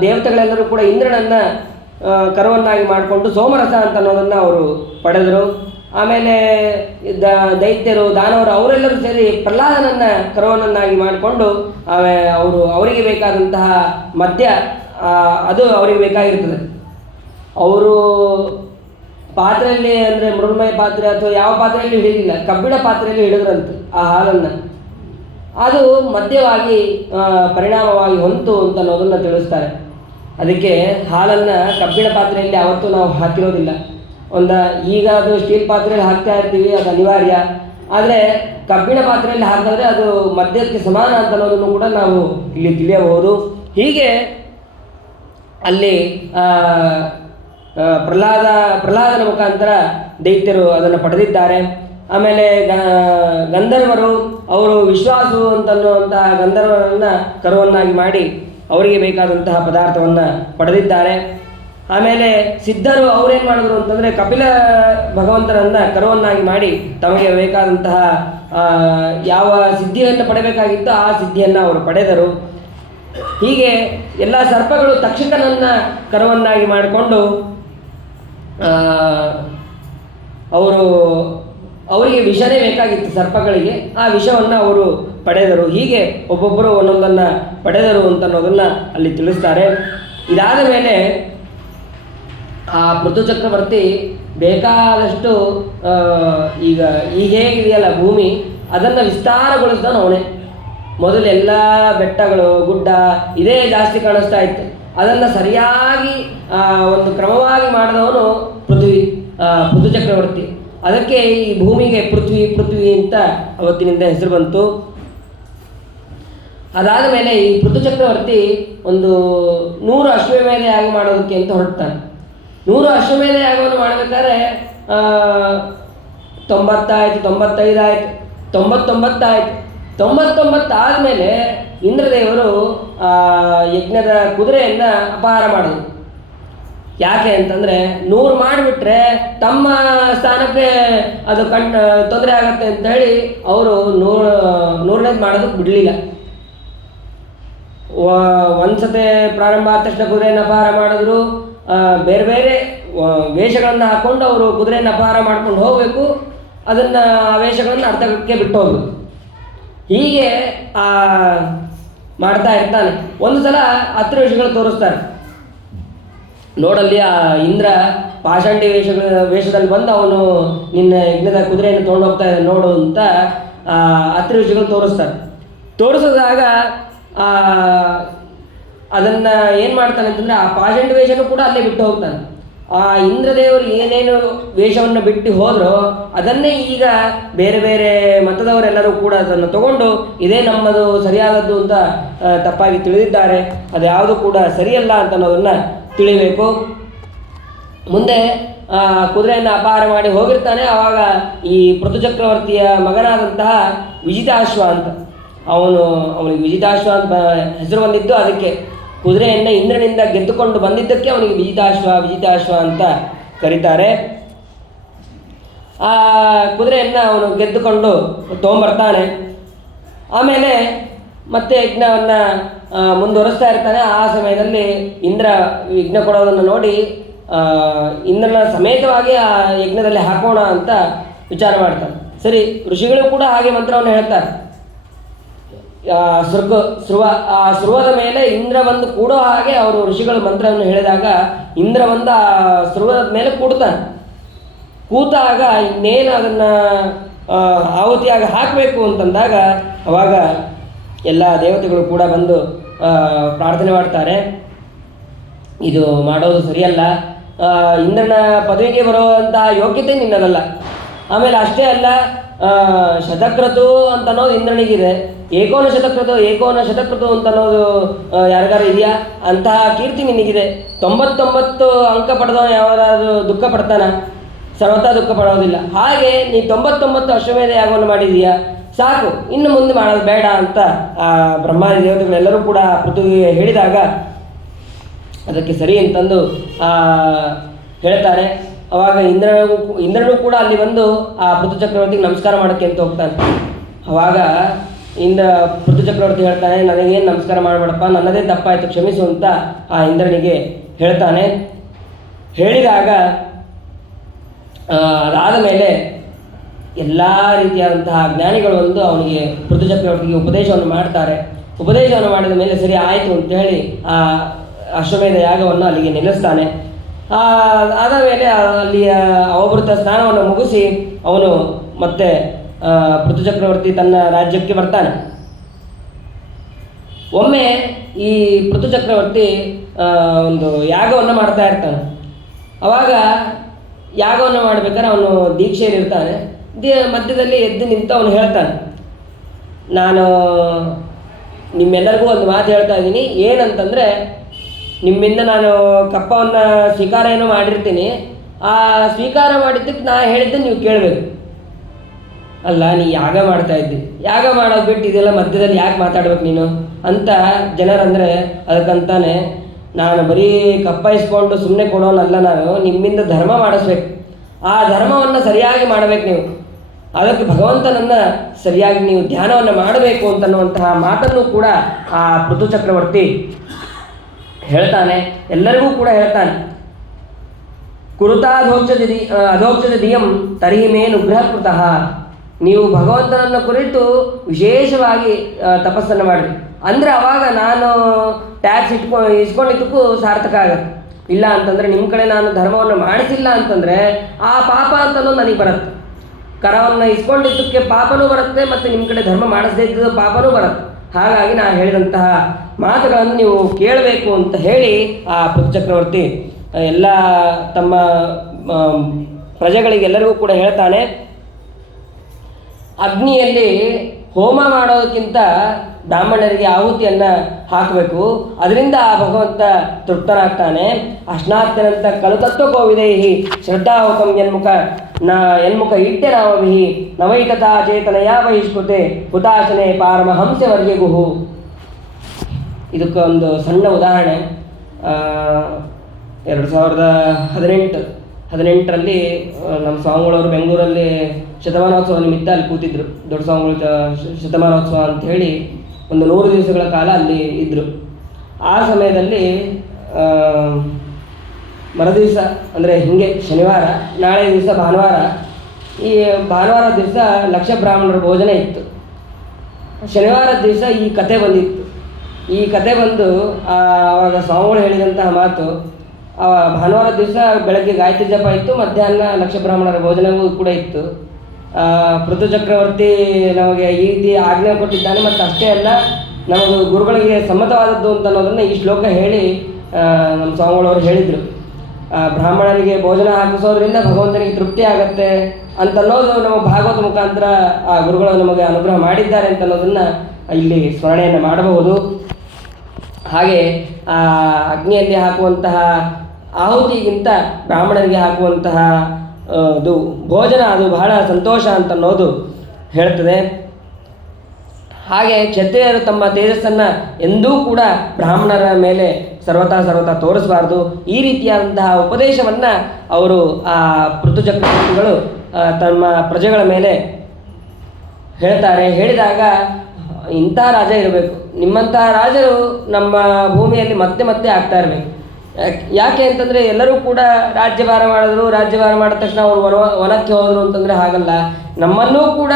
ದೇವತೆಗಳೆಲ್ಲರೂ ಕೂಡ ಇಂದ್ರನನ್ನು ಕರುವನ್ನಾಗಿ ಮಾಡಿಕೊಂಡು ಸೋಮರಸ ಅಂತ ಅನ್ನೋದನ್ನು ಅವರು ಪಡೆದರು. ಆಮೇಲೆ ದೈತ್ಯರು, ದಾನವರು ಅವರೆಲ್ಲರೂ ಸೇರಿ ಪ್ರಹ್ಲಾದನನ್ನು ಕರುವನನ್ನಾಗಿ ಮಾಡಿಕೊಂಡು ಅವರಿಗೆ ಬೇಕಾದಂತಹ ಮದ್ಯ ಅದು ಅವರಿಗೆ ಬೇಕಾಗಿರ್ತದೆ. ಅವರು ಪಾತ್ರೆಯಲ್ಲಿ ಅಂದರೆ ಮೃಣ್ಮಯ ಪಾತ್ರೆ ಅಥವಾ ಯಾವ ಪಾತ್ರೆಯಲ್ಲಿ ಹಿಡಿದಿಲ್ಲ, ಕಬ್ಬಿಣ ಪಾತ್ರೆಯಲ್ಲಿ ಹಿಡಿದ್ರಂತೆ ಆ ಹಾಲನ್ನು. ಅದು ಮದ್ಯವಾಗಿ ಪರಿಣಾಮವಾಗಿ ಹೊಂತು ಅಂತ ಅನ್ನೋದನ್ನು ತಿಳಿಸ್ತಾರೆ. ಅದಕ್ಕೆ ಹಾಲನ್ನು ಕಬ್ಬಿಣ ಪಾತ್ರೆಯಲ್ಲಿ ಯಾವತ್ತೂ ನಾವು ಹಾಕಿರೋದಿಲ್ಲ. ಈಗ ಅದು ಸ್ಟೀಲ್ ಪಾತ್ರೆಯಲ್ಲಿ ಹಾಕ್ತಾ ಇರ್ತೀವಿ, ಅದು ಅನಿವಾರ್ಯ. ಆದರೆ ಕಬ್ಬಿಣ ಪಾತ್ರೆಯಲ್ಲಿ ಹಾಕಿದ್ರೆ ಅದು ಮದ್ಯಕ್ಕೆ ಸಮಾನ ಅಂತ ಅನ್ನೋದನ್ನು ಕೂಡ ನಾವು ಇಲ್ಲಿ ತಿಳಿಯಬಹುದು. ಹೀಗೆ ಅಲ್ಲಿ ಪ್ರಹ್ಲಾದನ ಮುಖಾಂತರ ದೈತ್ಯರು ಅದನ್ನು ಪಡೆದಿದ್ದಾರೆ. ಆಮೇಲೆ ಗಂಧರ್ವರು ಅವರು ವಿಶ್ವಾಸು ಅಂತನ್ನುವಂತಹ ಗಂಧರ್ವರನ್ನು ಕರುವನ್ನಾಗಿ ಮಾಡಿ ಅವರಿಗೆ ಬೇಕಾದಂತಹ ಪದಾರ್ಥವನ್ನು ಪಡೆದಿದ್ದಾರೆ. ಆಮೇಲೆ ಸಿದ್ಧರು ಅವರೇನು ಮಾಡಿದ್ರು ಅಂತಂದರೆ ಕಪಿಲ ಭಗವಂತನನ್ನು ಕರುವನ್ನಾಗಿ ಮಾಡಿ ತಮಗೆ ಬೇಕಾದಂತಹ ಯಾವ ಸಿದ್ಧಿಯನ್ನು ಪಡೆಯಬೇಕಾಗಿತ್ತೋ ಆ ಸಿದ್ಧಿಯನ್ನು ಅವರು ಪಡೆದರು. ಹೀಗೆ ಎಲ್ಲ ಸರ್ಪಗಳು ತಕ್ಷಕನನ್ನು ಕರುವನ್ನಾಗಿ ಮಾಡಿಕೊಂಡು ಅವರಿಗೆ ವಿಷನೇ ಬೇಕಾಗಿತ್ತು ಸರ್ಪಗಳಿಗೆ, ಆ ವಿಷವನ್ನು ಅವರು ಪಡೆದರು. ಹೀಗೆ ಒಬ್ಬೊಬ್ಬರು ಒಂದೊಂದನ್ನು ಪಡೆದರು ಅಂತ ಅನ್ನೋದನ್ನು ಅಲ್ಲಿ ತಿಳಿಸ್ತಾರೆ. ಇದಾದ ಮೇಲೆ ಆ ಪೃಥು ಚಕ್ರವರ್ತಿ ಬೇಕಾದಷ್ಟು ಈಗ ಹೇಗಿದೆಯಲ್ಲ ಭೂಮಿ, ಅದನ್ನು ವಿಸ್ತಾರಗೊಳಿಸಿದವನು ಅವನೇ. ಮೊದಲು ಎಲ್ಲ ಬೆಟ್ಟಗಳು ಗುಡ್ಡ ಇದೇ ಜಾಸ್ತಿ ಕಾಣಿಸ್ತಾ ಇತ್ತು. ಅದನ್ನು ಸರಿಯಾಗಿ ಒಂದು ಕ್ರಮವಾಗಿ ಮಾಡಿದವನು ಪೃಥು ಚಕ್ರವರ್ತಿ. ಅದಕ್ಕೆ ಈ ಭೂಮಿಗೆ ಪೃಥ್ವಿ ಅಂತ ಅವತ್ತಿನಿಂದ ಹೆಸರು ಬಂತು. ಅದಾದ ಮೇಲೆ ಈ ಪೃಥು ಚಕ್ರವರ್ತಿ ಒಂದು 100 ಅಶ್ವಮೇಧ ಯಾಗ ಮಾಡೋದಕ್ಕೆ ಅಂತ ಹೊರಡ್ತಾನೆ. 100 ಅಶ್ವಮೇಧ ಯಾಗವನ್ನು ಮಾಡಬೇಕಾದ್ರೆ 90 ಆಯಿತು, 95 ಆಯಿತು, 99 ಆಯಿತು. 99 ಆದಮೇಲೆ ಇಂದ್ರದೇವರು ಯಜ್ಞದ ಕುದುರೆಯನ್ನು ಅಪಹಾರ ಮಾಡಿದ್ರು. ಯಾಕೆ ಅಂತಂದರೆ 100 ಮಾಡಿಬಿಟ್ರೆ ತಮ್ಮ ಸ್ಥಾನಕ್ಕೆ ಅದು ತೊಂದರೆ ಆಗುತ್ತೆ ಅಂತ ಹೇಳಿ ಅವರು 100ನೇದು ಮಾಡೋದಕ್ಕೆ ಬಿಡಲಿಲ್ಲ. ಒಂದ್ಸತೆ ಪ್ರಾರಂಭ ಆದ ತಕ್ಷಣ ಕುದುರೆಯನ್ನು ಅಪಹಾರ ಮಾಡಿದ್ರು. ಬೇರೆ ಬೇರೆ ವೇಷಗಳನ್ನು ಹಾಕ್ಕೊಂಡು ಅವರು ಕುದುರೆಯನ್ನು ಅಪಹಾರ ಮಾಡ್ಕೊಂಡು ಹೋಗಬೇಕು. ಅದನ್ನು ಆ ವೇಷಗಳನ್ನು ಅರ್ಥಕ್ಕೆ ಬಿಟ್ಟು ಹೋಗಬೇಕು. ಹೀಗೆ ಮಾಡ್ತಾ ಇರ್ತಾನೆ. ಒಂದು ಸಲ 10 ವೇಷಗಳು ತೋರಿಸ್ತಾರೆ. ನೋಡಲ್ಲಿ ಆ ಇಂದ್ರ ಪಾಷಾಂಡಿ ವೇಷದಲ್ಲಿ ಬಂದು ಅವನು ನಿನ್ನ ಯಜ್ಞದ ಕುದುರೆಯನ್ನು ತೊಗೊಂಡು ಹೋಗ್ತಾ ಇದ್ದಾನೆ ನೋಡು ಅಂತ 10 ವೇಷಗಳು ತೋರಿಸ್ತಾರೆ. ತೋರಿಸಿದಾಗ ಅದನ್ನು ಏನು ಮಾಡ್ತಾನೆ ಅಂತಂದರೆ ಆ ಪಾಷಾಂಡಿ ವೇಷನೂ ಕೂಡ ಅಲ್ಲೇ ಬಿಟ್ಟು ಹೋಗ್ತಾನೆ. ಆ ಇಂದ್ರದೇವರು ಏನೇನು ವೇಷವನ್ನು ಬಿಟ್ಟು ಹೋದರೋ ಅದನ್ನೇ ಈಗ ಬೇರೆ ಬೇರೆ ಮತದವರೆಲ್ಲರೂ ಕೂಡ ಅದನ್ನು ತಗೊಂಡು ಇದೇ ನಮ್ಮದು ಸರಿಯಾದದ್ದು ಅಂತ ತಪ್ಪಾಗಿ ತಿಳಿದಿದ್ದಾರೆ. ಅದು ಯಾವುದು ಕೂಡ ಸರಿಯಲ್ಲ ಅಂತ ಅನ್ನೋದನ್ನು ತಿಳಿಬೇಕು. ಮುಂದೆ ಕುದುರೆಯನ್ನು ಅಪಹಾರ ಮಾಡಿ ಹೋಗಿರ್ತಾನೆ. ಆವಾಗ ಈ ಪೃಥು ಚಕ್ರವರ್ತಿಯ ಮಗನಾದಂತಹ ವಿಜಿತಾಶ್ವ ಅಂತ ಅವನಿಗೆ ವಿಜಿತಾಶ್ವ ಅಂತ ಹೆಸರು ಬಂದಿದ್ದು. ಅದಕ್ಕೆ ಕುದುರೆಯನ್ನು ಇಂದ್ರನಿಂದ ಗೆದ್ದುಕೊಂಡು ಬಂದಿದ್ದಕ್ಕೆ ಅವನಿಗೆ ವಿಜಿತಾಶ್ವ ಅಂತ ಕರೀತಾರೆ. ಆ ಕುದುರೆಯನ್ನು ಅವನು ಗೆದ್ದುಕೊಂಡು ತೊಗೊಂಬರ್ತಾನೆ. ಆಮೇಲೆ ಮತ್ತೆ ಯಜ್ಞವನ್ನು ಮುಂದುವರಿಸ್ತಾ ಇರ್ತಾನೆ. ಆ ಸಮಯದಲ್ಲಿ ಇಂದ್ರ ಯಜ್ಞ ಕೊಡೋದನ್ನು ನೋಡಿ ಇಂದ್ರನ ಸಮೇತವಾಗಿ ಆ ಯಜ್ಞದಲ್ಲಿ ಹಾಕೋಣ ಅಂತ ವಿಚಾರ ಮಾಡ್ತಾನೆ. ಸರಿ, ಋಷಿಗಳು ಕೂಡ ಹಾಗೆ ಮಂತ್ರವನ್ನು ಹೇಳ್ತಾರೆ. ಸ್ರುವದ ಮೇಲೆ ಇಂದ್ರ ಬಂದು ಕೂಡೋ ಹಾಗೆ ಅವರು ಋಷಿಗಳು ಮಂತ್ರವನ್ನು ಹೇಳಿದಾಗ ಇಂದ್ರ ಬಂದು ಆ ಸ್ರುವದ ಮೇಲೆ ಕೂಡ್ತಾನೆ. ಕೂತಾಗ ಇನ್ನೇನು ಅದನ್ನು ಆಹುತಿಯಾಗಿ ಹಾಕಬೇಕು ಅಂತಂದಾಗ ಅವಾಗ ಎಲ್ಲ ದೇವತೆಗಳು ಕೂಡ ಬಂದು ಪ್ರಾರ್ಥನೆ ಮಾಡ್ತಾರೆ. ಇದು ಮಾಡೋದು ಸರಿಯಲ್ಲ, ಇಂದ್ರನ ಪದವಿಗೆ ಬರುವಂತಹ ಯೋಗ್ಯತೆ ನಿನ್ನದಲ್ಲ. ಆಮೇಲೆ ಅಷ್ಟೇ ಅಲ್ಲ, ಶತಕ್ರತು ಅಂತ ಅನ್ನೋದು ಇಂದ್ರನಿಗಿದೆ. ಏಕೋನ ಶತಕ್ರತು ಅಂತ ಅನ್ನೋದು ಯಾರಿಗಾರು ಇದೆಯಾ? ಅಂತಹ ಕೀರ್ತಿ ನಿನಗಿದೆ. 99 ಅಂಕ ಪಡೆದವ ಯಾವಾಗಾದ್ರೂ ದುಃಖ ಪಡ್ತಾನ? ಸರ್ವತಾ ದುಃಖ ಪಡೋದಿಲ್ಲ. ಹಾಗೆ ನೀ 99 ಅಶ್ವಮೇಧ ಯಾಗವನ್ನು ಮಾಡಿದೀಯಾ, ಸಾಕು, ಇನ್ನು ಮುಂದೆ ಮಾಡೋದು ಬೇಡ ಅಂತ ಬ್ರಹ್ಮಾದಿ ದೇವತೆಗಳೆಲ್ಲರೂ ಕೂಡ ಪೃಥ್ವಿಗೆ ಹೇಳಿದಾಗ ಅದಕ್ಕೆ ಸರಿ ಅಂತಂದು ಹೇಳ್ತಾರೆ. ಅವಾಗ ಇಂದ್ರನೂ ಕೂಡ ಅಲ್ಲಿ ಬಂದು ಆ ಪೃಥು ಚಕ್ರವರ್ತಿಗೆ ನಮಸ್ಕಾರ ಮಾಡೋಕ್ಕೆ ಅಂತ ಹೋಗ್ತಾನೆ. ಅವಾಗ ಪೃಥು ಚಕ್ರವರ್ತಿ ಹೇಳ್ತಾನೆ, ನನಗೇನು ನಮಸ್ಕಾರ ಮಾಡಬೇಡಪ್ಪ, ನನ್ನದೇ ತಪ್ಪಾಯಿತು, ಕ್ಷಮಿಸು ಅಂತ ಆ ಇಂದ್ರನಿಗೆ ಹೇಳ್ತಾನೆ. ಹೇಳಿದಾಗ ಅದಾದ ಮೇಲೆ ಎಲ್ಲ ರೀತಿಯಾದಂತಹ ಜ್ಞಾನಿಗಳು ಬಂದು ಅವನಿಗೆ ಪೃಥು ಚಕ್ರವರ್ತಿಗೆ ಉಪದೇಶವನ್ನು ಮಾಡ್ತಾರೆ. ಉಪದೇಶವನ್ನು ಮಾಡಿದ ಮೇಲೆ ಸರಿ ಆಯಿತು ಅಂತ ಹೇಳಿ ಆ ಅಶ್ವಮೇಧ ಯಾಗವನ್ನು ಅಲ್ಲಿಗೆ ನಿಲ್ಲಿಸ್ತಾನೆ. ಆದ ಮೇಲೆ ಅಲ್ಲಿಯ ಅವಭೃತ ಸ್ನಾನವನ್ನು ಮುಗಿಸಿ ಅವನು ಮತ್ತೆ ಪೃಥು ಚಕ್ರವರ್ತಿ ತನ್ನ ರಾಜ್ಯಕ್ಕೆ ಬರ್ತಾನೆ. ಒಮ್ಮೆ ಈ ಪೃಥು ಚಕ್ರವರ್ತಿ ಒಂದು ಯಾಗವನ್ನು ಮಾಡ್ತಾ ಇರ್ತಾನೆ. ಆವಾಗ ಯಾಗವನ್ನು ಮಾಡಬೇಕಾದ್ರೆ ಅವನು ದೀಕ್ಷೆಯಲ್ಲಿ ಇರ್ತಾನೆ. ಮಧ್ಯದಲ್ಲಿ ಎದ್ದು ನಿಂತು ಅವನು ಹೇಳ್ತಾನೆ, ನಾನು ನಿಮ್ಮೆಲ್ಲರಿಗೂ ಒಂದು ಮಾತು ಹೇಳ್ತಾ ಇದ್ದೀನಿ. ಏನಂತಂದರೆ, ನಿಮ್ಮಿಂದ ನಾನು ಕಪ್ಪವನ್ನು ಸ್ವೀಕಾರ ಏನೋ ಮಾಡಿರ್ತೀನಿ. ಆ ಸ್ವೀಕಾರ ಮಾಡಿದ್ದಕ್ಕೆ ನಾ ಹೇಳಿದ್ದೆ ನೀವು ಕೇಳಬೇಕು. ಅಲ್ಲ, ನೀ ಯಾಗ ಮಾಡ್ತಾ ಇದ್ದಿ, ಯಾಗ ಮಾಡೋದು ಬಿಟ್ಟು ಇದೆಲ್ಲ ಮಧ್ಯದಲ್ಲಿ ಯಾಕೆ ಮಾತಾಡ್ಬೇಕು ನೀನು ಅಂತ ಜನರಂದರೆ, ಅದಕ್ಕಂತಾನೆ ನಾನು ಬರೀ ಕಪ್ಪ ಇಸ್ಕೊಂಡು ಸುಮ್ಮನೆ ಕೊಡೋನಲ್ಲ, ನಾನು ನಿಮ್ಮಿಂದ ಧರ್ಮ ಮಾಡಿಸ್ಬೇಕು. ಆ ಧರ್ಮವನ್ನು ಸರಿಯಾಗಿ ಮಾಡಬೇಕು ನೀವು. ಅದಕ್ಕೆ ಭಗವಂತನನ್ನು ಸರಿಯಾಗಿ ನೀವು ಧ್ಯಾನವನ್ನು ಮಾಡಬೇಕು ಅಂತನ್ನುವಂತಹ ಮಾತನ್ನು ಕೂಡ ಆ ಪೃಥು ಚಕ್ರವರ್ತಿ ಹೇಳ್ತಾನೆ. ಎಲ್ಲರಿಗೂ ಕೂಡ ಹೇಳ್ತಾನೆ. ಅಧೋಕ್ಷಜ ದಿಯಂ ತರ್ಹಿ ಮೇ ನುಗ್ರಹಕೃತಃ. ನೀವು ಭಗವಂತನನ್ನು ಕುರಿತು ವಿಶೇಷವಾಗಿ ತಪಸ್ಸನ್ನು ಮಾಡಿರಿ. ಅಂದರೆ ಅವಾಗ ನಾನು ಟ್ಯಾಕ್ಸ್ ಇಸ್ಕೊಂಡಿದ್ದಕ್ಕೂ ಸಾರ್ಥಕ ಆಗುತ್ತೆ. ಇಲ್ಲ ಅಂತಂದರೆ ನಿಮ್ಮ ಕಡೆ ನಾನು ಧರ್ಮವನ್ನು ಮಾಡಿಸಿಲ್ಲ ಅಂತಂದರೆ ಆ ಪಾಪ ಅಂತನೂ ನನಗೆ ಬರುತ್ತೆ. ಕರವನ್ನು ಇಸ್ಕೊಂಡಿದ್ದಕ್ಕೆ ಪಾಪನೂ ಬರುತ್ತೆ, ಮತ್ತು ನಿಮ್ಮ ಕಡೆ ಧರ್ಮ ಮಾಡಿಸದೇ ಇದ್ದ ಪಾಪನೂ ಬರುತ್ತೆ. ಹಾಗಾಗಿ ನಾನು ಹೇಳಿದಂತಹ ಮಾತುಗಳನ್ನು ನೀವು ಕೇಳಬೇಕು ಅಂತ ಹೇಳಿ ಆ ಪೃಥು ಚಕ್ರವರ್ತಿ ಎಲ್ಲ ತಮ್ಮ ಪ್ರಜೆಗಳಿಗೆಲ್ಲರಿಗೂ ಕೂಡ ಹೇಳ್ತಾನೆ. ಅಗ್ನಿಯಲ್ಲಿ ಹೋಮ ಮಾಡೋದಕ್ಕಿಂತ ಬ್ರಾಹ್ಮಣರಿಗೆ ಆಹುತಿಯನ್ನು ಹಾಕಬೇಕು. ಅದರಿಂದ ಆ ಭಗವಂತ ತೃಪ್ತನಾಗ್ತಾನೆ. ಅಶ್ನಾತ್ಯನಂತ ಕಲುತತ್ವ ಕೋವಿದೈಹಿ ಶ್ರದ್ಧಾಹುತಂ ಯನ್ಮುಖ ಇಟ್ಯ ನಾವಭಿ ನವೈತಥಾ ಚೇತನಯ ಬಹಿಷ್ಕೃತೆ ಹುತಾಶನೆ ಪಾರಮಹಂಸೆ ವರ್ಯಗುಹು. ಇದಕ್ಕೆ ಒಂದು ಸಣ್ಣ ಉದಾಹರಣೆ. 2018ರಲ್ಲಿ ನಮ್ಮ ಸ್ವಾಮಿಗಳವರು ಬೆಂಗಳೂರಲ್ಲಿ ಶತಮಾನೋತ್ಸವ ನಿಮಿತ್ತ ಅಲ್ಲಿ ಕೂತಿದ್ರು. ದೊಡ್ಡ ಸ್ವಾಮಿಗಳು ಶತಮಾನೋತ್ಸವ ಅಂತ ಹೇಳಿ ಒಂದು 100 ದಿವಸಗಳ ಕಾಲ ಅಲ್ಲಿ ಇದ್ದರು. ಆ ಸಮಯದಲ್ಲಿ ಮರುದಿವಸ ಅಂದರೆ ಹೀಗೆ ಶನಿವಾರ, ನಾಳೆ ದಿವಸ ಭಾನುವಾರ. ಈ ಭಾನುವಾರ ದಿವಸ ಲಕ್ಷ ಬ್ರಾಹ್ಮಣರ ಭೋಜನ ಇತ್ತು. ಶನಿವಾರದ ದಿವಸ ಈ ಕತೆ ಬಂದಿತ್ತು. ಈ ಕತೆ ಬಂದು ಆವಾಗ ಸ್ವಾಮಿಗಳು ಹೇಳಿದಂತಹ ಮಾತು, ಭಾನುವಾರ ದಿವಸ ಬೆಳಗ್ಗೆ ಗಾಯತ್ರಿ ಜಪ ಇತ್ತು, ಮಧ್ಯಾಹ್ನ ಲಕ್ಷ ಬ್ರಾಹ್ಮಣರ ಭೋಜನವೂ ಕೂಡ ಇತ್ತು. ಪೃಥು ಚಕ್ರವರ್ತಿ ನಮಗೆ ಈ ರೀತಿ ಆಜ್ಞೆ ಕೊಟ್ಟಿದ್ದಾನೆ, ಮತ್ತು ಅಷ್ಟೇ ಅಲ್ಲ ನಮಗೆ ಗುರುಗಳಿಗೆ ಸಮ್ಮತವಾದದ್ದು ಅಂತ ಅನ್ನೋದನ್ನು ಈ ಶ್ಲೋಕ ಹೇಳಿ ನಮ್ಮ ಸ್ವಾಮಿಗಳವರು ಹೇಳಿದರು. ಬ್ರಾಹ್ಮಣರಿಗೆ ಭೋಜನ ಹಾಕಿಸೋದ್ರಿಂದ ಭಗವಂತನಿಗೆ ತೃಪ್ತಿ ಆಗತ್ತೆ ಅಂತನ್ನೋದು ನಮ್ಮ ಭಾಗವತ ಮುಖಾಂತರ ಆ ಗುರುಗಳು ನಮಗೆ ಅನುಗ್ರಹ ಮಾಡಿದ್ದಾರೆ ಅಂತ ಅನ್ನೋದನ್ನು ಇಲ್ಲಿ ಸ್ಮರಣೆಯನ್ನು ಮಾಡಬಹುದು. ಹಾಗೆ ಆ ಅಗ್ನಿಯಲ್ಲಿ ಹಾಕುವಂತಹ ಆಹುತಿಗಿಂತ ಬ್ರಾಹ್ಮಣರಿಗೆ ಹಾಕುವಂತಹ ಅದು ಭೋಜನ ಅದು ಬಹಳ ಸಂತೋಷ ಅಂತನ್ನೋದು ಹೇಳ್ತದೆ. ಹಾಗೆ ಕ್ಷತ್ರಿಯರು ತಮ್ಮ ತೇಜಸ್ಸನ್ನು ಎಂದೂ ಕೂಡ ಬ್ರಾಹ್ಮಣರ ಮೇಲೆ ಸರ್ವತಾ ತೋರಿಸಬಾರ್ದು. ಈ ರೀತಿಯಾದಂತಹ ಉಪದೇಶವನ್ನು ಅವರು ಆ ಪೃಥು ಚಕ್ರವರ್ತಿಗಳು ತಮ್ಮ ಪ್ರಜೆಗಳ ಮೇಲೆ ಹೇಳ್ತಾರೆ. ಹೇಳಿದಾಗ ಇಂಥ ರಾಜ ಇರಬೇಕು, ನಿಮ್ಮಂತಹ ರಾಜರು ನಮ್ಮ ಭೂಮಿಯಲ್ಲಿ ಮತ್ತೆ ಆಗ್ತಾ ಇರಬೇಕು. ಯಾಕೆ ಅಂತಂದರೆ ಎಲ್ಲರೂ ಕೂಡ ರಾಜ್ಯಭಾರ ಮಾಡಿದ ತಕ್ಷಣ ಅವರು ವನಕ್ಕೆ ಹೋದರು ಅಂತಂದರೆ ಹಾಗಲ್ಲ. ನಮ್ಮನ್ನೂ ಕೂಡ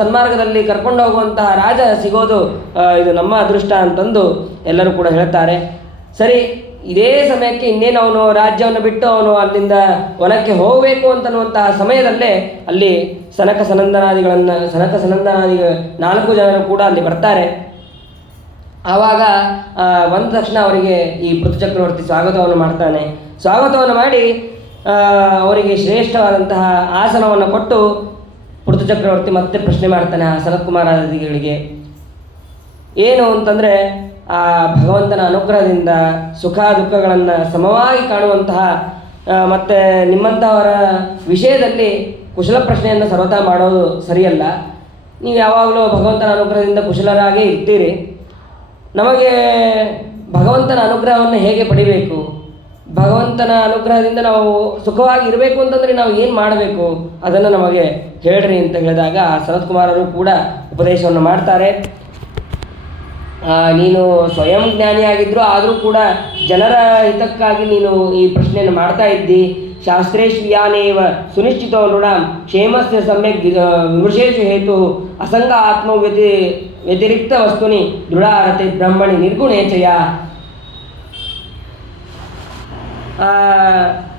ಸನ್ಮಾರ್ಗದಲ್ಲಿ ಕರ್ಕೊಂಡು ಹೋಗುವಂತಹ ರಾಜ ಸಿಗೋದು ಇದು ನಮ್ಮ ಅದೃಷ್ಟ ಅಂತಂದು ಎಲ್ಲರೂ ಕೂಡ ಹೇಳ್ತಾರೆ. ಸರಿ, ಇದೇ ಸಮಯಕ್ಕೆ ಇನ್ನೇನು ಅವನು ರಾಜ್ಯವನ್ನು ಬಿಟ್ಟು ಅವನು ಅಲ್ಲಿಂದ ವನಕ್ಕೆ ಹೋಗಬೇಕು ಅಂತನ್ನುವಂತಹ ಸಮಯದಲ್ಲೇ ಅಲ್ಲಿ ಸನಕ ಸನಂದನಾದಿ 4 ಜನರು ಕೂಡ ಅಲ್ಲಿ ಬರ್ತಾರೆ. ಆವಾಗ ಬಂದ ತಕ್ಷಣ ಅವರಿಗೆ ಈ ಪೃಥು ಚಕ್ರವರ್ತಿ ಸ್ವಾಗತವನ್ನು ಮಾಡ್ತಾನೆ. ಸ್ವಾಗತವನ್ನು ಮಾಡಿ ಅವರಿಗೆ ಶ್ರೇಷ್ಠವಾದಂತಹ ಆಸನವನ್ನು ಕೊಟ್ಟು ಪೃಥು ಚಕ್ರವರ್ತಿ ಮತ್ತೆ ಪ್ರಶ್ನೆ ಮಾಡ್ತಾನೆ ಆ ಸನತ್ಕುಮಾರಾದಿಗಳಿಗೆ. ಏನು ಅಂತಂದರೆ, ಆ ಭಗವಂತನ ಅನುಗ್ರಹದಿಂದ ಸುಖ ದುಃಖಗಳನ್ನು ಸಮವಾಗಿ ಕಾಣುವಂತಹ ಮತ್ತು ನಿಮ್ಮಂಥವರ ವಿಷಯದಲ್ಲಿ ಕುಶಲ ಪ್ರಶ್ನೆಯನ್ನು ಸರ್ವತಾ ಮಾಡೋದು ಸರಿಯಲ್ಲ. ನೀವು ಯಾವಾಗಲೂ ಭಗವಂತನ ಅನುಗ್ರಹದಿಂದ ಕುಶಲರಾಗೇ ಇರ್ತೀರಿ. ನಮಗೆ ಭಗವಂತನ ಅನುಗ್ರಹವನ್ನು ಹೇಗೆ ಪಡಿಬೇಕು, ಭಗವಂತನ ಅನುಗ್ರಹದಿಂದ ನಾವು ಸುಖವಾಗಿ ಇರಬೇಕು ಅಂತಂದರೆ ನಾವು ಏನು ಮಾಡಬೇಕು ಅದನ್ನು ನಮಗೆ ಹೇಳ್ರಿ ಅಂತ ಹೇಳಿದಾಗ ಆ ಸನತ್ಕುಮಾರರು ಕೂಡ ಉಪದೇಶವನ್ನು ಮಾಡ್ತಾರೆ. ನೀನು ಸ್ವಯಂ ಜ್ಞಾನಿಯಾಗಿದ್ದರೂ ಆದರೂ ಕೂಡ ಜನರ ಹಿತಕ್ಕಾಗಿ ನೀನು ಈ ಪ್ರಶ್ನೆಯನ್ನು ಮಾಡ್ತಾ ಇದ್ದಿ. ಶಾಸ್ತ್ರೇಶ್ವಿಯಾನೇವ ಸುನಿಶ್ಚಿತೋ ನೃಣಾಂ ಕ್ಷೇಮಸ್ಯ ಸಮ್ಯಕ್ ವಿಮರ್ಶೇಷು ಹೇತು ಅಸಂಗ ಆತ್ಮ ವ್ಯತಿರಿಕ್ತ ವಸ್ತುನಿ ದೃಢಾರತೆ ಬ್ರಹ್ಮಣಿ ನಿರ್ಗುಣೇಚಯ.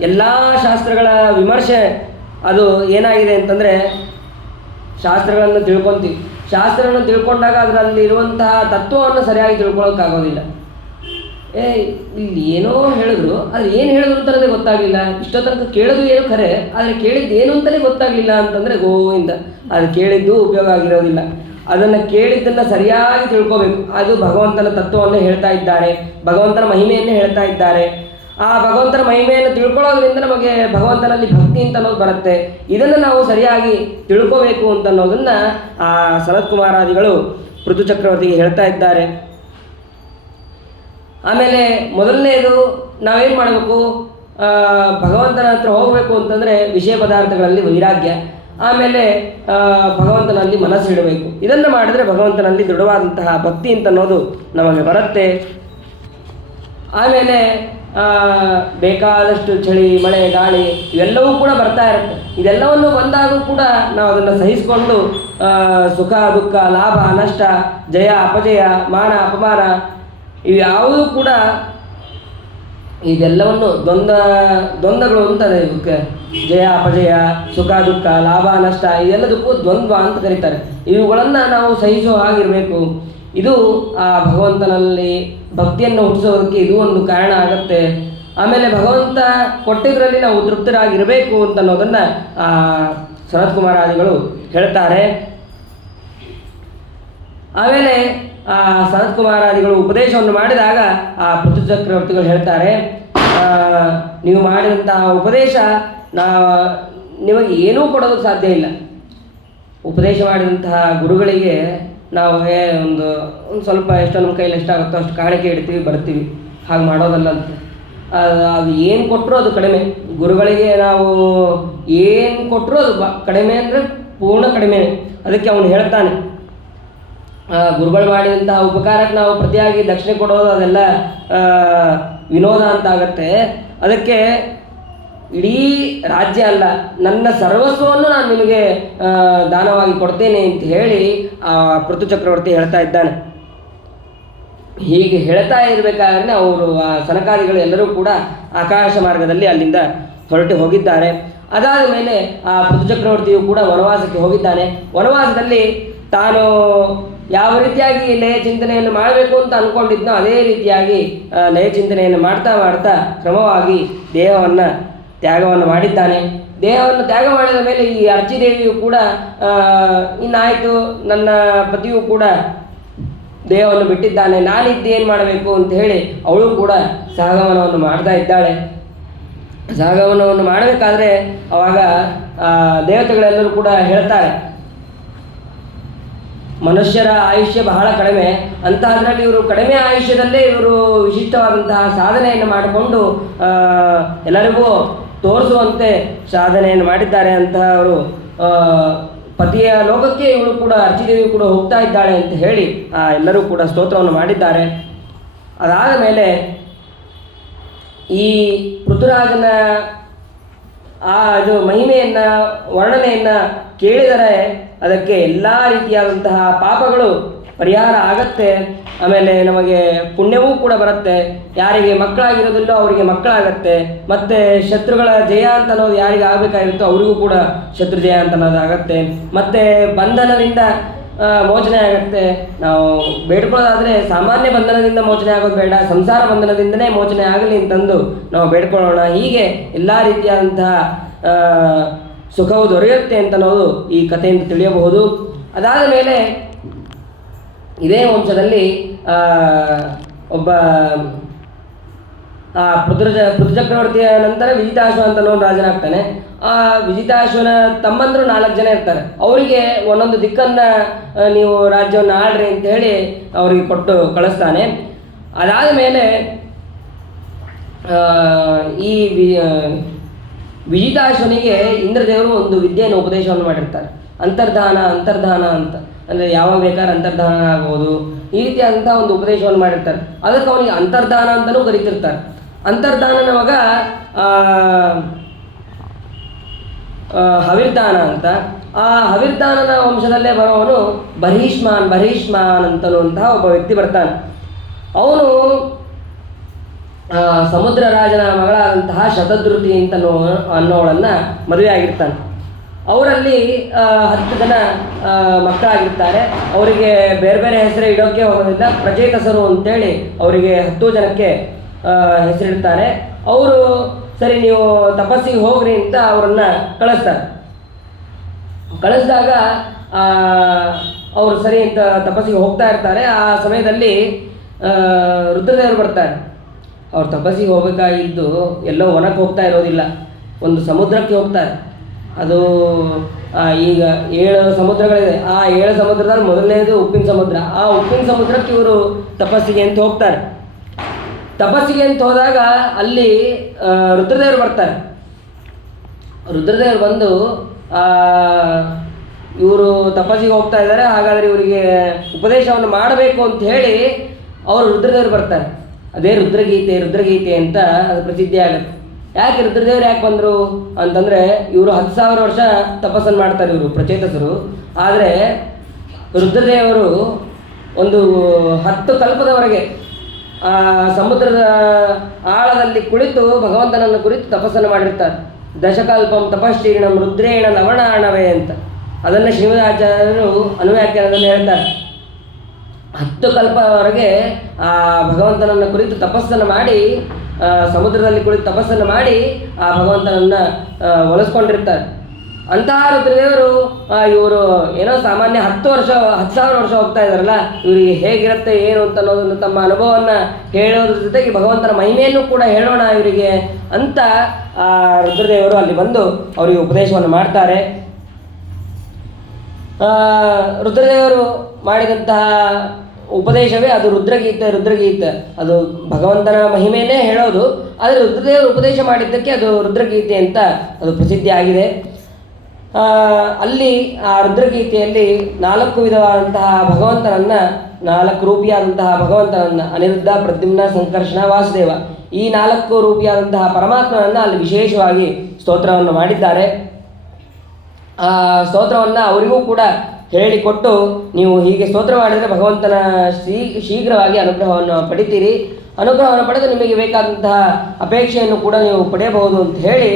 ಎಲ್ಲ ಶಾಸ್ತ್ರಗಳ ವಿಮರ್ಶೆ ಅದು ಏನಾಗಿದೆ ಅಂತಂದರೆ, ಶಾಸ್ತ್ರಗಳನ್ನು ತಿಳ್ಕೊತೀವಿ, ಶಾಸ್ತ್ರಗಳನ್ನು ತಿಳ್ಕೊಂಡಾಗ ಅದರಲ್ಲಿ ಇರುವಂತಹ ತತ್ವವನ್ನು ಸರಿಯಾಗಿ ತಿಳ್ಕೊಳ್ಳೋಕ್ಕಾಗೋದಿಲ್ಲ. ಇಲ್ಲಿ ಏನೋ ಹೇಳಿದ್ರು, ಆದರೆ ಏನು ಹೇಳಿದ್ರು ಅಂತಲೇ ಗೊತ್ತಾಗಲಿಲ್ಲ. ಇಷ್ಟೋ ತನಕ ಕೇಳೋದು ಏನು ಖರೆ, ಆದರೆ ಕೇಳಿದ್ದು ಏನು ಅಂತಲೇ ಗೊತ್ತಾಗಲಿಲ್ಲ ಅಂತಂದರೆ ಗೋವಿಂದ, ಅದು ಕೇಳಿದ್ದು ಉಪಯೋಗ ಆಗಿರೋದಿಲ್ಲ. ಅದನ್ನು ಕೇಳಿದ್ದನ್ನು ಸರಿಯಾಗಿ ತಿಳ್ಕೋಬೇಕು. ಅದು ಭಗವಂತನ ತತ್ವವನ್ನು ಹೇಳ್ತಾ ಇದ್ದಾರೆ, ಭಗವಂತನ ಮಹಿಮೆಯನ್ನು ಹೇಳ್ತಾ ಇದ್ದಾರೆ. ಆ ಭಗವಂತನ ಮಹಿಮೆಯನ್ನು ತಿಳ್ಕೊಳ್ಳೋದ್ರಿಂದ ನಮಗೆ ಭಗವಂತನಲ್ಲಿ ಭಕ್ತಿ ಅಂತ ಅನ್ನೋದು ಬರುತ್ತೆ. ಇದನ್ನು ನಾವು ಸರಿಯಾಗಿ ತಿಳ್ಕೋಬೇಕು ಅಂತ ಅನ್ನೋದನ್ನು ಆ ಸನತ್ ಕುಮಾರಾದಿಗಳು ಪೃಥು ಚಕ್ರವರ್ತಿಗೆ ಹೇಳ್ತಾ ಇದ್ದಾರೆ. ಆಮೇಲೆ ಮೊದಲನೇದು ನಾವೇನು ಮಾಡಬೇಕು, ಭಗವಂತನ ಹತ್ರ ಹೋಗಬೇಕು ಅಂತಂದರೆ ವಿಷಯ ಪದಾರ್ಥಗಳಲ್ಲಿ ವೈರಾಗ್ಯ, ಆಮೇಲೆ ಭಗವಂತನಲ್ಲಿ ಮನಸ್ಸಿಡಬೇಕು. ಇದನ್ನು ಮಾಡಿದರೆ ಭಗವಂತನಲ್ಲಿ ದೃಢವಾದಂತಹ ಭಕ್ತಿ ಅಂತ ಅನ್ನೋದು ನಮಗೆ ಬರುತ್ತೆ. ಆಮೇಲೆ ಬೇಕಾದಷ್ಟು ಚಳಿ, ಮಳೆ, ಗಾಳಿ ಇವೆಲ್ಲವೂ ಕೂಡ ಬರ್ತಾ ಇರುತ್ತೆ. ಇದೆಲ್ಲವನ್ನು ಬಂದಾಗೂ ಕೂಡ ನಾವು ಅದನ್ನು ಸಹಿಸಿಕೊಂಡು ಸುಖ ದುಃಖ, ಲಾಭ ನಷ್ಟ, ಜಯ ಅಪಜಯ, ಮಾನ ಅಪಮಾನ ಇವ್ಯಾವುದೂ ಕೂಡ ಇದೆಲ್ಲವನ್ನು ದ್ವಂದ್ವಗಳು ಅಂತಾರೆ. ಇವಕ್ಕೆ ಜಯ ಅಪಜಯ, ಸುಖ ದುಃಖ, ಲಾಭ ನಷ್ಟ ಇದೆಲ್ಲದಕ್ಕೂ ದ್ವಂದ್ವ ಅಂತ ಕರೀತಾರೆ. ಇವುಗಳನ್ನು ನಾವು ಸಹಿಸೋ ಹಾಗಿರಬೇಕು. ಇದು ಆ ಭಗವಂತನಲ್ಲಿ ಭಕ್ತಿಯನ್ನು ಹುಟ್ಟಿಸೋದಕ್ಕೆ ಇದು ಒಂದು ಕಾರಣ ಆಗುತ್ತೆ. ಆಮೇಲೆ ಭಗವಂತ ಕೊಟ್ಟಿದ್ದರಲ್ಲಿ ನಾವು ತೃಪ್ತರಾಗಿರಬೇಕು ಅಂತ ಅನ್ನೋದನ್ನು ಸನತ್ ಕುಮಾರಾದಿಗಳು ಹೇಳ್ತಾರೆ. ಆಮೇಲೆ ಸನತ್ ಕುಮಾರಾದಿಗಳು ಉಪದೇಶವನ್ನು ಮಾಡಿದಾಗ ಆ ಪೃಥು ಚಕ್ರವರ್ತಿಗಳು ಹೇಳ್ತಾರೆ, ನೀವು ಮಾಡಿದಂತಹ ಉಪದೇಶ ನಿಮಗೆ ಏನೂ ಕೊಡೋದಕ್ಕೆ ಸಾಧ್ಯ ಇಲ್ಲ. ಉಪದೇಶ ಮಾಡಿದಂತಹ ಗುರುಗಳಿಗೆ ನಾವು ಒಂದು ಸ್ವಲ್ಪ ಎಷ್ಟೋ ನಮ್ಮ ಕೈಯಲ್ಲಿ ಎಷ್ಟಾಗುತ್ತೋ ಅಷ್ಟು ಕಾಣಿಕೆ ಇಡ್ತೀವಿ, ಬರ್ತೀವಿ. ಹಾಗೆ ಮಾಡೋದಲ್ಲ ಅಂತ. ಅದು ಏನು ಕೊಟ್ಟರು ಅದು ಕಡಿಮೆ. ಗುರುಗಳಿಗೆ ನಾವು ಏನು ಕೊಟ್ಟರು ಅದು ಕಡಿಮೆ ಅಂದರೆ ಪೂರ್ಣ ಕಡಿಮೆ. ಅದಕ್ಕೆ ಅವನು ಹೇಳ್ತಾನೆ, ಗುರುಗಳು ಮಾಡಿದಂತಹ ಉಪಕಾರಕ್ಕೆ ನಾವು ಪ್ರತಿಯಾಗಿ ದಕ್ಷಿಣೆ ಕೊಡೋದು ಅದೆಲ್ಲ ವಿನೋದ ಅಂತ ಆಗತ್ತೆ. ಅದಕ್ಕೆ ಇಡೀ ರಾಜ್ಯ ಅಲ್ಲ, ನನ್ನ ಸರ್ವಸ್ವವನ್ನು ನಾನು ನಿಮಗೆ ದಾನವಾಗಿ ಕೊಡ್ತೇನೆ ಅಂತ ಹೇಳಿ ಆ ಪೃಥು ಚಕ್ರವರ್ತಿ ಹೇಳ್ತಾ ಇದ್ದಾನೆ. ಹೀಗೆ ಹೇಳ್ತಾ ಇರಬೇಕಾದ್ರೆ ಅವರು ಆ ಸನಕಾದಿಗಳು ಎಲ್ಲರೂ ಕೂಡ ಆಕಾಶ ಮಾರ್ಗದಲ್ಲಿ ಅಲ್ಲಿಂದ ಹೊರಟು ಹೋಗಿದ್ದಾರೆ. ಅದಾದ ಮೇಲೆ ಆ ಪೃಥು ಚಕ್ರವರ್ತಿಯು ಕೂಡ ವನವಾಸಕ್ಕೆ ಹೋಗಿದ್ದಾನೆ. ವನವಾಸದಲ್ಲಿ ತಾನು ಯಾವ ರೀತಿಯಾಗಿ ಲಯ ಚಿಂತನೆಯನ್ನು ಮಾಡಬೇಕು ಅಂತ ಅಂದ್ಕೊಂಡಿದ್ನೋ ಅದೇ ರೀತಿಯಾಗಿ ಲಯ ಚಿಂತನೆಯನ್ನು ಮಾಡ್ತಾ ಮಾಡ್ತಾ ಕ್ರಮವಾಗಿ ದೇಹವನ್ನು ತ್ಯಾಗವನ್ನು ಮಾಡಿದ್ದಾನೆ. ದೇಹವನ್ನು ತ್ಯಾಗ ಮಾಡಿದ ಮೇಲೆ ಈ ಅರ್ಚಿದೇವಿಯು ಕೂಡ ಇನ್ನಾಯಿತು, ನನ್ನ ಪತಿಯು ಕೂಡ ದೇಹವನ್ನು ಬಿಟ್ಟಿದ್ದಾನೆ, ನಾನಿದ್ದೇನು ಮಾಡಬೇಕು ಅಂತ ಹೇಳಿ ಅವಳು ಕೂಡ ಸಹಗಮನವನ್ನು ಮಾಡ್ತಾ ಇದ್ದಾಳೆ. ಸಹಗಮನವನ್ನು ಮಾಡಬೇಕಾದ್ರೆ ಅವಾಗ ದೇವತೆಗಳೆಲ್ಲರೂ ಕೂಡ ಹೇಳ್ತಾರೆ, ಮನುಷ್ಯರ ಆಯುಷ್ಯ ಬಹಳ ಕಡಿಮೆ, ಅಂತಹದ್ರಲ್ಲಿ ಇವರು ಕಡಿಮೆ ಆಯುಷ್ಯದಲ್ಲೇ ಇವರು ವಿಶಿಷ್ಟವಾದಂತಹ ಸಾಧನೆಯನ್ನು ಮಾಡಿಕೊಂಡು ಎಲ್ಲರಿಗೂ ತೋರಿಸುವಂತೆ ಸಾಧನೆಯನ್ನು ಮಾಡಿದ್ದಾರೆ ಅಂತ ಅವರು ಪತಿಯ ಲೋಕಕ್ಕೆ ಇವಳು ಕೂಡ ಅರ್ಚಿದೇವಿ ಕೂಡ ಹೋಗ್ತಾ ಇದ್ದಾಳೆ ಅಂತ ಹೇಳಿ ಎಲ್ಲರೂ ಕೂಡ ಸ್ತೋತ್ರವನ್ನು ಮಾಡಿದ್ದಾರೆ. ಅದಾದ ಮೇಲೆ ಈ ಪೃಥುರಾಜನ ಅದು ಮಹಿಮೆಯನ್ನು ವರ್ಣನೆಯನ್ನು ಕೇಳಿದರೆ ಅದಕ್ಕೆ ಎಲ್ಲ ರೀತಿಯಾದಂತಹ ಪಾಪಗಳು ಪರಿಹಾರ ಆಗತ್ತೆ. ಆಮೇಲೆ ನಮಗೆ ಪುಣ್ಯವೂ ಕೂಡ ಬರುತ್ತೆ. ಯಾರಿಗೆ ಮಕ್ಕಳಾಗಿರೋದಿಲ್ಲೋ ಅವರಿಗೆ ಮಕ್ಕಳಾಗತ್ತೆ. ಮತ್ತು ಶತ್ರುಗಳ ಜಯ ಅಂತ ಅನ್ನೋದು ಯಾರಿಗೆ ಆಗಬೇಕಾಗಿರುತ್ತೋ ಅವರಿಗೂ ಕೂಡ ಶತ್ರು ಜಯ ಅಂತ ಅನ್ನೋದು ಆಗತ್ತೆ. ಮತ್ತು ಬಂಧನದಿಂದ ಮೋಚನೆ ಆಗುತ್ತೆ. ನಾವು ಬೇಡ್ಕೊಳ್ಳೋದಾದರೆ ಸಾಮಾನ್ಯ ಬಂಧನದಿಂದ ಮೋಚನೆ ಆಗೋದು ಬೇಡ, ಸಂಸಾರ ಬಂಧನದಿಂದನೇ ಮೋಚನೆ ಆಗಲಿ ಅಂತಂದು ನಾವು ಬೇಡ್ಕೊಳ್ಳೋಣ. ಹೀಗೆ ಎಲ್ಲ ರೀತಿಯಾದಂತಹ ಸುಖವು ದೊರೆಯುತ್ತೆ ಅಂತ ನಾವು ಈ ಕಥೆಯಿಂದ ತಿಳಿಯಬಹುದು. ಅದಾದ ಮೇಲೆ ಇದೇ ವಂಶದಲ್ಲಿ ಒಬ್ಬ ಪೃಥು ಚಕ್ರವರ್ತಿಯ ನಂತರ ವಿಜಿತಾಶ್ವ ಅಂತ ಒಂದು ರಾಜನಾಗ್ತಾನೆ. ಆ ವಿಜಿತಾಶ್ವನ ತಮ್ಮಂದರು 4 ಜನ ಇರ್ತಾರೆ. ಅವರಿಗೆ ಒಂದೊಂದು ದಿಕ್ಕನ್ನು ನೀವು ರಾಜ್ಯವನ್ನು ಆಳ್ರಿ ಅಂತ ಹೇಳಿ ಅವರಿಗೆ ಕೊಟ್ಟು ಕಳಿಸ್ತಾನೆ. ಅದಾದ ಮೇಲೆ ಈ ವಿಜಿತಾಶ್ವನಿಗೆ ಇಂದ್ರದೇವರು ಒಂದು ವಿದ್ಯೆಯನ್ನು ಉಪದೇಶವನ್ನು ಮಾಡಿರ್ತಾರೆ, ಅಂತರ್ಧಾನ ಅಂತ. ಅಂದರೆ ಯಾವಾಗ ಬೇಕಾದ್ರೆ ಅಂತರ್ಧಾನ ಆಗ್ಬೋದು, ಈ ರೀತಿಯಾದಂಥ ಒಂದು ಉಪದೇಶವನ್ನು ಮಾಡಿರ್ತಾರೆ. ಅದಕ್ಕೆ ಅವನಿಗೆ ಅಂತರ್ಧಾನ ಅಂತಲೂ ಕರಿತಿರ್ತಾರೆ. ಅಂತರ್ಧಾನನ ಮಗ ಹವಿರ್ದಾನ ಅಂತ. ಆ ಹವಿರ್ದಾನನ ವಂಶದಲ್ಲೇ ಬರೋವನು ಬರ್ಹಿಷ್ಮಾನ್ ಅಂತನ್ನುವಂತಹ ಒಬ್ಬ ವ್ಯಕ್ತಿ ಬರ್ತಾನೆ. ಅವನು ಸಮುದ್ರ ರಾಜನ ಮಗಳಾದಂತಹ ಶತಧೃತಿ ಅನ್ನೋಳನ್ನು ಮದುವೆ ಆಗಿರ್ತಾನೆ. ಅವರಲ್ಲಿ 10 ಜನ ಮಕ್ಕಳಾಗಿರ್ತಾರೆ. ಅವರಿಗೆ ಬೇರೆ ಬೇರೆ ಹೆಸರು ಇಡೋಕ್ಕೆ ಹೋಗೋದಿಲ್ಲ. ಪ್ರಚೇತಸರು ಅಂತೇಳಿ ಅವರಿಗೆ 10 ಜನಕ್ಕೆ ಹೆಸರಿಡ್ತಾರೆ. ಅವರು ಸರಿ ನೀವು ತಪಸ್ಸಿಗೆ ಹೋಗ್ರಿ ಅಂತ ಅವರನ್ನು ಕಳಿಸ್ತಾರೆ. ಕಳಿಸಿದಾಗ ಅವರು ಸರಿ ಅಂತ ತಪಸ್ಸಿಗೆ ಹೋಗ್ತಾ ಇರ್ತಾರೆ. ಆ ಸಮಯದಲ್ಲಿ ರುದ್ರದೇವರು ಬರ್ತಾರೆ. ಅವ್ರು ತಪಸ್ಸಿಗೆ ಹೋಗಬೇಕಾಗಿದ್ದು ಎಲ್ಲೋ ವನಕ್ಕೆ ಹೋಗ್ತಾ ಇರೋದಿಲ್ಲ, ಒಂದು ಸಮುದ್ರಕ್ಕೆ ಹೋಗ್ತಾರೆ. ಅದು ಈಗ 7 ಸಮುದ್ರಗಳಿದೆ. ಆ 7 ಸಮುದ್ರದಲ್ಲಿ ಮೊದಲನೇದು ಉಪ್ಪಿನ ಸಮುದ್ರ. ಆ ಉಪ್ಪಿನ ಸಮುದ್ರಕ್ಕೆ ಇವರು ತಪಸ್ಸಿಗೆ ಅಂತ ಹೋಗ್ತಾರೆ. ತಪಸ್ಸಿಗೆ ಅಂತ ಹೋದಾಗ ಅಲ್ಲಿ ರುದ್ರದೇವರು ಬರ್ತಾರೆ. ರುದ್ರದೇವರು ಬಂದು ಇವರು ತಪಸ್ಸಿಗೆ ಹೋಗ್ತಾ ಇದ್ದಾರೆ, ಹಾಗಾದರೆ ಇವರಿಗೆ ಉಪದೇಶವನ್ನು ಮಾಡಬೇಕು ಅಂತ ಹೇಳಿ ಅವರು ರುದ್ರದೇವರು ಬರ್ತಾರೆ. ಅದೇ ರುದ್ರಗೀತೆ ಅಂತ ಅದು ಪ್ರಸಿದ್ಧಿ ಆಗುತ್ತೆ. ಯಾಕೆ ರುದ್ರದೇವರು ಯಾಕೆ ಬಂದರು ಅಂತಂದರೆ, ಇವರು 10,000 ವರ್ಷ ತಪಸ್ಸನ್ನು ಮಾಡ್ತಾರೆ ಇವರು ಪ್ರಚೇತಸರು. ಆದರೆ ರುದ್ರದೇವರು ಒಂದು 10 ಕಲ್ಪದವರೆಗೆ ಸಮುದ್ರದ ಆಳದಲ್ಲಿ ಕುಳಿತು ಭಗವಂತನನ್ನು ಕುರಿತು ತಪಸ್ಸನ್ನು ಮಾಡಿರ್ತಾರೆ. ದಶಕಲ್ಪಂ ತಪಶ್ಚೀರ್ಣಂ ರುದ್ರೇಣ ಲವಣಾಣವೇ ಅಂತ ಅದನ್ನು ಶ್ರೀಮದಾಚಾರ್ಯರು ಅನುವ್ಯಾಖ್ಯಾನದಲ್ಲಿ ಹೇಳ್ತಾರೆ. 10 ಕಲ್ಪವರೆಗೆ ಆ ಭಗವಂತನನ್ನು ಕುರಿತು ತಪಸ್ಸನ್ನು ಮಾಡಿ, ಸಮುದ್ರದಲ್ಲಿ ಕುಳಿತು ತಪಸ್ಸನ್ನು ಮಾಡಿ ಆ ಭಗವಂತನನ್ನು ಒಲಿಸ್ಕೊಂಡಿರ್ತಾರೆ. ಅಂತಹ ರುದ್ರದೇವರು ಇವರು ಏನೋ ಸಾಮಾನ್ಯ 10,000 ವರ್ಷ ಹೋಗ್ತಾ ಇದ್ದಾರಲ್ಲ, ಇವರಿಗೆ ಹೇಗಿರುತ್ತೆ ಏನು ಅಂತ ಅನ್ನೋದನ್ನು ತಮ್ಮ ಅನುಭವವನ್ನು ಹೇಳೋದ್ರ ಜೊತೆಗೆ ಭಗವಂತನ ಮಹಿಮೆಯನ್ನು ಕೂಡ ಹೇಳೋಣ ಇವರಿಗೆ ಅಂತ ರುದ್ರದೇವರು ಅಲ್ಲಿ ಬಂದು ಅವರಿಗೆ ಉಪದೇಶವನ್ನು ಮಾಡ್ತಾರೆ. ರುದ್ರದೇವರು ಮಾಡಿದಂತಹ ಉಪದೇಶವೇ ಅದು ರುದ್ರಗೀತೆ. ಅದು ಭಗವಂತನ ಮಹಿಮೆಯೇ ಹೇಳೋದು. ಆದರೆ ರುದ್ರದೇವರು ಉಪದೇಶ ಮಾಡಿದ್ದಕ್ಕೆ ಅದು ರುದ್ರಗೀತೆ ಅಂತ ಅದು ಪ್ರಸಿದ್ಧಿ ಆಗಿದೆ. ಅಲ್ಲಿ ಆ ರುದ್ರಗೀತೆಯಲ್ಲಿ 4 ವಿಧವಾದಂತಹ ಭಗವಂತನನ್ನು, 4 ರೂಪಿಯಾದಂತಹ ಭಗವಂತನನ್ನು, ಅನಿರುದ್ಧ, ಪ್ರದ್ಯುಮ್ನ, ಸಂಕರ್ಷಣ, ವಾಸುದೇವ, ಈ 4 ರೂಪಿಯಾದಂತಹ ಪರಮಾತ್ಮನನ್ನು ಅಲ್ಲಿ ವಿಶೇಷವಾಗಿ ಸ್ತೋತ್ರವನ್ನು ಮಾಡಿದ್ದಾರೆ. ಆ ಸ್ತೋತ್ರವನ್ನು ಅವರಿಗೂ ಕೂಡ ಹೇಳಿಕೊಟ್ಟು, ನೀವು ಹೀಗೆ ಸ್ತೋತ್ರ ಮಾಡಿದರೆ ಭಗವಂತನ ಶೀಘ್ರವಾಗಿ ಅನುಗ್ರಹವನ್ನು ಪಡಿತೀರಿ, ಅನುಗ್ರಹವನ್ನು ಪಡೆದು ನಿಮಗೆ ಬೇಕಾದಂತಹ ಅಪೇಕ್ಷೆಯನ್ನು ಕೂಡ ನೀವು ಪಡೆಯಬಹುದು ಅಂತ ಹೇಳಿ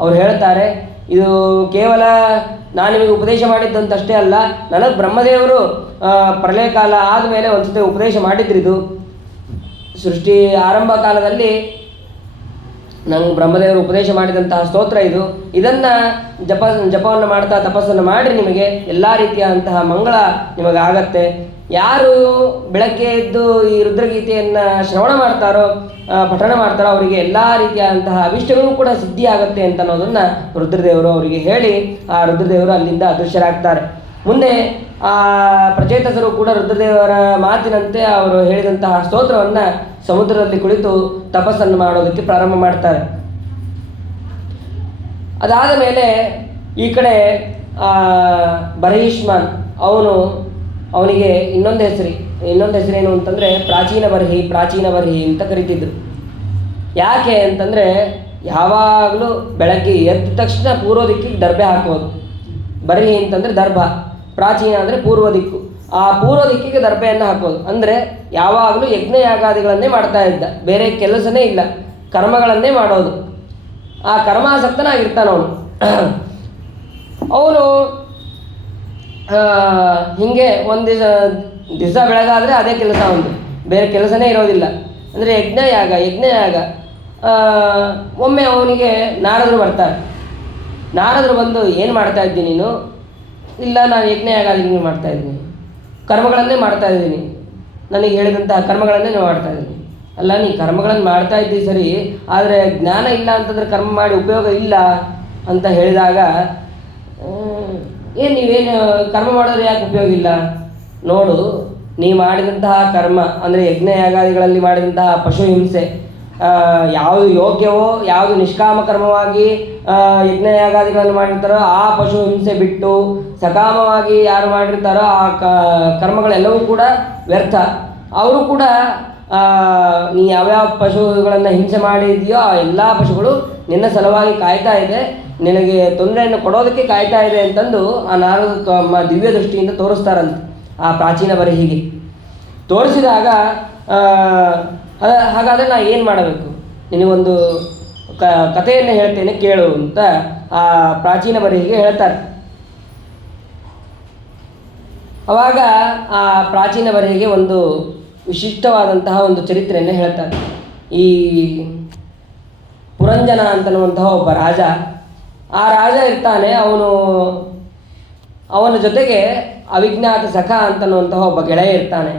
ಅವ್ರು ಹೇಳ್ತಾರೆ. ಇದು ಕೇವಲ ನಾನು ನಿಮಗೆ ಉಪದೇಶ ಮಾಡಿದ್ದಂತಷ್ಟೇ ಅಲ್ಲ, ನನಗೆ ಬ್ರಹ್ಮದೇವರು ಪ್ರಳಯ ಕಾಲ ಆದಮೇಲೆ ಒಂದು ಸತಿ ಉಪದೇಶ ಮಾಡಿದ್ರಿದು. ಸೃಷ್ಟಿ ಆರಂಭ ಕಾಲದಲ್ಲಿ ನಂಗೆ ಬ್ರಹ್ಮದೇವರು ಉಪದೇಶ ಮಾಡಿದಂತಹ ಸ್ತೋತ್ರ ಇದು. ಇದನ್ನು ಜಪವನ್ನು ಮಾಡ್ತಾ ತಪಸ್ಸನ್ನು ಮಾಡಿರಿ, ನಿಮಗೆ ಎಲ್ಲ ರೀತಿಯಾದಂತಹ ಮಂಗಳ ನಿಮಗಾಗತ್ತೆ. ಯಾರು ಬೆಳಗ್ಗೆ ಎದ್ದು ಈ ರುದ್ರಗೀತೆಯನ್ನು ಶ್ರವಣ ಮಾಡ್ತಾರೋ, ಪಠಣ ಮಾಡ್ತಾರೋ, ಅವರಿಗೆ ಎಲ್ಲ ರೀತಿಯಾದಂತಹ ಅಭಿಷ್ಟಗಳು ಕೂಡ ಸಿದ್ಧಿ ಆಗುತ್ತೆ ಅಂತ ಅನ್ನೋದನ್ನು ರುದ್ರದೇವರು ಅವರಿಗೆ ಹೇಳಿ ಆ ರುದ್ರದೇವರು ಅಲ್ಲಿಂದ ಅದೃಶ್ಯರಾಗ್ತಾರೆ. ಮುಂದೆ ಆ ಪ್ರಚೇತಸರು ಕೂಡ ರುದ್ರದೇವರ ಮಾತಿನಂತೆ ಅವರು ಹೇಳಿದಂತಹ ಸ್ತೋತ್ರವನ್ನು ಸಮುದ್ರದಲ್ಲಿ ಕುಳಿತು ತಪಸ್ಸನ್ನು ಮಾಡೋದಕ್ಕೆ ಪ್ರಾರಂಭ ಮಾಡ್ತಾರೆ. ಅದಾದ ಮೇಲೆ ಈ ಕಡೆ ಬರ್ಹಿಷ್ಮಾನ್ ಅವನಿಗೆ ಇನ್ನೊಂದು ಹೆಸರೇನು ಅಂತಂದರೆ ಪ್ರಾಚೀನ ಬರ್ಹಿ ಅಂತ ಕರಿತಿದ್ರು. ಯಾಕೆ ಅಂತಂದರೆ ಯಾವಾಗಲೂ ಬೆಳಗ್ಗೆ ಎದ್ದ ತಕ್ಷಣ ಪೂರ್ವ ದಿಕ್ಕಿಗೆ ದರ್ಬೆ ಹಾಕೋದು. ಬರ್ಹಿ ಅಂತಂದರೆ ದರ್ಭ, ಪ್ರಾಚೀನ ಅಂದರೆ ಪೂರ್ವ ದಿಕ್ಕು. ಆ ಪೂರ್ವ ದಿಕ್ಕಿಗೆ ದರ್ಬೆಯನ್ನು ಹಾಕೋದು ಅಂದರೆ ಯಾವಾಗಲೂ ಯಜ್ಞಯಾಗಾದಿಗಳನ್ನೇ ಮಾಡ್ತಾ ಇದ್ದ, ಬೇರೆ ಕೆಲಸನೇ ಇಲ್ಲ, ಕರ್ಮಗಳನ್ನೇ ಮಾಡೋದು. ಆ ಕರ್ಮಾಸಕ್ತನಾಗಿರ್ತಾನವನು. ಅವನು ಹೀಗೆ ಒಂದು ದಿವಸ ಬೆಳಗಾದರೆ ಅದೇ ಕೆಲಸ, ಒಂದು ಬೇರೆ ಕೆಲಸನೇ ಇರೋದಿಲ್ಲ. ಅಂದರೆ ಯಜ್ಞಯಾಗ. ಒಮ್ಮೆ ಅವನಿಗೆ ನಾರದರು ಬರ್ತಾರೆ. ನಾರದರು ಬಂದು, ಏನು ಮಾಡ್ತಾ ಇದ್ದೀನಿ ನೀನು? ಇಲ್ಲ, ನಾನು ಯಜ್ಞಯಾಗಾದಿಗಳು ಮಾಡ್ತಾಯಿದ್ದೀನಿ, ಕರ್ಮಗಳನ್ನೇ ಮಾಡ್ತಾಯಿದ್ದೀನಿ, ನನಗೆ ಹೇಳಿದಂತಹ ಕರ್ಮಗಳನ್ನೇ ನಾನು ಮಾಡ್ತಾಯಿದ್ದೀನಿ. ಅಲ್ಲ, ನೀ ಕರ್ಮಗಳನ್ನು ಮಾಡ್ತಾ ಇದ್ದೀವಿ ಸರಿ, ಆದರೆ ಜ್ಞಾನ ಇಲ್ಲ ಅಂತಂದರೆ ಕರ್ಮ ಮಾಡಿ ಉಪಯೋಗ ಇಲ್ಲ ಅಂತ ಹೇಳಿದಾಗ, ನೀವೇನು ಕರ್ಮ ಮಾಡಿದ್ರೆ ಯಾಕೆ ಉಪಯೋಗ ಇಲ್ಲ? ನೋಡು, ನೀ ಮಾಡಿದಂತಹ ಕರ್ಮ ಅಂದರೆ ಯಜ್ಞಯಾಗಾದಿಗಳಲ್ಲಿ ಮಾಡಿದಂತಹ ಪಶು ಹಿಂಸೆ, ಯಾವುದು ಯೋಗ್ಯವೋ ಯಾವುದು ನಿಷ್ಕಾಮ ಕರ್ಮವಾಗಿ ಯಜ್ಞಯಾಗಾದಿಗಳನ್ನು ಮಾಡಿರ್ತಾರೋ ಆ ಪಶು ಹಿಂಸೆ ಬಿಟ್ಟು ಸಕಾಮವಾಗಿ ಯಾರು ಮಾಡಿರ್ತಾರೋ ಆ ಕರ್ಮಗಳೆಲ್ಲವೂ ಕೂಡ ವ್ಯರ್ಥ. ಅವರು ಕೂಡ ನೀ ಯಾವ್ಯಾವ ಪಶುಗಳನ್ನು ಹಿಂಸೆ ಮಾಡಿದೆಯೋ ಆ ಎಲ್ಲ ಪಶುಗಳು ನಿನ್ನ ಸಲುವಾಗಿ ಕಾಯ್ತಾ ಇದೆ, ನಿನಗೆ ತೊಂದರೆಯನ್ನು ಕೊಡೋದಕ್ಕೆ ಕಾಯ್ತಾ ಇದೆ ಅಂತಂದು ಆ ನಾರದ ತಮ್ಮ ದಿವ್ಯ ದೃಷ್ಟಿಯಿಂದ ತೋರಿಸ್ತಾರಂತೆ ಆ ಪ್ರಾಚೀನ ಬರೆಹಿಗೆ. ತೋರಿಸಿದಾಗ ಹಾಗಾದರೆ ನಾ ಏನು ಮಾಡಬೇಕು, ನಿನಗೊಂದು ಕಥೆಯನ್ನು ಹೇಳ್ತೇನೆ ಕೇಳು ಅಂತ ಆ ಪ್ರಾಚೀನ ಬರೆಹಿಗೆ ಹೇಳ್ತಾರೆ. ಆವಾಗ ಆ ಪ್ರಾಚೀನ ಬರೆಹಿಗೆ ಒಂದು ವಿಶಿಷ್ಟವಾದಂತಹ ಒಂದು ಚರಿತ್ರೆಯನ್ನು ಹೇಳ್ತಾರೆ. ಈ ಪುರಂಜನ ಅಂತನ್ನುವಂತಹ ಒಬ್ಬ ರಾಜ, ಆ ರಾಜ ಇರ್ತಾನೆ, ಅವನ ಜೊತೆಗೆ ಅವಿಜ್ಞಾತ ಸಖ ಅಂತನ್ನುವಂತಹ ಒಬ್ಬ ಗೆಳೆಯ ಇರ್ತಾನೆ.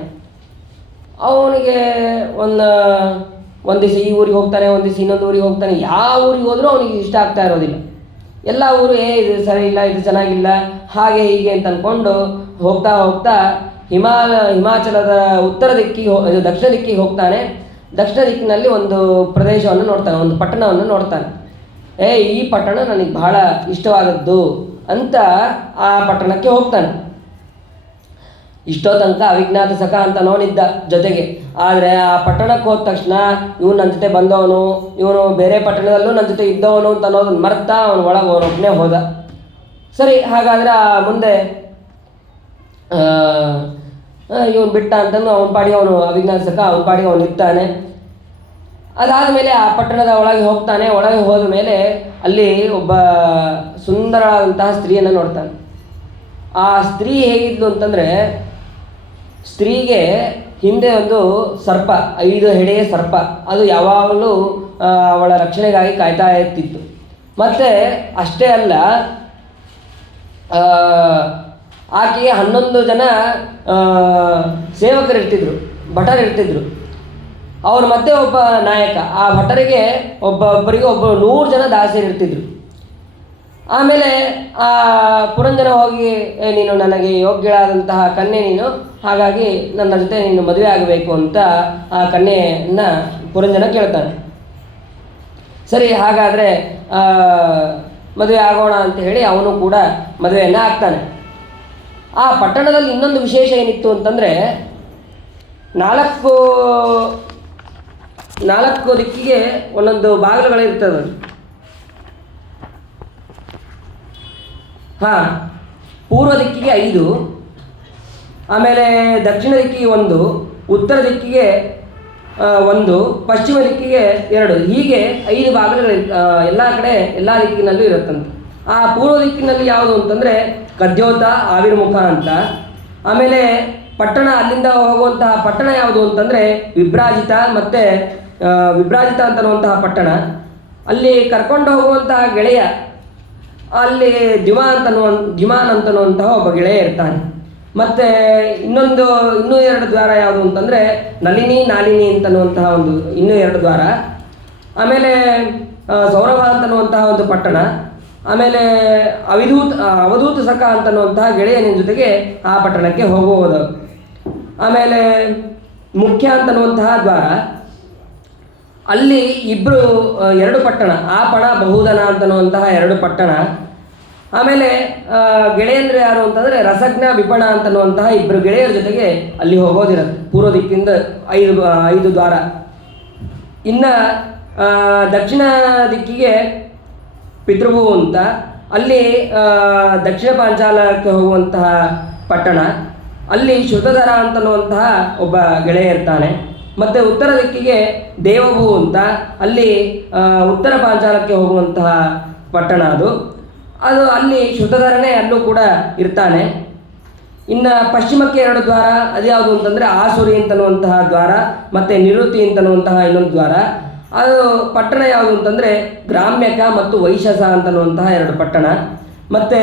ಅವನಿಗೆ ಒಂದು ದಿವಸ ಈ ಊರಿಗೆ ಹೋಗ್ತಾನೆ, ಒಂದು ದಿವಸ ಇನ್ನೊಂದು ಊರಿಗೆ ಹೋಗ್ತಾನೆ. ಯಾವ ಊರಿಗೆ ಹೋದರೂ ಅವನಿಗೆ ಇಷ್ಟ ಆಗ್ತಾ ಇರೋದಿಲ್ಲ. ಎಲ್ಲ ಊರು ಇದು ಸರಿ ಇಲ್ಲ, ಇದು ಚೆನ್ನಾಗಿಲ್ಲ, ಹಾಗೆ ಹೀಗೆ ಅಂತ ಅಂದ್ಕೊಂಡು ಹೋಗ್ತಾ ಹೋಗ್ತಾ ಹಿಮಾಚಲದ ಉತ್ತರ ದಿಕ್ಕಿಗೆ ದಕ್ಷಿಣ ದಿಕ್ಕಿಗೆ ಹೋಗ್ತಾನೆ. ದಕ್ಷಿಣ ದಿಕ್ಕಿನಲ್ಲಿ ಒಂದು ಪ್ರದೇಶವನ್ನು ನೋಡ್ತಾನೆ, ಒಂದು ಪಟ್ಟಣವನ್ನು ನೋಡ್ತಾನೆ. ಈ ಪಟ್ಟಣ ನನಗೆ ಬಹಳ ಇಷ್ಟವಾದದ್ದು ಅಂತ ಆ ಪಟ್ಟಣಕ್ಕೆ ಹೋಗ್ತಾನೆ. ಇಷ್ಟೋ ತನಕ ಅವಿಜ್ಞಾತ ಸಖ ಅಂತ ನೋಡಿದ್ದ ಜೊತೆಗೆ. ಆದರೆ ಆ ಪಟ್ಟಣಕ್ಕೆ ಹೋದ ತಕ್ಷಣ ಇವನು ನನ್ನ ಜೊತೆ ಬಂದವನು, ಇವನು ಬೇರೆ ಪಟ್ಟಣದಲ್ಲೂ ನನ್ನ ಜೊತೆ ಇದ್ದವನು ಅಂತ ಅನ್ನೋದನ್ನು ಮರ್ತಾ ಅವನು ಒಳಗೆ ಅವನೊಬ್ಬನೇ ಹೋದ. ಸರಿ, ಹಾಗಾದರೆ ಮುಂದೆ ಇವನು ಬಿಟ್ಟ ಅಂತಂದು ಅವನ ಪಾಡಿಗೆ ಅವನು ಅವಿಜ್ಞಾತ ಸಖ ಅವನ ಪಾಡಿಗೆ ಅವನು ಇರ್ತಾನೆ. ಅದಾದ ಮೇಲೆ ಆ ಪಟ್ಟಣದ ಒಳಗೆ ಹೋಗ್ತಾನೆ. ಒಳಗೆ ಹೋದ ಮೇಲೆ ಅಲ್ಲಿ ಒಬ್ಬ ಸುಂದರವಾದಂತಹ ಸ್ತ್ರೀಯನ್ನು ನೋಡ್ತಾನೆ. ಆ ಸ್ತ್ರೀ ಹೇಗಿದ್ಲು ಅಂತಂದರೆ, ಸ್ತ್ರೀಗೆ ಹಿಂದೆ ಒಂದು ಸರ್ಪ, 5 ಹೆಡೆಯ ಸರ್ಪ, ಅದು ಯಾವಾಗಲೂ ಅವಳ ರಕ್ಷಣೆಗಾಗಿ ಕಾಯ್ತಾ ಇರ್ತಿತ್ತು. ಮತ್ತು ಅಷ್ಟೇ ಅಲ್ಲ, ಆಕೆಗೆ 11 ಜನ ಸೇವಕರಿರ್ತಿದ್ರು, ಭಟರಿರ್ತಿದ್ರು. ಅವರು ಮತ್ತೆ ಒಬ್ಬ ನಾಯಕ. ಆ ಭಟರಿಗೆ ಒಬ್ಬೊಬ್ಬರಿಗೆ 100 ಜನ ದಾಸರಿರ್ತಿದ್ರು. ಆಮೇಲೆ ಆ ಪುರಂಜನ ಹೋಗಿ, ನೀನು ನನಗೆ ಯೋಗ್ಯಳಾದಂತಹ ಕನ್ಯೆ ನೀನು, ಹಾಗಾಗಿ ನನ್ನ ಜೊತೆ ನೀನು ಮದುವೆ ಆಗಬೇಕು ಅಂತ ಆ ಕನ್ಯೆಯನ್ನು ಪುರಂಜನ ಕೇಳ್ತಾನೆ. ಸರಿ, ಹಾಗಾದರೆ ಮದುವೆ ಆಗೋಣ ಅಂತ ಹೇಳಿ ಅವನು ಕೂಡ ಮದುವೆಯನ್ನು ಆಗ್ತಾನೆ. ಆ ಪಟ್ಟಣದಲ್ಲಿ ಇನ್ನೊಂದು ವಿಶೇಷ ಏನಿತ್ತು ಅಂತಂದರೆ, 4 ದಿಕ್ಕಿಗೆ ಒಂದೊಂದು ಬಾಗಿಲುಗಳಿರ್ತದೆ. ಪೂರ್ವ ದಿಕ್ಕಿಗೆ 5, ಆಮೇಲೆ ದಕ್ಷಿಣ ದಿಕ್ಕಿಗೆ 1, ಉತ್ತರ ದಿಕ್ಕಿಗೆ 1, ಪಶ್ಚಿಮ ದಿಕ್ಕಿಗೆ 2, ಹೀಗೆ 5 ಬಾಗಿಲುಗಳು ಎಲ್ಲ ಕಡೆ ಎಲ್ಲ ದಿಕ್ಕಿನಲ್ಲೂ ಇರುತ್ತಂತೆ. ಆ ಪೂರ್ವ ದಿಕ್ಕಿನಲ್ಲಿ ಯಾವುದು ಅಂತಂದರೆ ಕದ್ಯೋತ ಆವಿರ್ಮುಖ ಅಂತ. ಆಮೇಲೆ ಪಟ್ಟಣ, ಅಲ್ಲಿಂದ ಹೋಗುವಂತಹ ಪಟ್ಟಣ ಯಾವುದು ಅಂತಂದರೆ ವಿಭ್ರಾಜಿತ, ಮತ್ತು ವಿಭ್ರಾಜಿತ ಅಂತನ್ನುವಂತಹ ಪಟ್ಟಣ. ಅಲ್ಲಿ ಕರ್ಕೊಂಡು ಹೋಗುವಂತಹ ಗೆಳೆಯ, ಅಲ್ಲಿ ದ್ಯುಮಾನ್ ಅಂತನ್ನುವಂತಹ ಒಬ್ಬ ಗೆಳೆಯ ಇರ್ತಾನೆ. ಮತ್ತು ಇನ್ನೂ 2 ದ್ವಾರ ಯಾವುದು ಅಂತಂದರೆ ನಾಲಿನಿ ಅಂತನ್ನುವಂತಹ ಇನ್ನೂ 2 ದ್ವಾರ. ಆಮೇಲೆ ಸೌರಭ ಅಂತನ್ನುವಂತಹ ಒಂದು ಪಟ್ಟಣ. ಆಮೇಲೆ ಅವಧೂತ ಸಖ ಅಂತನ್ನುವಂತಹ ಗೆಳೆಯನ ಜೊತೆಗೆ ಆ ಪಟ್ಟಣಕ್ಕೆ ಹೋಗುವುದು. ಆಮೇಲೆ ಮುಖ್ಯ ಅಂತನ್ನುವಂತಹ ದ್ವಾರ, ಅಲ್ಲಿ 2 ಪಟ್ಟಣ, ಆಪಣ ಬಹುಧನ ಅಂತನ್ನುವಂತಹ 2 ಪಟ್ಟಣ. ಆಮೇಲೆ ಗೆಳೆಯಂದ್ರೆ ಯಾರು ಅಂತಂದರೆ ರಸಜ್ಞ ವಿಪಣ ಅಂತನ್ನುವಂತಹ 2 ಗೆಳೆಯರ ಜೊತೆಗೆ ಅಲ್ಲಿ ಹೋಗೋದಿರುತ್ತೆ. ಪೂರ್ವ ದಿಕ್ಕಿಂದ 5 ದ್ವಾರ. ಇನ್ನು ದಕ್ಷಿಣ ದಿಕ್ಕಿಗೆ ಪಿತೃಭೂ ಅಂತ, ಅಲ್ಲಿ ದಕ್ಷಿಣ ಪಾಂಚಾಲಕ್ಕೆ ಹೋಗುವಂತಹ ಪಟ್ಟಣ. ಅಲ್ಲಿ ಶ್ರುತಧರ ಅಂತನ್ನುವಂತಹ ಒಬ್ಬ ಗೆಳೆಯ ಇರ್ತಾನೆ. ಮತ್ತು ಉತ್ತರ ದಿಕ್ಕಿಗೆ ದೇವಭೂ ಅಂತ, ಅಲ್ಲಿ ಉತ್ತರ ಪಾಂಚಾಲಕ್ಕೆ ಹೋಗುವಂತಹ ಪಟ್ಟಣ ಅದು ಅಲ್ಲಿ ಶ್ರುತಧರನೇ ಅಲ್ಲೂ ಕೂಡ ಇರ್ತಾನೆ. ಇನ್ನು ಪಶ್ಚಿಮಕ್ಕೆ 2 ದ್ವಾರ, ಅದು ಯಾವುದು ಅಂತಂದರೆ ಆಸುರಿ ಅಂತನ್ನುವಂತಹ ದ್ವಾರ, ಮತ್ತು ನಿವೃತ್ತಿ ಅಂತನ್ನುವಂತಹ ಇನ್ನೊಂದು ದ್ವಾರ. ಅದು ಪಟ್ಟಣ ಯಾವುದು ಅಂತಂದರೆ ಗ್ರಾಮ್ಯಕ ಮತ್ತು ವೈಶಸ ಅಂತನ್ನುವಂತಹ 2 ಪಟ್ಟಣ. ಮತ್ತು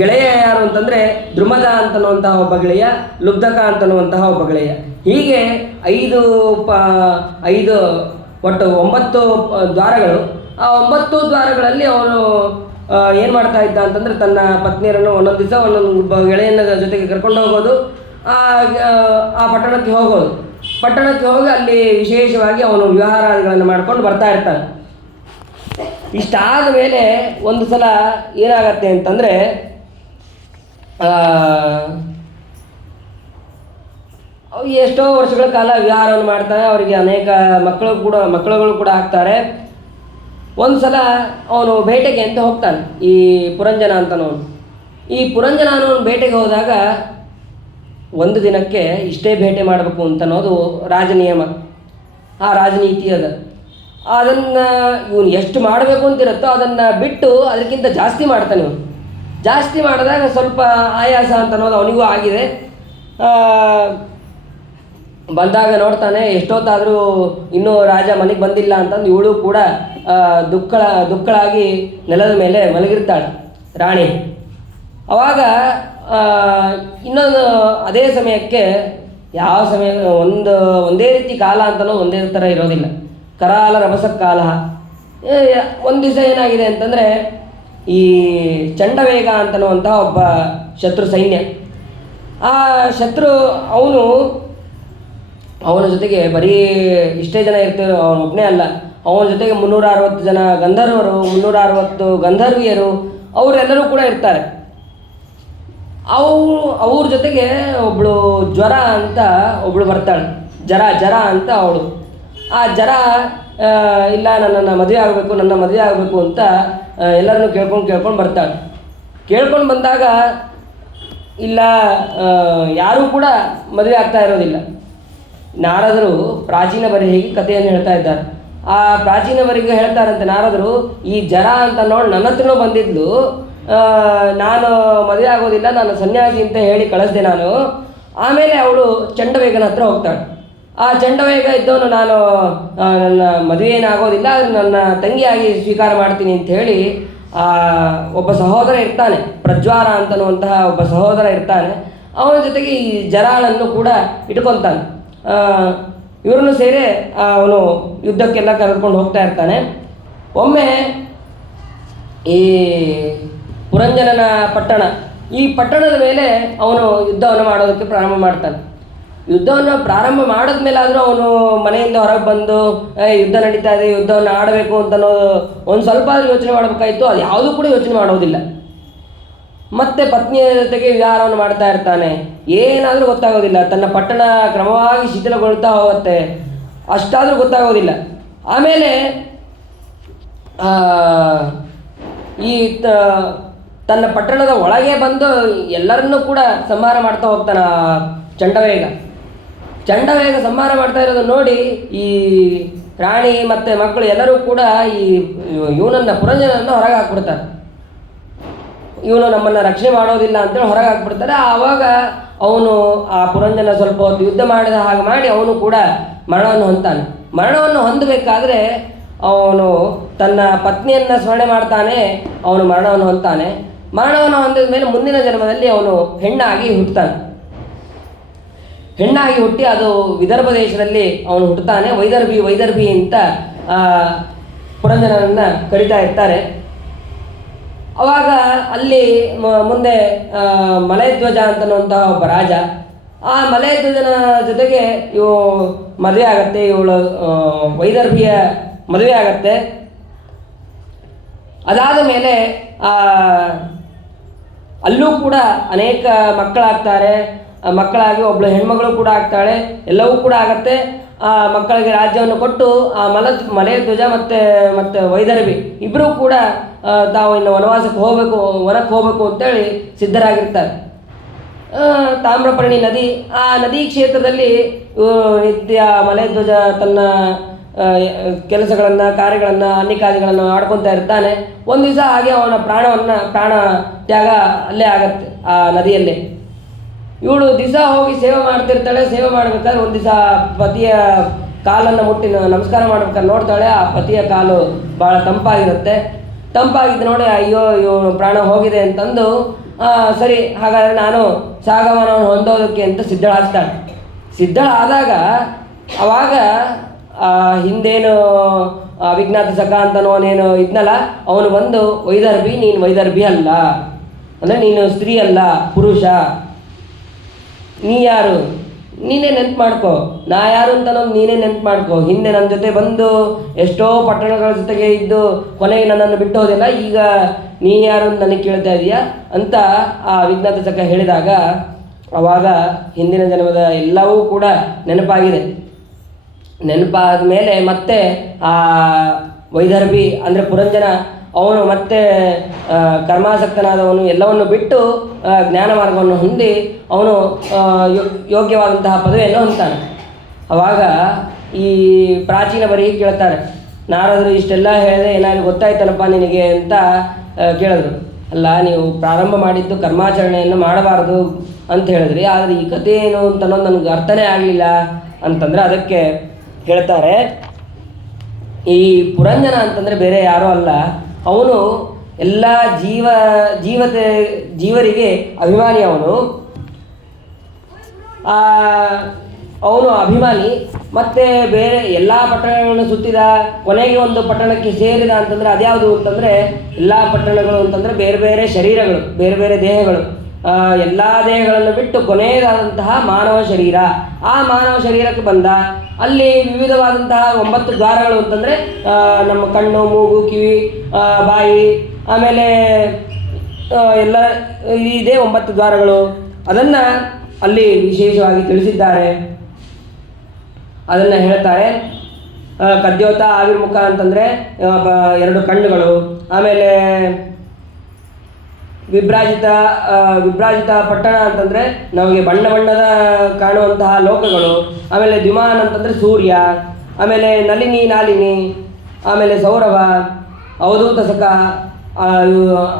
ಗೆಳೆಯ ಯಾರು ಅಂತಂದರೆ ದ್ರುಮದ ಅಂತನ್ನುವಂತಹ ಒಬ್ಬ ಗೆಳೆಯ, ಲುಬ್ಧಕ ಅಂತನ್ನುವಂತಹ ಒಬ್ಬ ಗೆಳೆಯ. ಹೀಗೆ 5 ಒಟ್ಟು 9 ದ್ವಾರಗಳು. ಆ 9 ದ್ವಾರಗಳಲ್ಲಿ ಅವನು ಏನು ಮಾಡ್ತಾ ಇದ್ದ ಅಂತಂದರೆ ತನ್ನ ಪತ್ನಿಯರನ್ನು ಒಂದೊಂದು ದಿವಸ ಒಂದೊಂದು ಗೆಳೆಯನ ಜೊತೆಗೆ ಕರ್ಕೊಂಡು ಹೋಗೋದು, ಆ ಪಟ್ಟಣಕ್ಕೆ ಹೋಗೋದು. ಪಟ್ಟಣಕ್ಕೆ ಹೋಗಿ ಅಲ್ಲಿ ವಿಶೇಷವಾಗಿ ಅವನು ವಿಹಾರಾದಿಗಳನ್ನು ಮಾಡ್ಕೊಂಡು ಬರ್ತಾ ಇರ್ತಾನೆ. ಇಷ್ಟಾದ ಮೇಲೆ ಒಂದು ಸಲ ಏನಾಗತ್ತೆ ಅಂತಂದರೆ, ಎಷ್ಟೋ ವರ್ಷಗಳ ಕಾಲ ವಿಹಾರವನ್ನು ಮಾಡ್ತಾನೆ. ಅವರಿಗೆ ಅನೇಕ ಮಕ್ಕಳುಗಳು ಕೂಡ ಆಗ್ತಾರೆ. ಒಂದು ಸಲ ಅವನು ಬೇಟೆಗೆ ಅಂತ ಹೋಗ್ತಾನೆ, ಈ ಪುರಂಜನ ಅಂತನವನು. ಈ ಪುರಂಜನ ಅನ್ನೋನು ಬೇಟೆಗೆ ಹೋದಾಗ ಒಂದು ದಿನಕ್ಕೆ ಇಷ್ಟೇ ಬೇಟೆ ಮಾಡಬೇಕು ಅಂತನ್ನೋದು ರಾಜನಿಯಮ, ಆ ರಾಜನೀತಿ ಅದ. ಅದನ್ನು ಇವನು ಎಷ್ಟು ಮಾಡಬೇಕು ಅಂತಿರುತ್ತೋ ಅದನ್ನು ಬಿಟ್ಟು ಅದಕ್ಕಿಂತ ಜಾಸ್ತಿ ಮಾಡ್ತಾನೆ. ಇವನು ಜಾಸ್ತಿ ಮಾಡಿದಾಗ ಸ್ವಲ್ಪ ಆಯಾಸ ಅಂತ ಅನ್ನೋದು ಅವನಿಗೂ ಆಗಿದೆ. ಬಂದಾಗ ನೋಡ್ತಾನೆ, ಎಷ್ಟೊತ್ತಾದರೂ ಇನ್ನೂ ರಾಜ ಮನೆಗೆ ಬಂದಿಲ್ಲ ಅಂತಂದು ಇವಳು ಕೂಡ ದುಃಖಳಾಗಿ ನೆಲದ ಮೇಲೆ ಮಲಗಿರ್ತಾಳೆ ರಾಣಿ. ಆವಾಗ ಇನ್ನೊಂದು ಅದೇ ಸಮಯಕ್ಕೆ ಯಾವ ಸಮಯ ಒಂದೇ ರೀತಿ ಕಾಲ ಅಂತಲೂ ಒಂದೇ ಥರ ಇರೋದಿಲ್ಲ. ಕರಾಲ ರಭಸ ಕಾಲ. ಒಂದು ದಿವಸ ಏನಾಗಿದೆ ಅಂತಂದರೆ, ಈ ಚಂಡವೇಗ ಅಂತನ್ನುವಂತಹ ಒಬ್ಬ ಶತ್ರು ಸೈನ್ಯ, ಆ ಶತ್ರು ಅವನ ಜೊತೆಗೆ ಬರೀ ಇಷ್ಟೇ ಜನ ಇರ್ತಾರೆ, ಅವನೊಬ್ಬನೇ ಅಲ್ಲ, ಅವನ ಜೊತೆಗೆ 360 ಜನ ಗಂಧರ್ವರು, 360 ಗಂಧರ್ವಿಯರು, ಅವರೆಲ್ಲರೂ ಕೂಡ ಇರ್ತಾರೆ. ಅವ್ರ ಜೊತೆಗೆ ಒಬ್ಬಳು ಜ್ವರ ಅಂತ ಒಬ್ಬಳು ಬರ್ತಾಳೆ, ಜರ ಅಂತ ಅವಳು. ಆ ಜರ ಇಲ್ಲ ನನ್ನನ್ನು ಮದುವೆ ಆಗಬೇಕು ಅಂತ ಎಲ್ಲರನ್ನೂ ಕೇಳ್ಕೊಂಡು ಬರ್ತಾಳೆ. ಕೇಳ್ಕೊಂಡು ಬಂದಾಗ ಇಲ್ಲ, ಯಾರೂ ಕೂಡ ಮದುವೆ ಆಗ್ತಾ ಇರೋದಿಲ್ಲ. ನಾರದರು ಪ್ರಾಚೀನ ಬರೆಹಿಗೆ ಕಥೆಯನ್ನು ಹೇಳ್ತಾ ಇದ್ದಾರೆ. ಆ ಪ್ರಾಚೀನ ಬರೆಗೆ ಹೇಳ್ತಾರಂತೆ ನಾರದರು, ಈ ಜರ ಅಂತ ನೋಡಿ ನನ್ನ ಹತ್ರನೂ ಬಂದಿದ್ಲು, ನಾನು ಮದುವೆ ಆಗೋದಿಲ್ಲ, ನಾನು ಸನ್ಯಾಸಿ ಅಂತ ಹೇಳಿ ಕಳಿಸ್ದೆ ನಾನು. ಆಮೇಲೆ ಅವಳು ಚಂಡವೇಗನ ಹತ್ರ ಹೋಗ್ತಾಳೆ. ಆ ಚಂಡವೇಗ ಇದ್ದವನು, ನಾನು ನನ್ನ ಮದುವೆ ಏನಾಗೋದಿಲ್ಲ, ನನ್ನ ತಂಗಿಯಾಗಿ ಸ್ವೀಕಾರ ಮಾಡ್ತೀನಿ ಅಂತ ಹೇಳಿ ಒಬ್ಬ ಸಹೋದರ ಇರ್ತಾನೆ, ಪ್ರಜ್ವಾರ ಅಂತನ್ನುವಂತಹ ಒಬ್ಬ ಸಹೋದರ ಇರ್ತಾನೆ. ಅವನ ಜೊತೆಗೆ ಈ ಜರಾಳನ್ನು ಕೂಡ ಇಟ್ಕೊತಾನೆ. ಇವ್ರನ್ನು ಸೇರಿ ಅವನು ಯುದ್ಧಕ್ಕೆಲ್ಲ ಕರೆದುಕೊಂಡು ಹೋಗ್ತಾ ಇರ್ತಾನೆ. ಒಮ್ಮೆ ಈ ಪುರಂಜನನ ಪಟ್ಟಣ, ಈ ಪಟ್ಟಣದ ಮೇಲೆ ಅವನು ಯುದ್ಧವನ್ನು ಮಾಡೋದಕ್ಕೆ ಪ್ರಾರಂಭ ಮಾಡ್ತಾನೆ. ಯುದ್ಧವನ್ನು ಪ್ರಾರಂಭ ಮಾಡಿದ್ಮೇಲಾದರೂ ಅವನು ಮನೆಯಿಂದ ಹೊರಗೆ ಬಂದು ಯುದ್ಧ ನಡೀತಾ ಇದೆ, ಯುದ್ಧವನ್ನು ಆಡಬೇಕು ಅಂತ ಒಂದು ಸ್ವಲ್ಪ ಯೋಚನೆ ಮಾಡಬೇಕಾಯಿತು. ಅದು ಯಾವುದೂ ಕೂಡ ಯೋಚನೆ ಮಾಡೋದಿಲ್ಲ. ಮತ್ತೆ ಪತ್ನಿಯ ಜೊತೆಗೆ ವಿಹಾರವನ್ನು ಮಾಡ್ತಾ ಇರ್ತಾನೆ. ಏನಾದರೂ ಗೊತ್ತಾಗೋದಿಲ್ಲ. ತನ್ನ ಪಟ್ಟಣ ಕ್ರಮವಾಗಿ ಶಿಥಿಲಗೊಳ್ತಾ ಹೋಗುತ್ತೆ, ಅಷ್ಟಾದರೂ ಗೊತ್ತಾಗೋದಿಲ್ಲ. ಆಮೇಲೆ ತನ್ನ ಪಟ್ಟಣದ ಒಳಗೆ ಬಂದು ಎಲ್ಲರನ್ನೂ ಕೂಡ ಸಂಹಾರ ಮಾಡ್ತಾ ಹೋಗ್ತಾನೆ ಚಂಡವೇಗ ಸಂಹಾರ ಮಾಡ್ತಾ ಇರೋದನ್ನು ನೋಡಿ ಈ ರಾಣಿ ಮತ್ತು ಮಕ್ಕಳು ಎಲ್ಲರೂ ಕೂಡ ಪುರಂಜನನ್ನು ಹೊರಗೆ ಹಾಕ್ಬಿಡ್ತಾರೆ. ಇವನು ನಮ್ಮನ್ನು ರಕ್ಷಣೆ ಮಾಡೋದಿಲ್ಲ ಅಂತೇಳಿ ಹೊರಗೆ ಹಾಕ್ಬಿಡ್ತಾರೆ. ಆವಾಗ ಅವನು ಆ ಪುರಂಜನ ಸ್ವಲ್ಪ ಹೊತ್ತು ಯುದ್ಧ ಮಾಡಿದ ಹಾಗೆ ಮಾಡಿ ಅವನು ಕೂಡ ಮರಣವನ್ನು ಹೊಂದ್ತಾನೆ. ಮರಣವನ್ನು ಹೊಂದಬೇಕಾದ್ರೆ ಅವನು ತನ್ನ ಪತ್ನಿಯನ್ನು ಸ್ಮರಣೆ ಮಾಡ್ತಾನೆ. ಅವನು ಮರಣವನ್ನು ಹೊಂದ್ತಾನೆ. ಮರಣವನ್ನು ಹೊಂದಿದ ಮೇಲೆ ಮುಂದಿನ ಜನ್ಮದಲ್ಲಿ ಅವನು ಹೆಣ್ಣಾಗಿ ಹುಟ್ಟಿ ಅದು ವಿದರ್ಭ ದೇಶದಲ್ಲಿ ಅವನು ಹುಟ್ಟುತ್ತಾನೆ. ವೈದರ್ಭಿ ಅಂತ ಪುರಂಜನನ್ನು ಕರೀತಾ ಇರ್ತಾರೆ. ಅವಾಗ ಅಲ್ಲಿ ಮುಂದೆ ಮಲಯಧ್ವಜ ಅಂತನ್ನುವಂತಹ ಒಬ್ಬ ರಾಜ, ಆ ಮಲಯಧ್ವಜನ ಜೊತೆಗೆ ಮದುವೆ ಆಗತ್ತೆ. ಇವಳು ವೈದರ್ಭಿಯ ಮದುವೆ ಆಗತ್ತೆ. ಅದಾದ ಮೇಲೆ ಅಲ್ಲೂ ಕೂಡ ಅನೇಕ ಮಕ್ಕಳಾಗಿ ಒಬ್ಬಳು ಹೆಣ್ಮಗಳು ಕೂಡ ಆಗ್ತಾಳೆ. ಎಲ್ಲವೂ ಕೂಡ ಆಗತ್ತೆ. ಆ ಮಕ್ಕಳಿಗೆ ರಾಜ್ಯವನ್ನು ಕೊಟ್ಟು ಆ ಮಲಯಧ್ವಜ ಮತ್ತು ವೈದರ್ಭಿ ಇಬ್ಬರೂ ಕೂಡ ತಾವು ಇನ್ನು ವನಕ್ಕೆ ಹೋಗಬೇಕು ಅಂತೇಳಿ ಸಿದ್ಧರಾಗಿರ್ತಾರೆ. ತಾಮ್ರಪರ್ಣಿ ನದಿ, ಆ ನದಿ ಕ್ಷೇತ್ರದಲ್ಲಿ ನಿತ್ಯ ಮಲಯಧ್ವಜ ತನ್ನ ಕೆಲಸಗಳನ್ನು ಕಾರ್ಯಗಳನ್ನು ಅನೇಕಾದಿಗಳನ್ನು ಮಾಡ್ಕೊತಾ ಇರ್ತಾನೆ. ಒಂದು ದಿವಸ ಹಾಗೆ ಅವನ ಪ್ರಾಣ ತ್ಯಾಗ ಅಲ್ಲೇ ಆಗತ್ತೆ ಆ ನದಿಯಲ್ಲೇ. ಇವಳು ದಿವಸ ಹೋಗಿ ಸೇವೆ ಮಾಡ್ತಿರ್ತಾಳೆ. ಸೇವೆ ಮಾಡಬೇಕಾದ್ರೆ ಒಂದು ದಿವಸ ಪತಿಯ ಕಾಲನ್ನು ಮುಟ್ಟಿ ನಮಸ್ಕಾರ ಮಾಡ್ಬೇಕಾದ್ರೆ ನೋಡ್ತಾಳೆ, ಆ ಪತಿಯ ಕಾಲು ಭಾಳ ತಂಪಾಗಿದ್ದು ನೋಡಿ ಅಯ್ಯೋ ಪ್ರಾಣ ಹೋಗಿದೆ ಅಂತಂದು ಸರಿ ಹಾಗಾದರೆ ನಾನು ಸಾಗಮನವನ್ನು ಹೊಂದೋದಕ್ಕೆ ಅಂತ ಸಿದ್ಧಳಾದಾಗ ಅವಾಗ ಹಿಂದೇನು ವಿಜ್ಞಾತ ಸಖ ಅಂತನೋನೇನು ಇದ್ನಲ್ಲ, ಅವನು ಬಂದು ನೀನು ವೈದರ್ಭಿ ಅಲ್ಲ, ಅಂದರೆ ನೀನು ಸ್ತ್ರೀ ಅಲ್ಲ, ಪುರುಷ, ನೀ ಯಾರು, ನೀನೇ ನೆನ್ಪು ಮಾಡ್ಕೊ, ನಾ ಯಾರು ಅಂತ ನೀನೇ ನೆನ್ಪು ಮಾಡ್ಕೊ. ಹಿಂದೆ ನನ್ನ ಜೊತೆ ಬಂದು ಎಷ್ಟೋ ಪಟ್ಟಣಗಳ ಜೊತೆಗೆ ಇದ್ದು ಕೊನೆಗೆ ನನ್ನನ್ನು ಬಿಟ್ಟು ಹೋದಿಲ್ಲ, ಈಗ ನೀ ಯಾರು ಅಂತ ನನಗೆ ಕೇಳ್ತಾ ಇದೀಯಾ ಅಂತ ಆ ವಿಘ್ನತಚಕ ಹೇಳಿದಾಗ ಆವಾಗ ಹಿಂದಿನ ಜನ್ಮದ ಎಲ್ಲವೂ ಕೂಡ ನೆನಪಾಗಿದೆ. ನೆನಪಾದ ಮೇಲೆ ಮತ್ತೆ ಆ ವೈದರ್ಭಿ ಅಂದರೆ ಪುರಂಜನ ಅವನು ಮತ್ತೆ ಕರ್ಮಾಸಕ್ತನಾದವನು ಎಲ್ಲವನ್ನು ಬಿಟ್ಟು ಜ್ಞಾನ ಮಾರ್ಗವನ್ನು ಹೊಂದಿ ಅವನು ಯೋಗ್ಯವಾದಂತಹ ಪದವಿಯನ್ನು ಹೊಂದ್ತಾನೆ. ಆವಾಗ ಈ ಪ್ರಾಚೀನ ಬರೀ ಕೇಳ್ತಾರೆ, ನಾರದರು ಇಷ್ಟೆಲ್ಲ ಹೇಳಿದೆ ಏನಾದ್ರು ಗೊತ್ತಾಯ್ತನಪ್ಪ ನಿನಗೆ ಅಂತ ಕೇಳಿದ್ರು. ಅಲ್ಲ, ನೀವು ಪ್ರಾರಂಭ ಮಾಡಿದ್ದು ಕರ್ಮಾಚರಣೆಯನ್ನು ಮಾಡಬಾರ್ದು ಅಂತ ಹೇಳಿದ್ರಿ, ಆದರೆ ಈ ಕಥೆ ಏನು ಅಂತ ಅನ್ನೋದು ನನಗೆ ಅರ್ಥನೇ ಆಗಲಿಲ್ಲ ಅಂತಂದರೆ ಅದಕ್ಕೆ ಹೇಳ್ತಾರೆ, ಈ ಪುರಂಜನ ಅಂತಂದರೆ ಬೇರೆ ಯಾರೂ ಅಲ್ಲ, ಅವನು ಎಲ್ಲ ಜೀವರಿಗೆ ಅಭಿಮಾನಿ. ಅವನು ಅಭಿಮಾನಿ. ಮತ್ತು ಬೇರೆ ಎಲ್ಲ ಪಟ್ಟಣಗಳನ್ನು ಸುತ್ತಿದ, ಕೊನೆಗೆ ಒಂದು ಪಟ್ಟಣಕ್ಕೆ ಸೇರಿದ ಅಂತಂದರೆ ಅದ್ಯಾವುದು ಅಂತಂದರೆ, ಎಲ್ಲ ಪಟ್ಟಣಗಳು ಅಂತಂದರೆ ಬೇರೆ ಬೇರೆ ಶರೀರಗಳು, ಬೇರೆ ಬೇರೆ ದೇಹಗಳು, ಎಲ್ಲ ದೇಹಗಳನ್ನು ಬಿಟ್ಟು ಕೊನೆಯದಾದಂತಹ ಮಾನವ ಶರೀರ. ಆ ಮಾನವ ಶರೀರಕ್ಕೆ ಬಂದ. ಅಲ್ಲಿ ವಿವಿಧವಾದಂತಹ 9 ದ್ವಾರಗಳು ಅಂತಂದರೆ ನಮ್ಮ ಕಣ್ಣು, ಮೂಗು, ಕಿವಿ, ಬಾಯಿ, ಆಮೇಲೆ ಎಲ್ಲ ಇದೆ 9 ದ್ವಾರಗಳು. ಅದನ್ನು ಅಲ್ಲಿ ವಿಶೇಷವಾಗಿ ತಿಳಿಸಿದ್ದಾರೆ. ಅದನ್ನು ಹೇಳ್ತಾರೆ. ಕದ್ಯೋತ ಆವಿರ್ಮುಖ ಅಂತಂದರೆ 2 ಕಣ್ಣುಗಳು, ಆಮೇಲೆ ವಿಭ್ರಾಜಿತ ಪಟ್ಟಣ ಅಂತಂದರೆ ನಮಗೆ ಬಣ್ಣ ಬಣ್ಣದ ಕಾಣುವಂತಹ ಲೋಕಗಳು, ಆಮೇಲೆ ದ್ಯುಮಾನ್ ಅಂತಂದರೆ ಸೂರ್ಯ, ಆಮೇಲೆ ನಾಲಿನಿ, ಆಮೇಲೆ ಸೌರಭ, ಅವಧೂತ ಸಖ,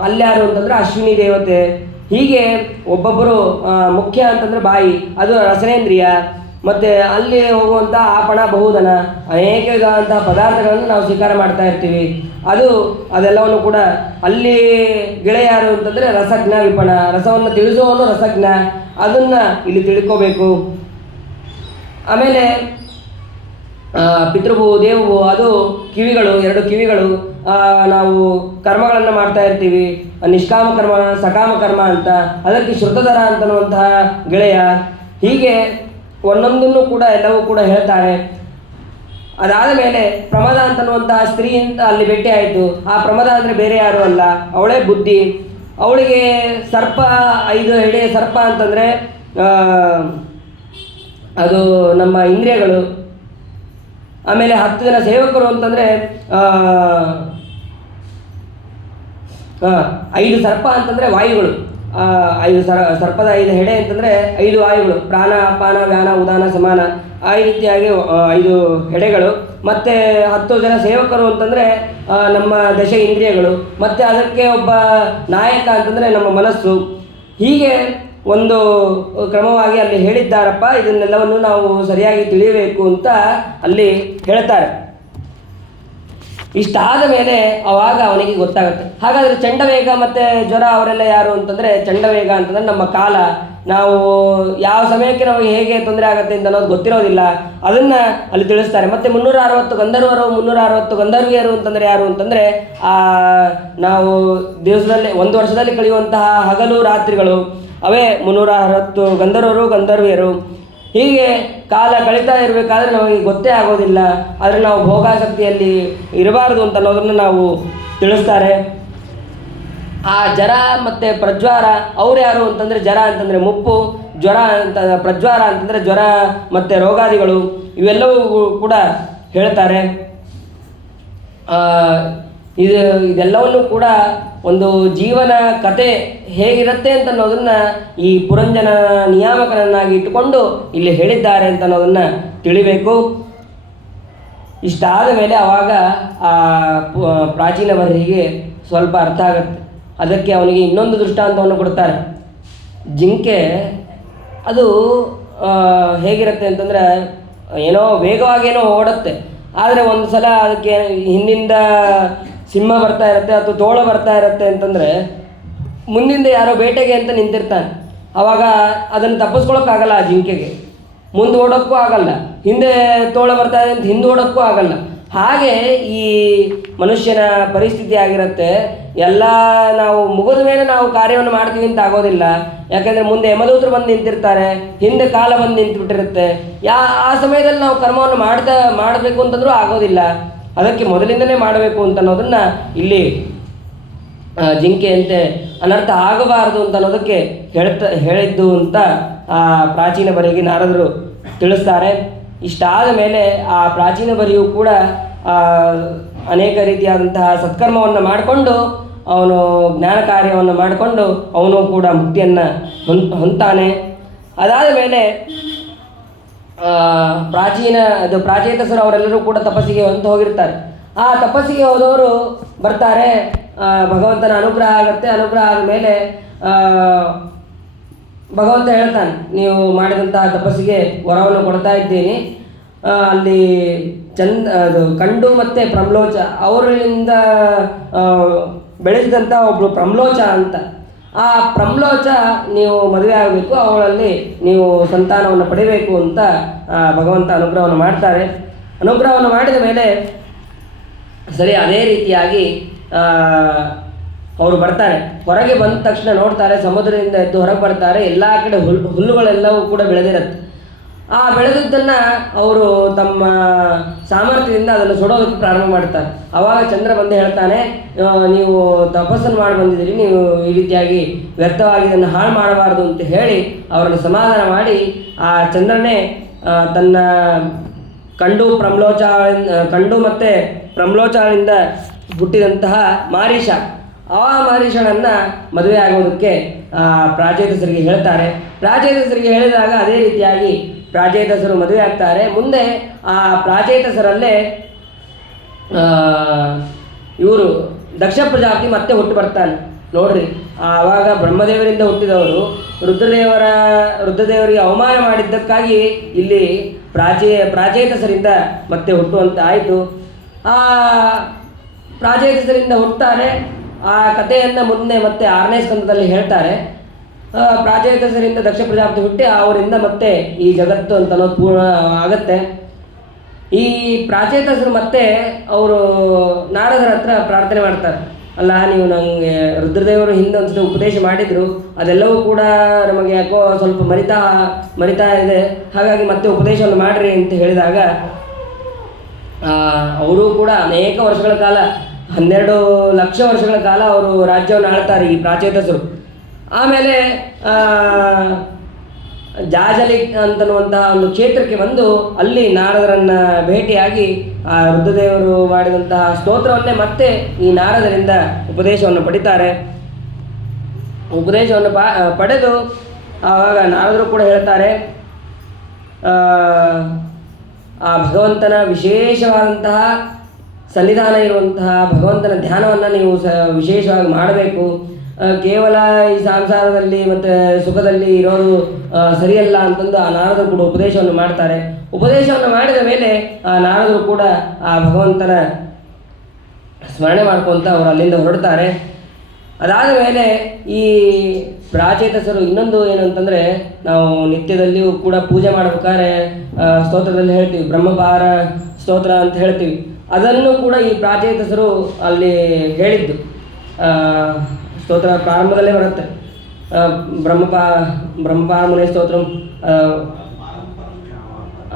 ಅಲ್ಯಾರು ಅಂತಂದರೆ ಅಶ್ವಿನಿ ದೇವತೆ. ಹೀಗೆ ಒಬ್ಬೊಬ್ಬರು ಮುಖ್ಯ ಅಂತಂದರೆ ಬಾಯಿ, ಅದು ರಸನೇಂದ್ರಿಯ. ಮತ್ತು ಅಲ್ಲಿ ಹೋಗುವಂಥ ಆಪಣ, ಬಹುಧನ, ಅನೇಕ ವಿಧವಾದಂತಹ ಪದಾರ್ಥಗಳನ್ನು ನಾವು ಸ್ವೀಕಾರ ಮಾಡ್ತಾ ಇರ್ತೀವಿ. ಅದೆಲ್ಲವನ್ನು ಕೂಡ ಅಲ್ಲಿ ಗೆಳೆಯರು ಅಂತಂದರೆ ರಸಜ್ಞ, ವಿಪಣ, ರಸವನ್ನು ತಿಳಿಸುವವನು ರಸಜ್ಞ, ಅದನ್ನು ಇಲ್ಲಿ ತಿಳ್ಕೋಬೇಕು. ಆಮೇಲೆ ಪಿತೃಭೂ, ದೇವಭೂ, ಅದು ಕಿವಿಗಳು, 2 ಕಿವಿಗಳು. ನಾವು ಕರ್ಮಗಳನ್ನು ಮಾಡ್ತಾ ಇರ್ತೀವಿ, ನಿಷ್ಕಾಮ ಕರ್ಮ, ಸಕಾಮ ಕರ್ಮ ಅಂತ, ಅದಕ್ಕೆ ಶ್ರುತಧರ ಅಂತನ್ನುವಂತಹ ಗೆಳೆಯ. ಹೀಗೆ ಒಂದೊಂದನ್ನು ಕೂಡ ಎಲ್ಲವೂ ಕೂಡ ಹೇಳ್ತಾರೆ. ಅದಾದ ಮೇಲೆ ಪ್ರಮದ ಅಂತನ್ನುವಂತಹ ಸ್ತ್ರೀ ಅಂತ ಅಲ್ಲಿ ಭೇಟಿ ಆಯಿತು. ಆ ಪ್ರಮದ ಅಂದರೆ ಬೇರೆ ಯಾರೂ ಅಲ್ಲ, ಅವಳೇ ಬುದ್ಧಿ. ಅವಳಿಗೆ ಸರ್ಪ, 5 ಹೆಡೆಯ ಸರ್ಪ ಅಂತಂದರೆ ಅದು ನಮ್ಮ ಇಂದ್ರಿಯಗಳು. ಆಮೇಲೆ 10 ಜನ ಸೇವಕರು ಅಂತಂದರೆ 5 ಸರ್ಪ ಅಂತಂದರೆ ವಾಯುಗಳು. 5 ಸರ್ಪದ 5 ಹೆಡೆ ಅಂತಂದರೆ 5 ವಾಯುಗಳು, ಪ್ರಾಣ, ಅಪಾನ, ವ್ಯಾನ, ಉದಾನ, ಸಮಾನ. ಆ ರೀತಿಯಾಗಿ 5 ಹೆಡೆಗಳು. ಮತ್ತು 10 ಜನ ಸೇವಕರು ಅಂತಂದರೆ ನಮ್ಮ ದಶ ಇಂದ್ರಿಯಗಳು. ಮತ್ತು ಅದಕ್ಕೆ ಒಬ್ಬ ನಾಯಕ ಅಂತಂದರೆ ನಮ್ಮ ಮನಸ್ಸು. ಹೀಗೆ ಒಂದು ಕ್ರಮವಾಗಿ ಅಲ್ಲಿ ಹೇಳಿದ್ದಾರಪ್ಪ. ಇದನ್ನೆಲ್ಲವನ್ನು ನಾವು ಸರಿಯಾಗಿ ತಿಳಿಯಬೇಕು ಅಂತ ಅಲ್ಲಿ ಹೇಳ್ತಾರೆ. ಇಷ್ಟಾದ ಮೇಲೆ ಆವಾಗ ಅವನಿಗೆ ಗೊತ್ತಾಗುತ್ತೆ. ಹಾಗಾದರೆ ಚಂಡವೇಗ ಮತ್ತು ಜ್ವರ ಅವರೆಲ್ಲ ಯಾರು ಅಂತಂದರೆ, ಚಂಡವೇಗ ಅಂತಂದರೆ ನಮ್ಮ ಕಾಲ. ನಾವು ಯಾವ ಸಮಯಕ್ಕೆ ನಮಗೆ ಹೇಗೆ ತೊಂದರೆ ಆಗುತ್ತೆ ಅಂತ ಅನ್ನೋದು ಗೊತ್ತಿರೋದಿಲ್ಲ. ಅದನ್ನು ಅಲ್ಲಿ ತಿಳಿಸ್ತಾರೆ. ಮತ್ತು 360 ಗಂಧರ್ವರು, 360 ಗಂಧರ್ವಿಯರು ಅಂತಂದರೆ ಯಾರು ಅಂತಂದರೆ ನಾವು ದಿವಸದಲ್ಲಿ 1 ವರ್ಷದಲ್ಲಿ ಕಳೆಯುವಂತಹ ಹಗಲು ರಾತ್ರಿಗಳು, ಅವೇ 360 ಗಂಧರ್ವರು, ಗಂಧರ್ವಿಯರು. ಹೀಗೆ ಕಾಲ ಕಳೀತಾ ಇರಬೇಕಾದ್ರೆ ನಮಗೆ ಗೊತ್ತೇ ಆಗೋದಿಲ್ಲ. ಆದರೆ ನಾವು ಭೋಗಾಸಕ್ತಿಯಲ್ಲಿ ಇರಬಾರ್ದು ಅಂತ ಅನ್ನೋದನ್ನು ನಾವು ತಿಳಿಸ್ತಾರೆ. ಆ ಜರ ಮತ್ತು ಪ್ರಜ್ವಾರ ಅವ್ರು ಯಾರು ಅಂತಂದರೆ, ಜರ ಅಂತಂದರೆ ಮುಪ್ಪು, ಜ್ವರ ಅಂತ, ಪ್ರಜ್ವಾರ ಅಂತಂದರೆ ಜ್ವರ ಮತ್ತು ರೋಗಾದಿಗಳು, ಇವೆಲ್ಲವೂ ಕೂಡ ಹೇಳ್ತಾರೆ. ಇದೆಲ್ಲವನ್ನು ಕೂಡ ಒಂದು ಜೀವನ ಕತೆ ಹೇಗಿರುತ್ತೆ ಅಂತ ಅನ್ನೋದನ್ನು ಈ ಪುರಂಜನ ನಿಯಾಮಕನನ್ನಾಗಿ ಇಟ್ಟುಕೊಂಡು ಇಲ್ಲಿ ಹೇಳಿದ್ದಾರೆ ಅಂತ ಅನ್ನೋದನ್ನು ತಿಳಿಬೇಕು. ಇಷ್ಟಾದ ಮೇಲೆ ಆವಾಗ ಆ ಪ್ರಾಚೀನ ಬರಹಿಗೆ ಸ್ವಲ್ಪ ಅರ್ಥ ಆಗುತ್ತೆ. ಅದಕ್ಕೆ ಅವನಿಗೆ ಇನ್ನೊಂದು ದೃಷ್ಟಾಂತವನ್ನು ಕೊಡ್ತಾರೆ. ಜಿಂಕೆ ಅದು ಹೇಗಿರುತ್ತೆ ಅಂತಂದರೆ, ಏನೋ ವೇಗವಾಗೇನೋ ಓಡುತ್ತೆ. ಆದರೆ ಒಂದು ಸಲ ಅದಕ್ಕೆ ಹಿಂದಿಂದ ಸಿಂಹ ಬರ್ತಾ ಇರುತ್ತೆ ಅಥವಾ ತೋಳ ಬರ್ತಾ ಇರುತ್ತೆ ಅಂತಂದರೆ ಮುಂದಿಂದ ಯಾರೋ ಬೇಟೆಗೆ ಅಂತ ನಿಂತಿರ್ತಾನೆ. ಆವಾಗ ಅದನ್ನು ತಪ್ಪಿಸ್ಕೊಳಕ್ಕಾಗಲ್ಲ. ಆ ಜಿಂಕೆಗೆ ಮುಂದೆ ಓಡೋಕ್ಕೂ ಆಗಲ್ಲ, ಹಿಂದೆ ತೋಳ ಬರ್ತಾ ಇದೆ ಅಂತ ಹಿಂದೆ ಓಡೋಕ್ಕೂ ಆಗಲ್ಲ. ಹಾಗೆ ಈ ಮನುಷ್ಯನ ಪರಿಸ್ಥಿತಿ ಆಗಿರುತ್ತೆ. ಎಲ್ಲ ನಾವು ಮುಗಿದ ಮೇಲೆ ನಾವು ಕಾರ್ಯವನ್ನು ಮಾಡ್ತೀವಿ ಅಂತ ಆಗೋದಿಲ್ಲ. ಯಾಕಂದರೆ ಮುಂದೆ ಯಮದೂತರು ಬಂದು ನಿಂತಿರ್ತಾರೆ, ಹಿಂದೆ ಕಾಲ ಬಂದು ನಿಂತುಬಿಟ್ಟಿರುತ್ತೆ. ಆ ಸಮಯದಲ್ಲಿ ನಾವು ಕರ್ಮವನ್ನು ಮಾಡಬೇಕು ಅಂತಂದ್ರೂ ಆಗೋದಿಲ್ಲ. ಅದಕ್ಕೆ ಮೊದಲಿಂದಲೇ ಮಾಡಬೇಕು ಅಂತ ಅನ್ನೋದನ್ನು ಇಲ್ಲಿ ಜಿಂಕೆಯಂತೆ ಅನರ್ಥ ಆಗಬಾರದು ಅಂತ ಅನ್ನೋದಕ್ಕೆ ಹೇಳಿದ್ದು ಅಂತ ಪ್ರಾಚೀನ ಬರೆಗೆ ನಾರದರು ತಿಳಿಸ್ತಾರೆ. ಇಷ್ಟಾದ ಮೇಲೆ ಆ ಪ್ರಾಚೀನ ಬರೆಯೂ ಕೂಡ ಅನೇಕ ರೀತಿಯಾದಂತಹ ಸತ್ಕರ್ಮವನ್ನು ಮಾಡಿಕೊಂಡು ಅವನು ಜ್ಞಾನ ಕಾರ್ಯವನ್ನು ಮಾಡಿಕೊಂಡು ಅವನು ಕೂಡ ಮುಕ್ತಿಯನ್ನು ಹೊಂದ್ತಾನೆ. ಅದಾದ ಮೇಲೆ ಪ್ರಾಚೇತಸರು ಅವರೆಲ್ಲರೂ ಕೂಡ ತಪಸ್ಸಿಗೆ ಹೋಗಿರ್ತಾರೆ. ಆ ತಪಸ್ಸಿಗೆ ಹೋದವರು ಬರ್ತಾರೆ, ಭಗವಂತನ ಅನುಗ್ರಹ ಆಗುತ್ತೆ. ಅನುಗ್ರಹ ಆದಮೇಲೆ ಭಗವಂತ ಹೇಳ್ತಾನೆ, ನೀವು ಮಾಡಿದಂತಹ ತಪಸ್ಸಿಗೆ ವರವನ್ನು ಕೊಡ್ತಾ ಇದ್ದೀನಿ. ಅಲ್ಲಿ ಅದು ಕಂಡು ಮತ್ತು ಪ್ರಮ್ಲೋಚ ಅವರಿಂದ ಬೆಳೆಸಿದಂಥ ಒಬ್ಬಳು ಪ್ರಮ್ಲೋಚ ಅಂತ. ಆ ಪ್ರಮ್ಲೋಚ ನೀವು ಮದುವೆ ಆಗಬೇಕು, ಅವಳಲ್ಲಿ ನೀವು ಸಂತಾನವನ್ನು ಪಡಿಬೇಕು ಅಂತ ಭಗವಂತ ಅನುಗ್ರಹವನ್ನು ಮಾಡ್ತಾರೆ. ಅನುಗ್ರಹವನ್ನು ಮಾಡಿದ ಮೇಲೆ ಸರಿ ಅದೇ ರೀತಿಯಾಗಿ ಅವರು ಬರ್ತಾರೆ. ಹೊರಗೆ ಬಂದ ತಕ್ಷಣ ನೋಡ್ತಾರೆ, ಸಮುದ್ರದಿಂದ ಎದ್ದು ಹೊರಗೆ ಬರ್ತಾರೆ. ಎಲ್ಲ ಕಡೆ ಹುಲ್ಲುಗಳೆಲ್ಲವೂ ಕೂಡ ಬೆಳೆದಿರುತ್ತೆ. ಆ ಬೆಳೆದದ್ದನ್ನು ಅವರು ತಮ್ಮ ಸಾಮರ್ಥ್ಯದಿಂದ ಅದನ್ನು ಸುಡೋದಕ್ಕೆ ಪ್ರಾರಂಭ ಮಾಡ್ತಾರೆ. ಆವಾಗ ಚಂದ್ರ ಬಂದು ಹೇಳ್ತಾನೆ, ನೀವು ತಪಸ್ಸನ್ನು ಮಾಡಿ ಬಂದಿದ್ದೀರಿ, ನೀವು ಈ ರೀತಿಯಾಗಿ ವ್ಯರ್ಥವಾಗಿ ಇದನ್ನು ಹಾಳು ಮಾಡಬಾರ್ದು ಅಂತ ಹೇಳಿ ಅವರನ್ನು ಸಮಾಧಾನ ಮಾಡಿ ಆ ಚಂದ್ರನೇ ತನ್ನ ಕಂಡು ಮತ್ತು ಪ್ರಮ್ಲೋಚಾಳಿಂದ ಹುಟ್ಟಿದಂತಹ ಮಾರೀಷ, ಆ ಮಾರೀಷಳನ್ನು ಮದುವೆ ಆಗೋದಕ್ಕೆ ಪ್ರಾಚೇತಸರಿಗೆ ಹೇಳ್ತಾರೆ. ಪ್ರಾಚೇತಸರಿಗೆ ಹೇಳಿದಾಗ ಅದೇ ರೀತಿಯಾಗಿ ಪ್ರಾಚೇತಸರು ಮದುವೆ ಆಗ್ತಾರೆ. ಮುಂದೆ ಆ ಪ್ರಾಚೇತಸರಲ್ಲೇ ಇವರು ದಕ್ಷ ಪ್ರಜಾಪತಿ ಮತ್ತೆ ಹುಟ್ಟು ಬರ್ತಾನೆ. ನೋಡ್ರಿ, ಆವಾಗ ಬ್ರಹ್ಮದೇವರಿಂದ ಹುಟ್ಟಿದವರು ರುದ್ರದೇವರಿಗೆ ಅವಮಾನ ಮಾಡಿದ್ದಕ್ಕಾಗಿ ಇಲ್ಲಿ ಪ್ರಾಚೇತಸರಿಂದ ಮತ್ತೆ ಹುಟ್ಟುವಂತೆ ಆಯಿತು. ಆ ಪ್ರಾಚೇತಸರಿಂದ ಹುಟ್ಟುತ್ತಾರೆ. ಆ ಕಥೆಯನ್ನು ಮುಂದೆ ಮತ್ತೆ 6ನೇ ಸ್ಕಂದದಲ್ಲಿ ಹೇಳ್ತಾರೆ. ಪ್ರಾಚೇತಸರಿಂದ ದಕ್ಷ ಪ್ರಜಾಪತಿ ಹುಟ್ಟಿ ಅವರಿಂದ ಮತ್ತೆ ಈ ಜಗತ್ತು ಅಂತ ಅನ್ನೋದು ಪೂರ್ಣ ಆಗುತ್ತೆ. ಈ ಪ್ರಾಚೇತಸರು ಮತ್ತೆ ಅವರು ನಾರದರ ಹತ್ರ ಪ್ರಾರ್ಥನೆ ಮಾಡ್ತಾರೆ, ಅಲ್ಲ ನೀವು ನನಗೆ ರುದ್ರದೇವರು ಹಿಂದೆ ಒಂದ್ಸತಿ ಉಪದೇಶ ಮಾಡಿದರು, ಅದೆಲ್ಲವೂ ಕೂಡ ನಮಗೆ ಯಾಕೋ ಸ್ವಲ್ಪ ಮರಿತಾ ಇದೆ, ಹಾಗಾಗಿ ಮತ್ತೆ ಉಪದೇಶವನ್ನು ಮಾಡಿರಿ ಅಂತ ಹೇಳಿದಾಗ ಅವರು ಕೂಡ ಅನೇಕ ವರ್ಷಗಳ ಕಾಲ 12 ಲಕ್ಷ ವರ್ಷಗಳ ಕಾಲ ಅವರು ರಾಜ್ಯವನ್ನು ಆಳ್ತಾರೆ ಈ ಪ್ರಾಚೇತಸರು. ಆಮೇಲೆ ಜಾಜಲಿ ಅಂತನ್ನುವಂತಹ ಒಂದು ಕ್ಷೇತ್ರಕ್ಕೆ ಬಂದು ಅಲ್ಲಿ ನಾರದರನ್ನು ಭೇಟಿಯಾಗಿ ಆ ರುದ್ರದೇವರು ಮಾಡಿದಂತಹ ಸ್ತೋತ್ರವನ್ನೇ ಮತ್ತೆ ಈ ನಾರದರಿಂದ ಉಪದೇಶವನ್ನು ಪಡಿತಾರೆ. ಉಪದೇಶವನ್ನು ಪಡೆದು ಆವಾಗ ನಾರದರು ಕೂಡ ಹೇಳ್ತಾರೆ, ಆ ಭಗವಂತನ ವಿಶೇಷವಾದಂತಹ ಸನ್ನಿಧಾನ ಇರುವಂತಹ ಭಗವಂತನ ಧ್ಯಾನವನ್ನು ನೀವು ವಿಶೇಷವಾಗಿ ಮಾಡಬೇಕು. ಕೇವಲ ಈ ಸಂಸಾರದಲ್ಲಿ ಮತ್ತು ಸುಖದಲ್ಲಿ ಇರೋದು ಸರಿಯಲ್ಲ ಅಂತಂದು ಆ ನಾರದರು ಕೂಡ ಉಪದೇಶವನ್ನು ಮಾಡ್ತಾರೆ. ಉಪದೇಶವನ್ನು ಮಾಡಿದ ಮೇಲೆ ಆ ನಾರದರು ಕೂಡ ಆ ಭಗವಂತನ ಸ್ಮರಣೆ ಮಾಡ್ಕೊತ ಅವರು ಅಲ್ಲಿಂದ ಹೊರಡ್ತಾರೆ. ಅದಾದ ಮೇಲೆ ಈ ಪ್ರಾಚೇತಸರು ಇನ್ನೊಂದು ಏನು ಅಂತಂದರೆ, ನಾವು ನಿತ್ಯದಲ್ಲಿಯೂ ಕೂಡ ಪೂಜೆ ಮಾಡ್ಬೇಕಾದ್ರೆ ಸ್ತೋತ್ರದಲ್ಲಿ ಹೇಳ್ತೀವಿ, ಬ್ರಹ್ಮಪಾರ ಸ್ತೋತ್ರ ಅಂತ ಹೇಳ್ತೀವಿ. ಅದನ್ನು ಕೂಡ ಈ ಪ್ರಾಚೇತಸರು ಅಲ್ಲಿ ಹೇಳಿದ್ದು ಸ್ತೋತ್ರ ಪ್ರಾರಂಭದಲ್ಲೇ ಬರುತ್ತೆ. ಬ್ರಹ್ಮಪಾರ ಮುನೇ ಸ್ತೋತ್ರ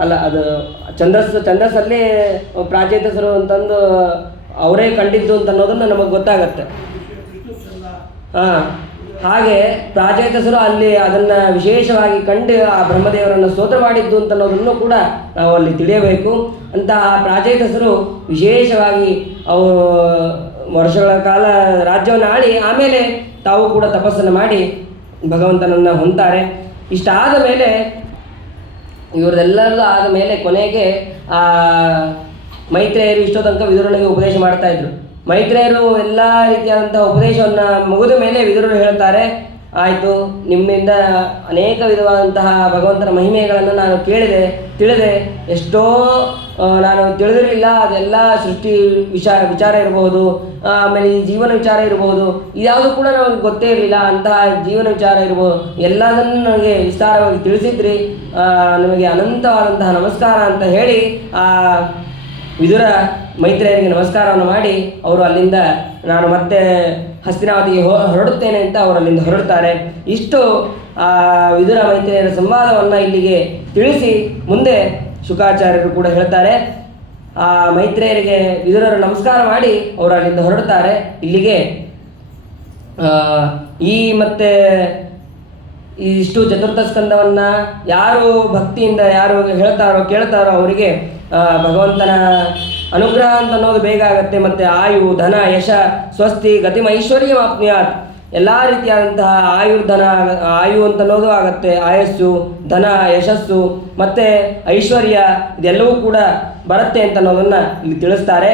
ಅಲ್ಲ, ಅದು ಛಂದಸ್ಸಲ್ಲಿ ಪ್ರಾಚೇತಸರು ಅಂತಂದು ಅವರೇ ಕಂಡಿದ್ದು ಅಂತ ಅನ್ನೋದನ್ನು ನಮಗೆ ಗೊತ್ತಾಗತ್ತೆ. ಹಾಗೆ ಪ್ರಾಚೇತಸರು ಅಲ್ಲಿ ಅದನ್ನು ವಿಶೇಷವಾಗಿ ಕಂಡು ಆ ಬ್ರಹ್ಮದೇವರನ್ನು ಸ್ತೋತ್ರ ಮಾಡಿದ್ದು ಅಂತ ಅನ್ನೋದನ್ನು ಕೂಡ ನಾವು ಅಲ್ಲಿ ತಿಳಿಯಬೇಕು. ಅಂತಹ ಪ್ರಾಚೇತಸರು ವಿಶೇಷವಾಗಿ ಅವರು ವರ್ಷಗಳ ಕಾಲ ರಾಜ್ಯವನ್ನು ಆಳಿ ಆಮೇಲೆ ತಾವು ಕೂಡ ತಪಸ್ಸನ್ನು ಮಾಡಿ ಭಗವಂತನನ್ನು ಹೊಂತಾರೆ. ಇಷ್ಟಾದ ಮೇಲೆ ಇವರೆಲ್ಲರೂ ಆದ ಮೇಲೆ ಕೊನೆಗೆ ಮೈತ್ರೇಯರು ಇಷ್ಟೋ ತನಕ ವಿದುರನಿಗೆ ಉಪದೇಶ ಮಾಡ್ತಾಯಿದ್ರು. ಮೈತ್ರೇಯರು ಎಲ್ಲ ರೀತಿಯಾದಂಥ ಉಪದೇಶವನ್ನು ಮುಗಿದ ಮೇಲೆ ವಿದುರರು ಹೇಳ್ತಾರೆ, ಆಯಿತು, ನಿಮ್ಮಿಂದ ಅನೇಕ ವಿಧವಾದಂತಹ ಭಗವಂತನ ಮಹಿಮೆಗಳನ್ನು ನಾನು ತಿಳಿದೆ, ಎಷ್ಟೋ ನಾನು ತಿಳಿದಿರಲಿಲ್ಲ. ಅದೆಲ್ಲ ಸೃಷ್ಟಿ ವಿಚಾರ ಇರಬಹುದು, ಆಮೇಲೆ ಈ ಜೀವನ ವಿಚಾರ ಇರಬಹುದು, ಇದ್ಯಾವುದು ಕೂಡ ನಮಗೆ ಗೊತ್ತೇ ಇರಲಿಲ್ಲ. ಅಂತಹ ಜೀವನ ವಿಚಾರ ಇರ್ಬೋದು, ಎಲ್ಲದನ್ನು ನನಗೆ ವಿಸ್ತಾರವಾಗಿ ತಿಳಿಸಿದ್ರಿ, ನಿಮಗೆ ಅನಂತವಾದಂತಹ ನಮಸ್ಕಾರ ಅಂತ ಹೇಳಿ ವಿದುರ ಮೈತ್ರೇಯರಿಗೆ ನಮಸ್ಕಾರವನ್ನು ಮಾಡಿ ಅವರು ಅಲ್ಲಿಂದ ನಾನು ಮತ್ತೆ ಹಸ್ತಿನಾವತಿಗೆ ಹೊರಡುತ್ತೇನೆ ಅಂತ ಅವರು ಅಲ್ಲಿಂದ ಹೊರಡ್ತಾರೆ. ಇಷ್ಟು ವಿದುರ ಮೈತ್ರೇಯರ ಸಂವಾದವನ್ನು ಇಲ್ಲಿಗೆ ತಿಳಿಸಿ ಮುಂದೆ ಶುಕಾಚಾರ್ಯರು ಕೂಡ ಹೇಳ್ತಾರೆ. ಆ ಮೈತ್ರೇಯರಿಗೆ ವಿದುರರು ನಮಸ್ಕಾರ ಮಾಡಿ ಅವರು ಅಲ್ಲಿಂದ ಹೊರಡ್ತಾರೆ. ಇಲ್ಲಿಗೆ ಈ ಮತ್ತೆ ಇಷ್ಟು ಚತುರ್ಥ ಸ್ಕಂದವನ್ನು ಯಾರು ಭಕ್ತಿಯಿಂದ ಯಾರು ಹೇಳ್ತಾರೋ ಕೇಳ್ತಾರೋ ಅವರಿಗೆ ಭಗವಂತನ ಅನುಗ್ರಹ ಅಂತ ಅನ್ನೋದು ಬೇಗ ಆಗುತ್ತೆ. ಮತ್ತು ಆಯು, ಧನ, ಯಶ, ಸ್ವಸ್ತಿ, ಗತಿಮ ಐಶ್ವರ್ಯ ಆಪ್ನುಯಾತ್, ಎಲ್ಲ ರೀತಿಯಾದಂತಹ ಆಯು ಅಂತ ಅನ್ನೋದು ಆಗುತ್ತೆ. ಆಯಸ್ಸು, ಧನ, ಯಶಸ್ಸು ಮತ್ತು ಐಶ್ವರ್ಯ ಇದೆಲ್ಲವೂ ಕೂಡ ಬರುತ್ತೆ ಅಂತ ಅನ್ನೋದನ್ನು ಇಲ್ಲಿ ತಿಳಿಸ್ತಾರೆ.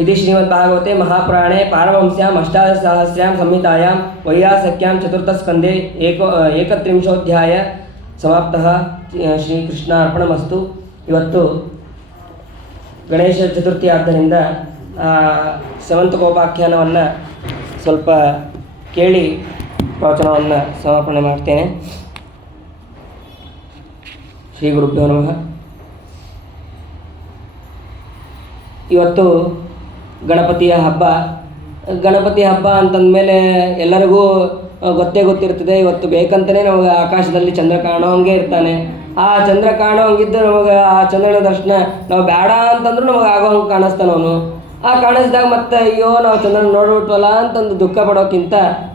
इति श्रीमद्भागवते महापुराणे पारमहंस्याम् अष्टादशसहस्र्यां संहितायां वैयासक्यां चतुर्थस्कन्धे एकत्रिंशोऽध्याय समाप्तः. ಶ್ರೀಕೃಷ್ಣಾರ್ಪಣಮಸ್ತು. ಇವತ್ತು ಗಣೇಶ ಚತುರ್ಥಿ ಆದ್ದರಿಂದ ಸ್ಯವಂತಕೋಪಾಖ್ಯಾನವನ್ನು ಸ್ವಲ್ಪ ಕೇಳಿ ಪ್ರವಚನವನ್ನು ಸಮರ್ಪಣೆ ಮಾಡ್ತೇನೆ. ಶ್ರೀ ಗುರುಭ್ಯೋ ನಮಃ. ಇವತ್ತು ಗಣಪತಿಯ ಹಬ್ಬ ಅಂತಂದಮೇಲೆ ಎಲ್ಲರಿಗೂ ಗೊತ್ತಿರ್ತದೆ. ಇವತ್ತು ಬೇಕಂತಲೇ ನಮಗೆ ಆಕಾಶದಲ್ಲಿ ಚಂದ್ರ ಕಾಣೋಂಗೆ ಇರ್ತಾನೆ. ಆ ಚಂದ್ರ ಕಾಣೋಂಗಿದ್ದು ನಮಗೆ ಆ ಚಂದ್ರನ ದರ್ಶನ ನಾವು ಬೇಡ ಅಂತಂದ್ರೂ ನಮಗೆ ಆಗೋಂಗೆ ಕಾಣಿಸ್ತಾನೆ ಅವನು. ಆ ಕಾಣಿಸಿದಾಗ ಮತ್ತೆ ಅಯ್ಯೋ ನಾವು ಚಂದ್ರನ ನೋಡ್ಬಿಟ್ವಲ್ಲ ಅಂತಂದು ದುಃಖ ಪಡೋಕ್ಕಿಂತ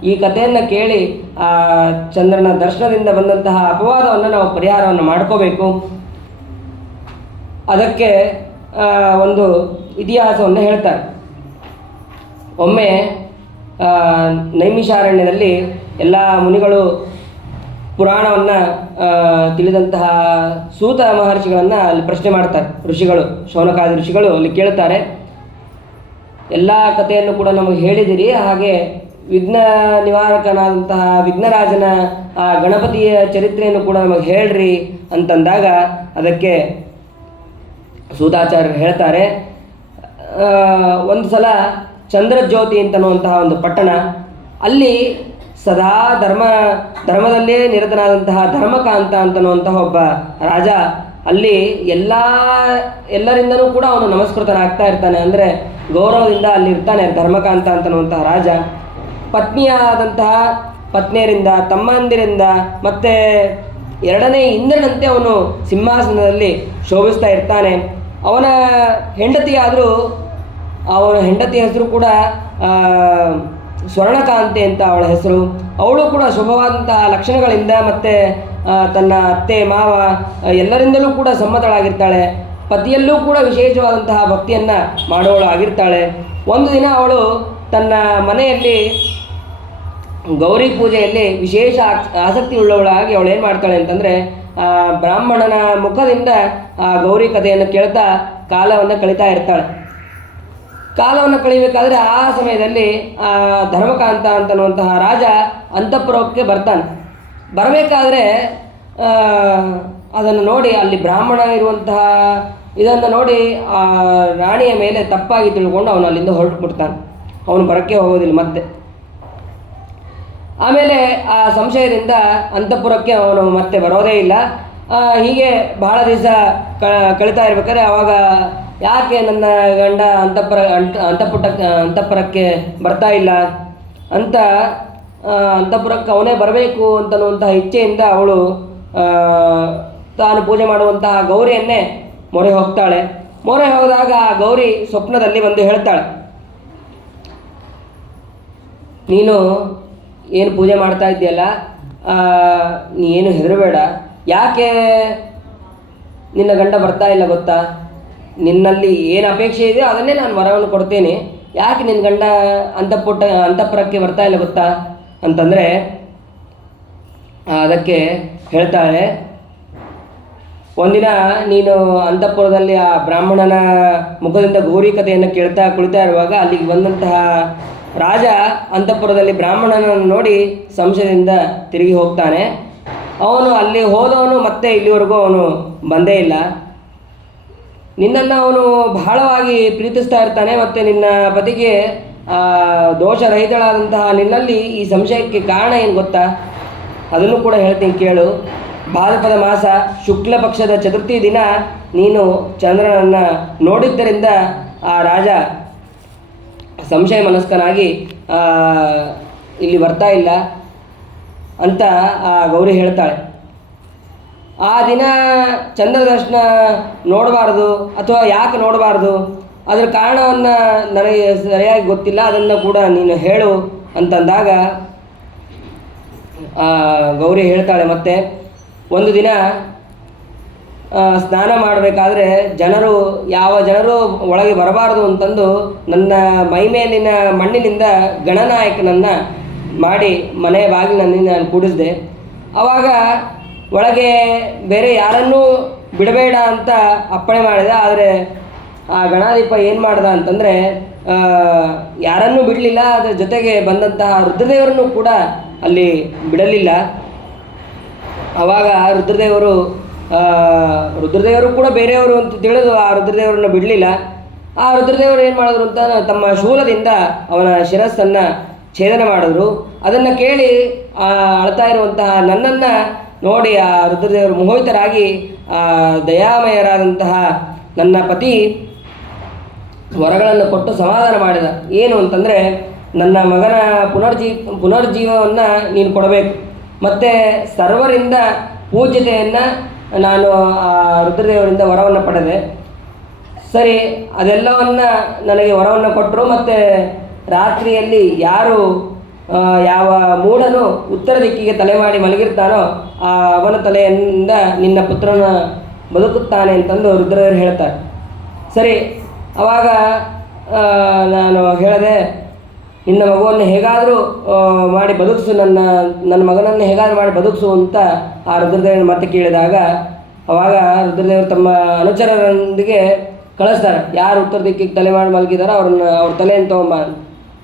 ಈ ಕಥೆಯನ್ನು ಕೇಳಿ ಆ ಚಂದ್ರನ ದರ್ಶನದಿಂದ ಬಂದಂತಹ ಅಪವಾದವನ್ನು ನಾವು ಪರಿಹಾರವನ್ನು ಮಾಡ್ಕೋಬೇಕು. ಅದಕ್ಕೆ ಒಂದು ಇತಿಹಾಸವನ್ನು ಹೇಳ್ತಾರೆ. ಒಮ್ಮೆ ನೈಮಿಷಾರಣ್ಯದಲ್ಲಿ ಎಲ್ಲ ಮುನಿಗಳು ಪುರಾಣವನ್ನು ತಿಳಿದಂತಹ ಸೂತ ಮಹರ್ಷಿಗಳನ್ನು ಅಲ್ಲಿ ಪ್ರಶ್ನೆ ಮಾಡ್ತಾರೆ. ಋಷಿಗಳು, ಶೌನಕಾದಿ ಋಷಿಗಳು ಅಲ್ಲಿ ಕೇಳ್ತಾರೆ, ಎಲ್ಲ ಕಥೆಯನ್ನು ಕೂಡ ನಮಗೆ ಹೇಳಿದಿರಿ, ಹಾಗೆ ವಿಘ್ನ ನಿವಾರಕನಾದಂತಹ ವಿಘ್ನರಾಜನ ಆ ಗಣಪತಿಯ ಚರಿತ್ರೆಯನ್ನು ಕೂಡ ನಮಗೆ ಹೇಳ್ರಿ ಅಂತಂದಾಗ ಅದಕ್ಕೆ ಸೂತಾಚಾರ್ಯರು ಹೇಳ್ತಾರೆ, ಒಂದು ಸಲ ಚಂದ್ರಜ್ಯೋತಿ ಅಂತನ್ನುವಂತಹ ಒಂದು ಪಟ್ಟಣ, ಅಲ್ಲಿ ಸದಾ ಧರ್ಮದಲ್ಲೇ ನಿರತನಾದಂತಹ ಧರ್ಮಕಾಂತ ಅಂತನ್ನುವಂತಹ ಒಬ್ಬ ರಾಜ ಅಲ್ಲಿ ಎಲ್ಲರಿಂದನೂ ಕೂಡ ಅವನು ನಮಸ್ಕೃತನಾಗ್ತಾ ಇರ್ತಾನೆ. ಅಂದರೆ ಗೌರವದಿಂದ ಅಲ್ಲಿ ಇರ್ತಾನೆ ಧರ್ಮಕಾಂತ ಅಂತನ್ನುವಂತಹ ರಾಜ. ಪತ್ನಿಯರಿಂದ, ತಮ್ಮಂದಿರಿಂದ ಮತ್ತು ಎರಡನೇ ಇಂದ್ರನಂತೆ ಅವನು ಸಿಂಹಾಸನದಲ್ಲಿ ಶೋಭಿಸ್ತಾ ಇರ್ತಾನೆ. ಅವನ ಹೆಂಡತಿ ಹೆಸರು ಕೂಡ ಸ್ವರ್ಣಕಾಂತೆ ಅಂತ ಅವಳ ಹೆಸರು. ಅವಳು ಕೂಡ ಶುಭವಾದಂತಹ ಲಕ್ಷಣಗಳಿಂದ ಮತ್ತು ತನ್ನ ಅತ್ತೆ ಮಾವ ಎಲ್ಲರಿಂದಲೂ ಕೂಡ ಸಮ್ಮತಳಾಗಿರ್ತಾಳೆ. ಪತಿಯಲ್ಲೂ ಕೂಡ ವಿಶೇಷವಾದಂತಹ ಭಕ್ತಿಯನ್ನು ಮಾಡುವವಳು ಆಗಿರ್ತಾಳೆ. ಒಂದು ದಿನ ಅವಳು ತನ್ನ ಮನೆಯಲ್ಲಿ ಗೌರಿ ಪೂಜೆಯಲ್ಲಿ ವಿಶೇಷ ಆಸಕ್ತಿ ಉಳ್ಳವಳಾಗಿ ಅವಳು ಏನು ಮಾಡ್ತಾಳೆ ಅಂತಂದರೆ ಬ್ರಾಹ್ಮಣನ ಮುಖದಿಂದ ಆ ಗೌರಿ ಕಥೆಯನ್ನು ಕೇಳ್ತಾ ಕಾಲವನ್ನು ಕಳೀತಾ ಇರ್ತಾಳೆ. ಕಾಲವನ್ನು ಕಳೀಬೇಕಾದ್ರೆ ಆ ಸಮಯದಲ್ಲಿ ಧರ್ಮಕಾಂತ ಅಂತನ್ನುವಂತಹ ರಾಜ ಅಂತಃಪುರಕ್ಕೆ ಬರ್ತಾನೆ. ಬರಬೇಕಾದ್ರೆ ಅದನ್ನು ನೋಡಿ ಅಲ್ಲಿ ಬ್ರಾಹ್ಮಣ ಇರುವಂತಹ ಇದನ್ನು ನೋಡಿ ಆ ರಾಣಿಯ ಮೇಲೆ ತಪ್ಪಾಗಿ ತಿಳ್ಕೊಂಡು ಅವನು ಅಲ್ಲಿಂದ ಹೊರಟುಬಿಡ್ತಾನೆ. ಅವನು ಬರೋಕ್ಕೆ ಹೋಗೋದಿಲ್ಲ ಮತ್ತೆ. ಆಮೇಲೆ ಆ ಸಂಶಯದಿಂದ ಅಂತಃಪುರಕ್ಕೆ ಅವನು ಮತ್ತೆ ಬರೋದೇ ಇಲ್ಲ. ಹೀಗೆ ಬಹಳ ದಿವಸ ಕಳೀತಾ ಇರ್ಬೇಕಾದ್ರೆ ಆವಾಗ ಯಾಕೆ ನನ್ನ ಗಂಡ ಅಂತಃಪುರಕ್ಕೆ ಬರ್ತಾ ಇಲ್ಲ ಅಂತ ಅಂತಃಪುರಕ್ಕೆ ಅವನೇ ಬರಬೇಕು ಅಂತನ್ನುವಂತಹ ಇಚ್ಛೆಯಿಂದ ಅವಳು ತಾನು ಪೂಜೆ ಮಾಡುವಂತಹ ಗೌರಿಯನ್ನೇ ಮೊರೆ ಹೋಗ್ತಾಳೆ. ಮೊರೆ ಹೋದಾಗ ಆ ಗೌರಿ ಸ್ವಪ್ನದಲ್ಲಿ ಬಂದು ಹೇಳ್ತಾಳೆ, ನೀನು ಏನು ಪೂಜೆ ಮಾಡ್ತಾ ಇದ್ದೀಯಲ್ಲ, ನೀನು ಹೆದರಬೇಡ. ಯಾಕೆ ನಿನ್ನ ಗಂಡ ಬರ್ತಾ ಇಲ್ಲ ಗೊತ್ತಾ? ನಿನ್ನಲ್ಲಿ ಏನು ಅಪೇಕ್ಷೆ ಇದೆಯೋ ಅದನ್ನೇ ನಾನು ವರವನ್ನು ಕೊಡ್ತೇನೆ. ಯಾಕೆ ನಿನ್ನ ಗಂಡ ಅಂತಃಪುರಕ್ಕೆ ಬರ್ತಾ ಇಲ್ಲ ಗೊತ್ತಾ ಅಂತಂದರೆ ಅದಕ್ಕೆ ಹೇಳ್ತಾಳೆ, ಒಂದಿನ ನೀನು ಅಂತಃಪುರದಲ್ಲಿ ಆ ಬ್ರಾಹ್ಮಣನ ಮುಖದಿಂದ ಗೌರಿ ಕಥೆಯನ್ನು ಕುಳಿತಾ ಇರುವಾಗ ಅಲ್ಲಿಗೆ ಬಂದಂತಹ ರಾಜ ಅಂತಃಪುರದಲ್ಲಿ ಬ್ರಾಹ್ಮಣನನ್ನು ನೋಡಿ ಸಂಶಯದಿಂದ ತಿರುಗಿ ಹೋಗ್ತಾನೆ. ಅವನು ಅಲ್ಲಿ ಹೋದವನು ಮತ್ತೆ ಇಲ್ಲಿವರೆಗೂ ಅವನು ಬಂದೇ ಇಲ್ಲ. ನಿನ್ನನ್ನು ಅವನು ಬಹಳವಾಗಿ ಪ್ರೀತಿಸ್ತಾ ಇರ್ತಾನೆ ಮತ್ತು ನಿನ್ನ ಪತಿಗೆ ದೋಷರಹಿತಳಾದಂತಹ ನಿನ್ನಲ್ಲಿ ಈ ಸಂಶಯಕ್ಕೆ ಕಾರಣ ಏನು ಗೊತ್ತಾ? ಅದನ್ನು ಕೂಡ ಹೇಳ್ತೀನಿ ಕೇಳು. ಭಾದ್ರಪದ ಮಾಸ ಶುಕ್ಲ ಪಕ್ಷದ ಚತುರ್ಥಿ ದಿನ ನೀನು ಚಂದ್ರನನ್ನು ನೋಡಿದ್ದರಿಂದ ಆ ರಾಜ ಸಂಶಯ ಮನಸ್ಕನಾಗಿ ಇಲ್ಲಿ ಬರ್ತಾ ಇಲ್ಲ ಅಂತ ಆ ಗೌರಿ ಹೇಳ್ತಾಳೆ. ಆ ದಿನ ಚಂದ್ರ ದರ್ಶನ ನೋಡಬಾರ್ದು ಅಥವಾ ಯಾಕೆ ನೋಡಬಾರ್ದು, ಅದರ ಕಾರಣವನ್ನು ನನಗೆ ಸರಿಯಾಗಿ ಗೊತ್ತಿಲ್ಲ, ಅದನ್ನು ಕೂಡ ನೀನು ಹೇಳು ಅಂತಂದಾಗ ಗೌರಿ ಹೇಳ್ತಾಳೆ. ಮತ್ತೆ ಒಂದು ದಿನ ಸ್ನಾನ ಮಾಡಬೇಕಾದ್ರೆ ಯಾವ ಜನರು ಒಳಗೆ ಬರಬಾರದು ಅಂತಂದು ನನ್ನ ಮೈಮೇಲಿನ ಮಣ್ಣಿನಿಂದ ಗಣನಾಯಕನನ್ನು ಮಾಡಿ ಮನೆ ಬಾಗಿಲಿನಲ್ಲಿ ನಾನು ಕೂಡಿಸಿದೆ. ಆವಾಗ ಒಳಗೆ ಬೇರೆ ಯಾರನ್ನೂ ಬಿಡಬೇಡ ಅಂತ ಅಪ್ಪಣೆ ಮಾಡಿದೆ. ಆದರೆ ಆ ಗಣಾಧಿಪ ಏನು ಮಾಡ್ದ ಅಂತಂದರೆ ಯಾರನ್ನೂ ಬಿಡಲಿಲ್ಲ. ಅದರ ಜೊತೆಗೆ ಬಂದಂತಹ ರುದ್ರದೇವರನ್ನು ಕೂಡ ಅಲ್ಲಿ ಬಿಡಲಿಲ್ಲ. ಆವಾಗ ರುದ್ರದೇವರು ಕೂಡ ಬೇರೆಯವರು ಅಂತ ತಿಳಿದು ಆ ರುದ್ರದೇವರನ್ನು ಬಿಡಲಿಲ್ಲ. ಆ ರುದ್ರದೇವರು ಏನು ಮಾಡಿದ್ರು ಅಂತ ತಮ್ಮ ಶೂಲದಿಂದ ಅವನ ಶಿರಸ್ಸನ್ನು ಛೇದನ ಮಾಡಿದ್ರು. ಅದನ್ನು ಕೇಳಿ ಅಳ್ತಾ ಇರುವಂತಹ ನನ್ನನ್ನು ನೋಡಿ ಆ ರುದ್ರದೇವರು ಮೋಹಿತರಾಗಿ ದಯಾಮಯರಾದಂತಹ ನನ್ನ ಪತಿ ವರಗಳನ್ನು ಕೊಟ್ಟು ಸಮಾಧಾನ ಮಾಡಿದ. ಏನು ಅಂತಂದರೆ, ನನ್ನ ಮಗನ ಪುನರ್ಜೀವವನ್ನು ನೀನು ಕೊಡಬೇಕು, ಮತ್ತು ಸರ್ವರಿಂದ ಪೂಜ್ಯತೆಯನ್ನು ನಾನು ಆ ರುದ್ರದೇವರಿಂದ ವರವನ್ನು ಪಡೆದೆ. ಸರಿ, ಅದೆಲ್ಲವನ್ನು ನನಗೆ ವರವನ್ನು ಕೊಟ್ಟರು. ಮತ್ತು ರಾತ್ರಿಯಲ್ಲಿ ಯಾವ ಮೂಢನು ಉತ್ತರ ದಿಕ್ಕಿಗೆ ತಲೆ ಮಾಡಿ ಮಲಗಿರ್ತಾನೋ ಅವನ ತಲೆಯಿಂದ ನಿನ್ನ ಪುತ್ರನ ಬದುಕುತ್ತಾನೆ ಅಂತಂದು ರುದ್ರದೇವರು ಹೇಳ್ತಾರೆ. ಸರಿ, ಆವಾಗ ನಾನು ಹೇಳಿದೆ, ನಿನ್ನ ಮಗುವನ್ನು ಹೇಗಾದರೂ ಮಾಡಿ ಬದುಕಿಸು, ನನ್ನ ಮಗನನ್ನು ಹೇಗಾದರೂ ಮಾಡಿ ಬದುಕಿಸು ಅಂತ ಆ ರುದ್ರದೇವನ ಮತ್ತೆ ಕೇಳಿದಾಗ ಆವಾಗ ರುದ್ರದೇವರು ತಮ್ಮ ಅನುಚರರೊಂದಿಗೆ ಕಳಿಸ್ತಾರೆ. ಯಾರು ಉತ್ತರ ದಿಕ್ಕಿಗೆ ತಲೆ ಮಾಡಿ ಮಲಗಿದಾರೋ ಅವ್ರ ತಲೆಯನ್ನು ತೊಗೊಂಬ.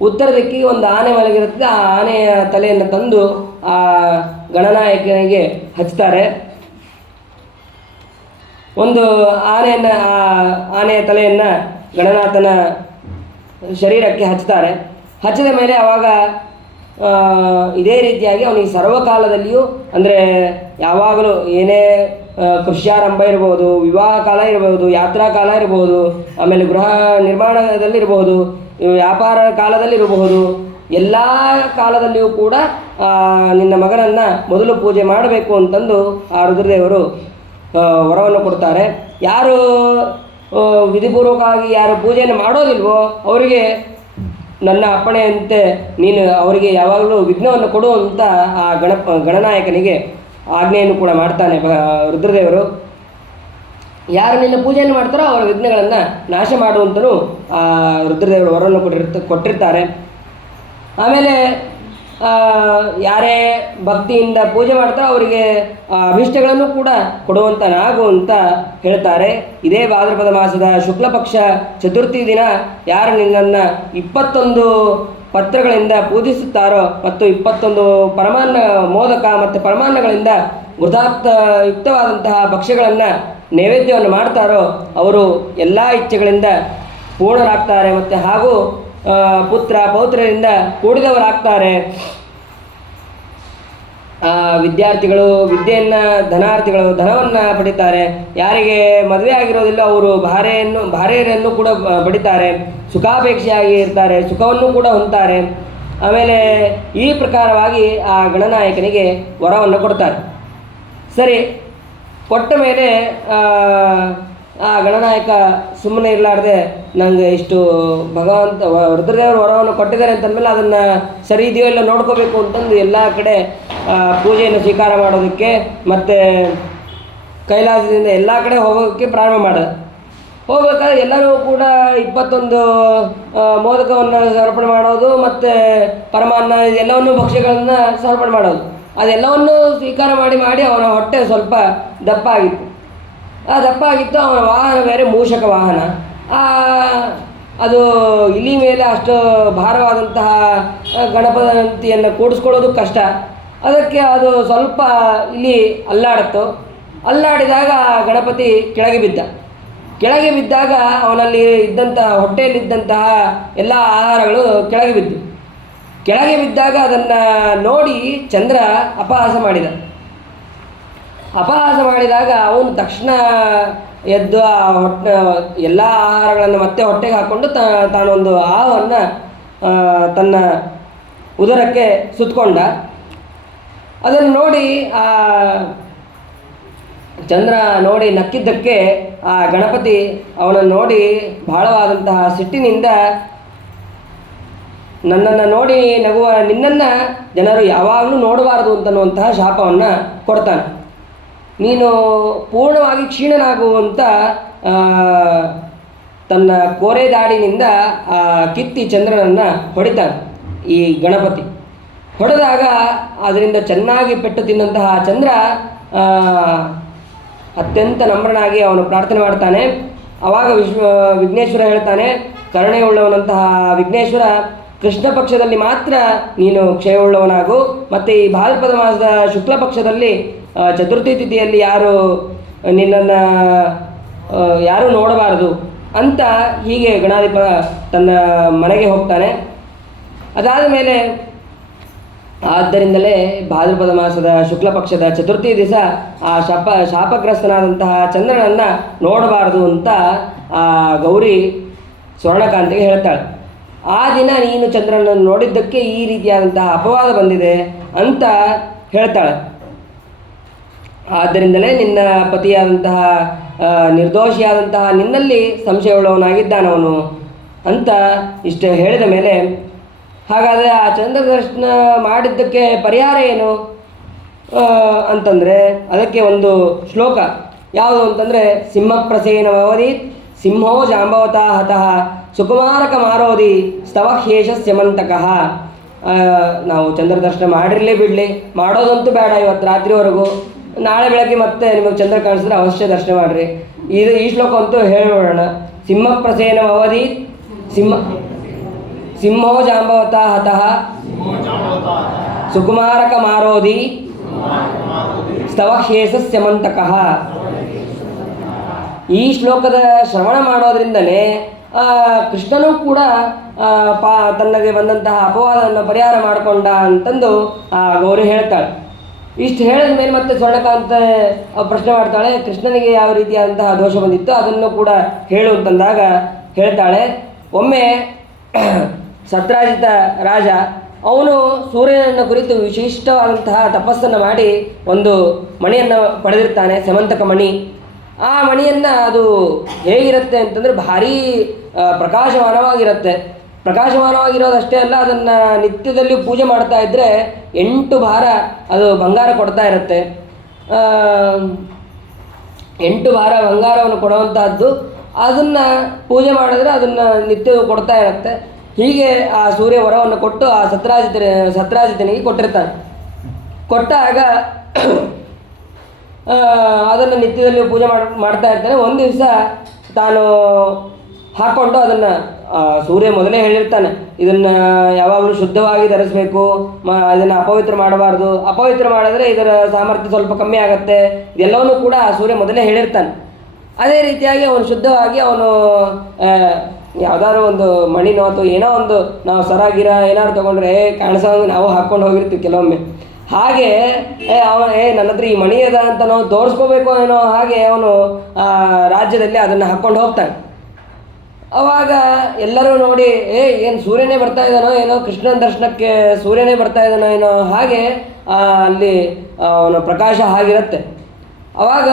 ಉತ್ತರ ದಿಕ್ಕಿಗೆ ಒಂದು ಆನೆ ಮಲಗಿರುತ್ತೆ. ಆ ಆನೆಯ ತಲೆಯನ್ನು ತಂದು ಆ ಗಣನಾಯಕನಿಗೆ ಹಚ್ತಾರೆ. ಒಂದು ಆನೆಯ ತಲೆಯನ್ನು ಗಣನಾಥನ ಶರೀರಕ್ಕೆ ಹಚ್ತಾರೆ. ಹಚ್ಚಿದ ಮೇಲೆ ಆವಾಗ ಇದೇ ರೀತಿಯಾಗಿ ಅವನಿಗೆ ಸರ್ವಕಾಲದಲ್ಲಿಯೂ, ಅಂದರೆ ಯಾವಾಗಲೂ ಏನೇ ಕೃಷ್ಯಾರಂಭ ಇರ್ಬೋದು, ವಿವಾಹ ಕಾಲ ಇರ್ಬೋದು, ಯಾತ್ರಾ ಕಾಲ ಇರ್ಬೋದು, ಆಮೇಲೆ ಗೃಹ ನಿರ್ಮಾಣದಲ್ಲಿರ್ಬೋದು, ವ್ಯಾಪಾರ ಕಾಲದಲ್ಲಿರಬಹುದು, ಎಲ್ಲ ಕಾಲದಲ್ಲಿಯೂ ಕೂಡ ನಿನ್ನ ಮಗನನ್ನು ಮೊದಲು ಪೂಜೆ ಮಾಡಬೇಕು ಅಂತಂದು ಆ ರುದ್ರದೇವರು ವರವನ್ನು ಕೊಡ್ತಾರೆ. ಯಾರು ವಿಧಿಪೂರ್ವಕವಾಗಿ ಯಾರು ಪೂಜೆಯನ್ನು ಮಾಡೋದಿಲ್ವೋ ಅವರಿಗೆ ನನ್ನ ಅಪ್ಪಣೆಯಂತೆ ನೀನು ಅವರಿಗೆ ಯಾವಾಗಲೂ ವಿಘ್ನವನ್ನು ಕೊಡು ಅಂತ ಆ ಗಣನಾಯಕನಿಗೆ ಆಜ್ಞೆಯನ್ನು ಕೂಡ ಮಾಡ್ತಾನೆ ರುದ್ರದೇವರು. ಯಾರು ನಿನ್ನ ಪೂಜೆಯನ್ನು ಮಾಡ್ತಾರೋ ಅವರ ವಿಘ್ನಗಳನ್ನು ನಾಶ ಮಾಡುವಂತಲೂ ಆ ರುದ್ರದೇವರು ವರವನ್ನು ಕೊಟ್ಟಿರ್ತಾರೆ. ಆಮೇಲೆ ಯಾರೇ ಭಕ್ತಿಯಿಂದ ಪೂಜೆ ಮಾಡ್ತಾರೋ ಅವರಿಗೆ ಅಭಿಷ್ಟಗಳನ್ನು ಕೂಡ ಕೊಡುವಂತನಾಗು ಅಂತ ಹೇಳ್ತಾರೆ. ಇದೇ ಭಾದ್ರಪದ ಮಾಸದ ಶುಕ್ಲ ಪಕ್ಷ ಚತುರ್ಥಿ ದಿನ ಯಾರು ನಿನ್ನನ್ನು 21 ಪತ್ರಗಳಿಂದ ಪೂಜಿಸುತ್ತಾರೋ ಮತ್ತು 21 ಪರಮಾನ್ನ ಮೋದಕ ಮತ್ತು ಪರಮಾನ್ನಗಳಿಂದ ಯುಕ್ತವಾದಂತಹ ಭಕ್ಷ್ಯಗಳನ್ನು ನೈವೇದ್ಯವನ್ನು ಮಾಡ್ತಾರೋ ಅವರು ಎಲ್ಲ ಇಚ್ಛೆಗಳಿಂದ ಪೂರ್ಣರಾಗ್ತಾರೆ. ಮತ್ತು ಹಾಗೂ ಪುತ್ರ ಪೌತ್ರರಿಂದ ಕೂಡಿದವರಾಗ್ತಾರೆ. ವಿದ್ಯಾರ್ಥಿಗಳು ವಿದ್ಯೆಯನ್ನು, ಧನವನ್ನು ಪಡಿತಾರೆ. ಯಾರಿಗೆ ಮದುವೆ ಆಗಿರೋದಿಲ್ಲ ಅವರು ಭಾರ್ಯೆಯರನ್ನು ಕೂಡ ಪಡಿತಾರೆ. ಸುಖಾಪೇಕ್ಷೆಯಾಗಿ ಇರ್ತಾರೆ, ಸುಖವನ್ನು ಕೂಡ ಹೊಂದ್ತಾರೆ. ಆಮೇಲೆ ಈ ಪ್ರಕಾರವಾಗಿ ಆ ಗಣನಾಯಕನಿಗೆ ವರವನ್ನು ಕೊಡ್ತಾರೆ. ಸರಿ, ಕೊಟ್ಟ ಮೇಲೆ ಆ ಗಣನಾಯಕ ಸುಮ್ಮನೆ ಇರಲಾರ್ದೆ ನನಗೆ ಇಷ್ಟು ರುದ್ರದೇವರು ವರವನ್ನು ಕೊಟ್ಟಿದ್ದಾರೆ ಅಂತಂದಮೇಲೆ ಅದನ್ನು ಸರಿ ಇದೆಯೋ ಇಲ್ಲ ನೋಡ್ಕೋಬೇಕು ಅಂತಂದು ಎಲ್ಲ ಕಡೆ ಪೂಜೆಯನ್ನು ಸ್ವೀಕಾರ ಮಾಡೋದಕ್ಕೆ ಮತ್ತು ಕೈಲಾಸದಿಂದ ಎಲ್ಲ ಕಡೆ ಹೋಗೋಕ್ಕೆ ಪ್ರಾರಂಭ ಮಾಡಿದೆ. ಹೋಗ್ಬೇಕಾದ್ರೆ ಎಲ್ಲರೂ ಕೂಡ 21 ಮೋದಕವನ್ನು ಸಮರ್ಪಣೆ ಮಾಡೋದು ಮತ್ತು ಪರಮಾನ್ನ ಎಲ್ಲವನ್ನೂ ಭಕ್ಷ್ಯಗಳನ್ನು ಸಮರ್ಪಣೆ ಮಾಡೋದು. ಅದೆಲ್ಲವನ್ನೂ ಸ್ವೀಕಾರ ಮಾಡಿ ಅವನ ಹೊಟ್ಟೆ ಸ್ವಲ್ಪ ದಪ್ಪ ಆಗಿತ್ತು. ದಪ್ಪ ಆಗಿತ್ತು. ಅವನ ವಾಹನ ಬೇರೆ ಮೂಷಕ ವಾಹನ. ಅದು ಇಲಿ ಮೇಲೆ ಅಷ್ಟು ಭಾರವಾದಂತಹ ಗಣಪತಿಯನ್ನು ಕೂಡಿಸ್ಕೊಳ್ಳೋದು ಕಷ್ಟ. ಅದಕ್ಕೆ ಅದು ಸ್ವಲ್ಪ ಇಲಿ ಅಲ್ಲಾಡಿದಾಗ ಗಣಪತಿ ಕೆಳಗೆ ಬಿದ್ದಾಗ ಅವನಲ್ಲಿ ಇದ್ದಂತಹ ಹೊಟ್ಟೆಯಲ್ಲಿದ್ದಂತಹ ಎಲ್ಲ ಆಹಾರಗಳು ಕೆಳಗೆ ಬಿದ್ದಾಗ ಅದನ್ನು ನೋಡಿ ಚಂದ್ರ ಅಪಹಾಸ ಮಾಡಿದ. ಅಪಹಾಸ ಮಾಡಿದಾಗ ಅವನು ತಕ್ಷಣ ಎದ್ದು ಆ ಹೊಟ್ಟೆ ಎಲ್ಲ ಆಹಾರಗಳನ್ನು ಮತ್ತೆ ಹೊಟ್ಟೆಗೆ ಹಾಕ್ಕೊಂಡು ತಾನೊಂದು ಹಾವನ್ನು ತನ್ನ ಉದರಕ್ಕೆ ಸುತ್ತಕೊಂಡ. ಅದನ್ನು ನೋಡಿ ಆ ಚಂದ್ರ ನೋಡಿ ನಕ್ಕಿದ್ದಕ್ಕೆ ಆ ಗಣಪತಿ ಅವನನ್ನು ನೋಡಿ ಬಹಳವಾದಂತಹ ಸಿಟ್ಟಿನಿಂದ, ನನ್ನನ್ನು ನೋಡಿ ನಗುವ ನಿನ್ನನ್ನು ಜನರು ಯಾವಾಗಲೂ ನೋಡಬಾರದು ಅಂತನ್ನುವಂತಹ ಶಾಪವನ್ನು ಕೊಡ್ತಾನೆ. ನೀನು ಪೂರ್ಣವಾಗಿ ಕ್ಷೀಣನಾಗುವಂಥ ತನ್ನ ಕೋರೆ ದಾಡಿನಿಂದ ಕಿತ್ತಿ ಚಂದ್ರನನ್ನು ಹೊಡಿತಾನೆ ಈ ಗಣಪತಿ. ಹೊಡೆದಾಗ ಅದರಿಂದ ಚೆನ್ನಾಗಿ ಪೆಟ್ಟು ತಿನ್ನಂತಹ ಚಂದ್ರ ಅತ್ಯಂತ ನಮ್ರನಾಗಿ ಅವನು ಪ್ರಾರ್ಥನೆ ಮಾಡ್ತಾನೆ. ಆವಾಗ ವಿಘ್ನೇಶ್ವರ ಹೇಳ್ತಾನೆ, ಕರುಣೆಯುಳ್ಳವನಂತಹ ವಿಘ್ನೇಶ್ವರ, ಕೃಷ್ಣ ಪಕ್ಷದಲ್ಲಿ ಮಾತ್ರ ನೀನು ಕ್ಷಯವುಳ್ಳವನಾಗು, ಮತ್ತು ಈ ಭಾದ್ರಪದ ಮಾಸದ ಶುಕ್ಲ ಪಕ್ಷದಲ್ಲಿ ಚತುರ್ಥಿ ತಿಥಿಯಲ್ಲಿ ನಿನ್ನನ್ನು ಯಾರೂ ನೋಡಬಾರದು ಅಂತ ಹೀಗೆ ಗಣಾಧಿಪ ತನ್ನ ಮನೆಗೆ ಹೋಗ್ತಾನೆ. ಅದಾದ ಮೇಲೆ ಆದ್ದರಿಂದಲೇ ಭಾದ್ರಪದ ಮಾಸದ ಶುಕ್ಲ ಪಕ್ಷದ ಚತುರ್ಥಿ ದಿವಸ ಆ ಶಾಪಗ್ರಸ್ತನಾದಂತಹ ಚಂದ್ರನನ್ನು ನೋಡಬಾರದು ಅಂತ ಆ ಗೌರಿ ಸ್ವರ್ಣಕಾಂತಿಗೆ ಹೇಳ್ತಾಳೆ. ಆ ದಿನ ನೀನು ಚಂದ್ರನನ್ನು ನೋಡಿದ್ದಕ್ಕೆ ಈ ರೀತಿಯಾದಂತಹ ಅಪವಾದ ಬಂದಿದೆ ಅಂತ ಹೇಳ್ತಾಳೆ. ಆದ್ದರಿಂದಲೇ ನಿನ್ನ ಪತಿಯಾದಂತಹ ನಿರ್ದೋಷಿಯಾದಂತಹ ನಿನ್ನಲ್ಲಿ ಸಂಶಯವುಳ್ಳವನಾಗಿದ್ದಾನವನು ಅಂತ ಇಷ್ಟು ಹೇಳಿದ ಮೇಲೆ, ಹಾಗಾದರೆ ಆ ಚಂದ್ರದರ್ಶನ ಮಾಡಿದ್ದಕ್ಕೆ ಪರಿಹಾರ ಏನು ಅಂತಂದರೆ ಅದಕ್ಕೆ ಒಂದು ಶ್ಲೋಕ ಯಾವುದು ಅಂತಂದರೆ, ಸಿಂಹಪ್ರಸೇನವಧಿ ಸಿಂಹೋ ಜಾಂಬವತಾ ಹತಃ ಸುಕುಮಾರಕ ಮಾರೋದಿ ಸ್ತವಹ್ಯೇಷ ಸ್ಯಮಂತಕಃ. ನಾವು ಚಂದ್ರ ದರ್ಶನ ಮಾಡಿರಲಿ ಬಿಡಲಿ, ಮಾಡೋದಂತೂ ಬೇಡ ಇವತ್ತು ರಾತ್ರಿವರೆಗೂ, ನಾಳೆ ಬೆಳಗ್ಗೆ ಮತ್ತೆ ನಿಮಗೆ ಚಂದ್ರ ಕಾಣಿಸಿದ್ರೆ ಅವಶ್ಯ ದರ್ಶನ ಮಾಡಿರಿ. ಈ ಶ್ಲೋಕ ಅಂತೂ ಹೇಳಿಬಿಡೋಣ. ಸಿಂಹಪ್ರಸೇನವಧಿ ಸಿಂಹೋ ಜಾಂಬವತಾ ಹತಃ ಸುಕುಮಾರಕ ಮಾರೋದಿ ಸ್ತವಹ್ಯೇಷ ಸ್ಯಮಂತಕಃ. ಈ ಶ್ಲೋಕದ ಶ್ರವಣ ಮಾಡೋದ್ರಿಂದಲೇ ಕೃಷ್ಣನೂ ಕೂಡ ತನ್ನಗೆ ಬಂದಂತಹ ಅಪವಾದವನ್ನು ಪರಿಹಾರ ಮಾಡಿಕೊಂಡ ಅಂತಂದು ಗೌರಿ ಹೇಳ್ತಾಳೆ. ಇಷ್ಟು ಹೇಳಿದ ಮೇಲೆ ಮತ್ತೆ ಸ್ವರ್ಣಕಾಂತ ಪ್ರಶ್ನೆ ಮಾಡ್ತಾಳೆ, ಕೃಷ್ಣನಿಗೆ ಯಾವ ರೀತಿಯಾದಂತಹ ದೋಷ ಬಂದಿತ್ತು ಅದನ್ನು ಕೂಡ ಹೇಳು ಅಂತಂದಾಗ ಹೇಳ್ತಾಳೆ, ಒಮ್ಮೆ ಸತ್ರಾಜಿತ ರಾಜ ಅವನು ಸೂರ್ಯನನ್ನು ಕುರಿತು ವಿಶಿಷ್ಟವಾದಂತಹ ತಪಸ್ಸನ್ನು ಮಾಡಿ ಒಂದು ಮಣಿಯನ್ನು ಪಡೆದಿರ್ತಾನೆ, ಸಮಂತಕ ಮಣಿ. ಆ ಮಣಿಯನ್ನು ಅದು ಹೇಗಿರುತ್ತೆ ಅಂತಂದರೆ ಭಾರೀ ಪ್ರಕಾಶಮಾನವಾಗಿರುತ್ತೆ. ಪ್ರಕಾಶಮಾನವಾಗಿರೋದಷ್ಟೇ ಅಲ್ಲ, ಅದನ್ನು ನಿತ್ಯದಲ್ಲಿ ಪೂಜೆ ಮಾಡ್ತಾ ಇದ್ದರೆ 8 ಭಾರ ಅದು ಬಂಗಾರ ಕೊಡ್ತಾ ಇರುತ್ತೆ. 8 ಭಾರ ಬಂಗಾರವನ್ನು ಕೊಡುವಂತಹದ್ದು. ಅದನ್ನು ಪೂಜೆ ಮಾಡಿದ್ರೆ ಅದನ್ನು ನಿತ್ಯವೂ ಕೊಡ್ತಾ ಇರುತ್ತೆ. ಹೀಗೆ ಆ ಸೂರ್ಯ ವರವನ್ನು ಕೊಟ್ಟು ಆ ಸತ್ರಾಜಿತನಿಗೆ ಕೊಟ್ಟಿರ್ತಾನೆ. ಕೊಟ್ಟಾಗ ಅದನ್ನು ನಿತ್ಯದಲ್ಲಿ ಪೂಜೆ ಮಾಡ್ತಾ ಇರ್ತಾನೆ. ಒಂದು ದಿವಸ ತಾನು ಹಾಕ್ಕೊಂಡು ಅದನ್ನು ಸೂರ್ಯ ಮೊದಲೇ ಹೇಳಿರ್ತಾನೆ, ಇದನ್ನು ಯಾವಾಗಲೂ ಶುದ್ಧವಾಗಿ ಧರಿಸಬೇಕು, ಇದನ್ನು ಅಪವಿತ್ರ ಮಾಡಬಾರ್ದು, ಅಪವಿತ್ರ ಮಾಡಿದ್ರೆ ಇದರ ಸಾಮರ್ಥ್ಯ ಸ್ವಲ್ಪ ಕಮ್ಮಿ ಆಗುತ್ತೆ, ಇದೆಲ್ಲವನ್ನೂ ಕೂಡ ಸೂರ್ಯ ಮೊದಲೇ ಹೇಳಿರ್ತಾನೆ. ಅದೇ ರೀತಿಯಾಗಿ ಅವನು ಶುದ್ಧವಾಗಿ ಅವನು ಯಾವುದಾದ್ರು ಒಂದು ಮಣಿನೋ ಅಥವಾ ಏನೋ ಒಂದು ನಾವು ಸರಾಗಿರ ಏನಾದ್ರು ತೊಗೊಂಡ್ರೆ ಕಾಣಿಸೋಂಗೆ ನಾವು ಹಾಕ್ಕೊಂಡು ಹೋಗಿರ್ತೀವಿ ಕೆಲವೊಮ್ಮೆ. ಹಾಗೆ ನನ್ನ ಹತ್ರ ಈ ಮಣಿ ಅದ ಅಂತ ನಾವು ತೋರಿಸ್ಕೋಬೇಕು ಏನೋ ಹಾಗೆ ಅವನು ರಾಜ್ಯದಲ್ಲಿ ಅದನ್ನು ಹಾಕ್ಕೊಂಡು ಹೋಗ್ತಾನೆ. ಅವಾಗ ಎಲ್ಲರೂ ನೋಡಿ ಏನು ಸೂರ್ಯನೇ ಬರ್ತಾ ಇದ್ದಾನೋ ಏನೋ, ಕೃಷ್ಣನ ದರ್ಶನಕ್ಕೆ ಸೂರ್ಯನೇ ಬರ್ತಾ ಇದ್ದಾನೋ ಏನೋ ಹಾಗೆ ಅಲ್ಲಿ ಅವನ ಪ್ರಕಾಶ ಆಗಿರುತ್ತೆ. ಅವಾಗ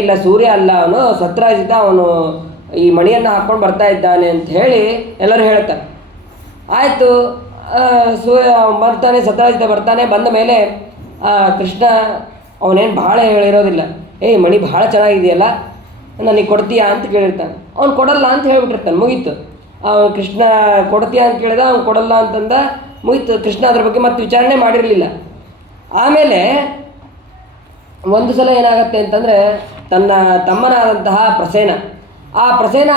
ಇಲ್ಲ ಸೂರ್ಯ ಅಲ್ಲ, ಅವನು ಸತ್ರಾಜಿತ, ಅವನು ಈ ಮಣಿಯನ್ನು ಹಾಕ್ಕೊಂಡು ಬರ್ತಾ ಇದ್ದಾನೆ ಅಂತ ಹೇಳಿ ಎಲ್ಲರೂ ಹೇಳ್ತಾರೆ. ಆಯಿತು, ಸೂರ್ಯ ಬರ್ತಾನೆ, ಸತ್ರಾಜಿತ ಬರ್ತಾನೆ. ಬಂದ ಮೇಲೆ ಕೃಷ್ಣ ಅವನೇನು ಭಾಳ ಹೇಳಿರೋದಿಲ್ಲ, ಮಣಿ ಭಾಳ ಚೆನ್ನಾಗಿದೆಯಲ್ಲ ನನಗೆ ಕೊಡ್ತೀಯಾ ಅಂತ ಕೇಳಿರ್ತಾನೆ. ಅವ್ನು ಕೊಡಲ್ಲ ಅಂತ ಹೇಳ್ಬಿಟ್ಟಿರ್ತಾನೆ, ಮುಗೀತು. ಕೃಷ್ಣ ಕೊಡ್ತೀಯಾ ಅಂತ ಕೇಳಿದ, ಅವ್ನು ಕೊಡಲ್ಲ ಅಂತಂದ, ಮುಗೀತು. ಕೃಷ್ಣ ಅದ್ರ ಬಗ್ಗೆ ಮತ್ತೆ ವಿಚಾರಣೆ ಮಾಡಿರಲಿಲ್ಲ. ಆಮೇಲೆ ಒಂದು ಸಲ ಏನಾಗುತ್ತೆ ಅಂತಂದರೆ, ತನ್ನ ತಮ್ಮನಾದಂತಹ ಪ್ರಸೇನ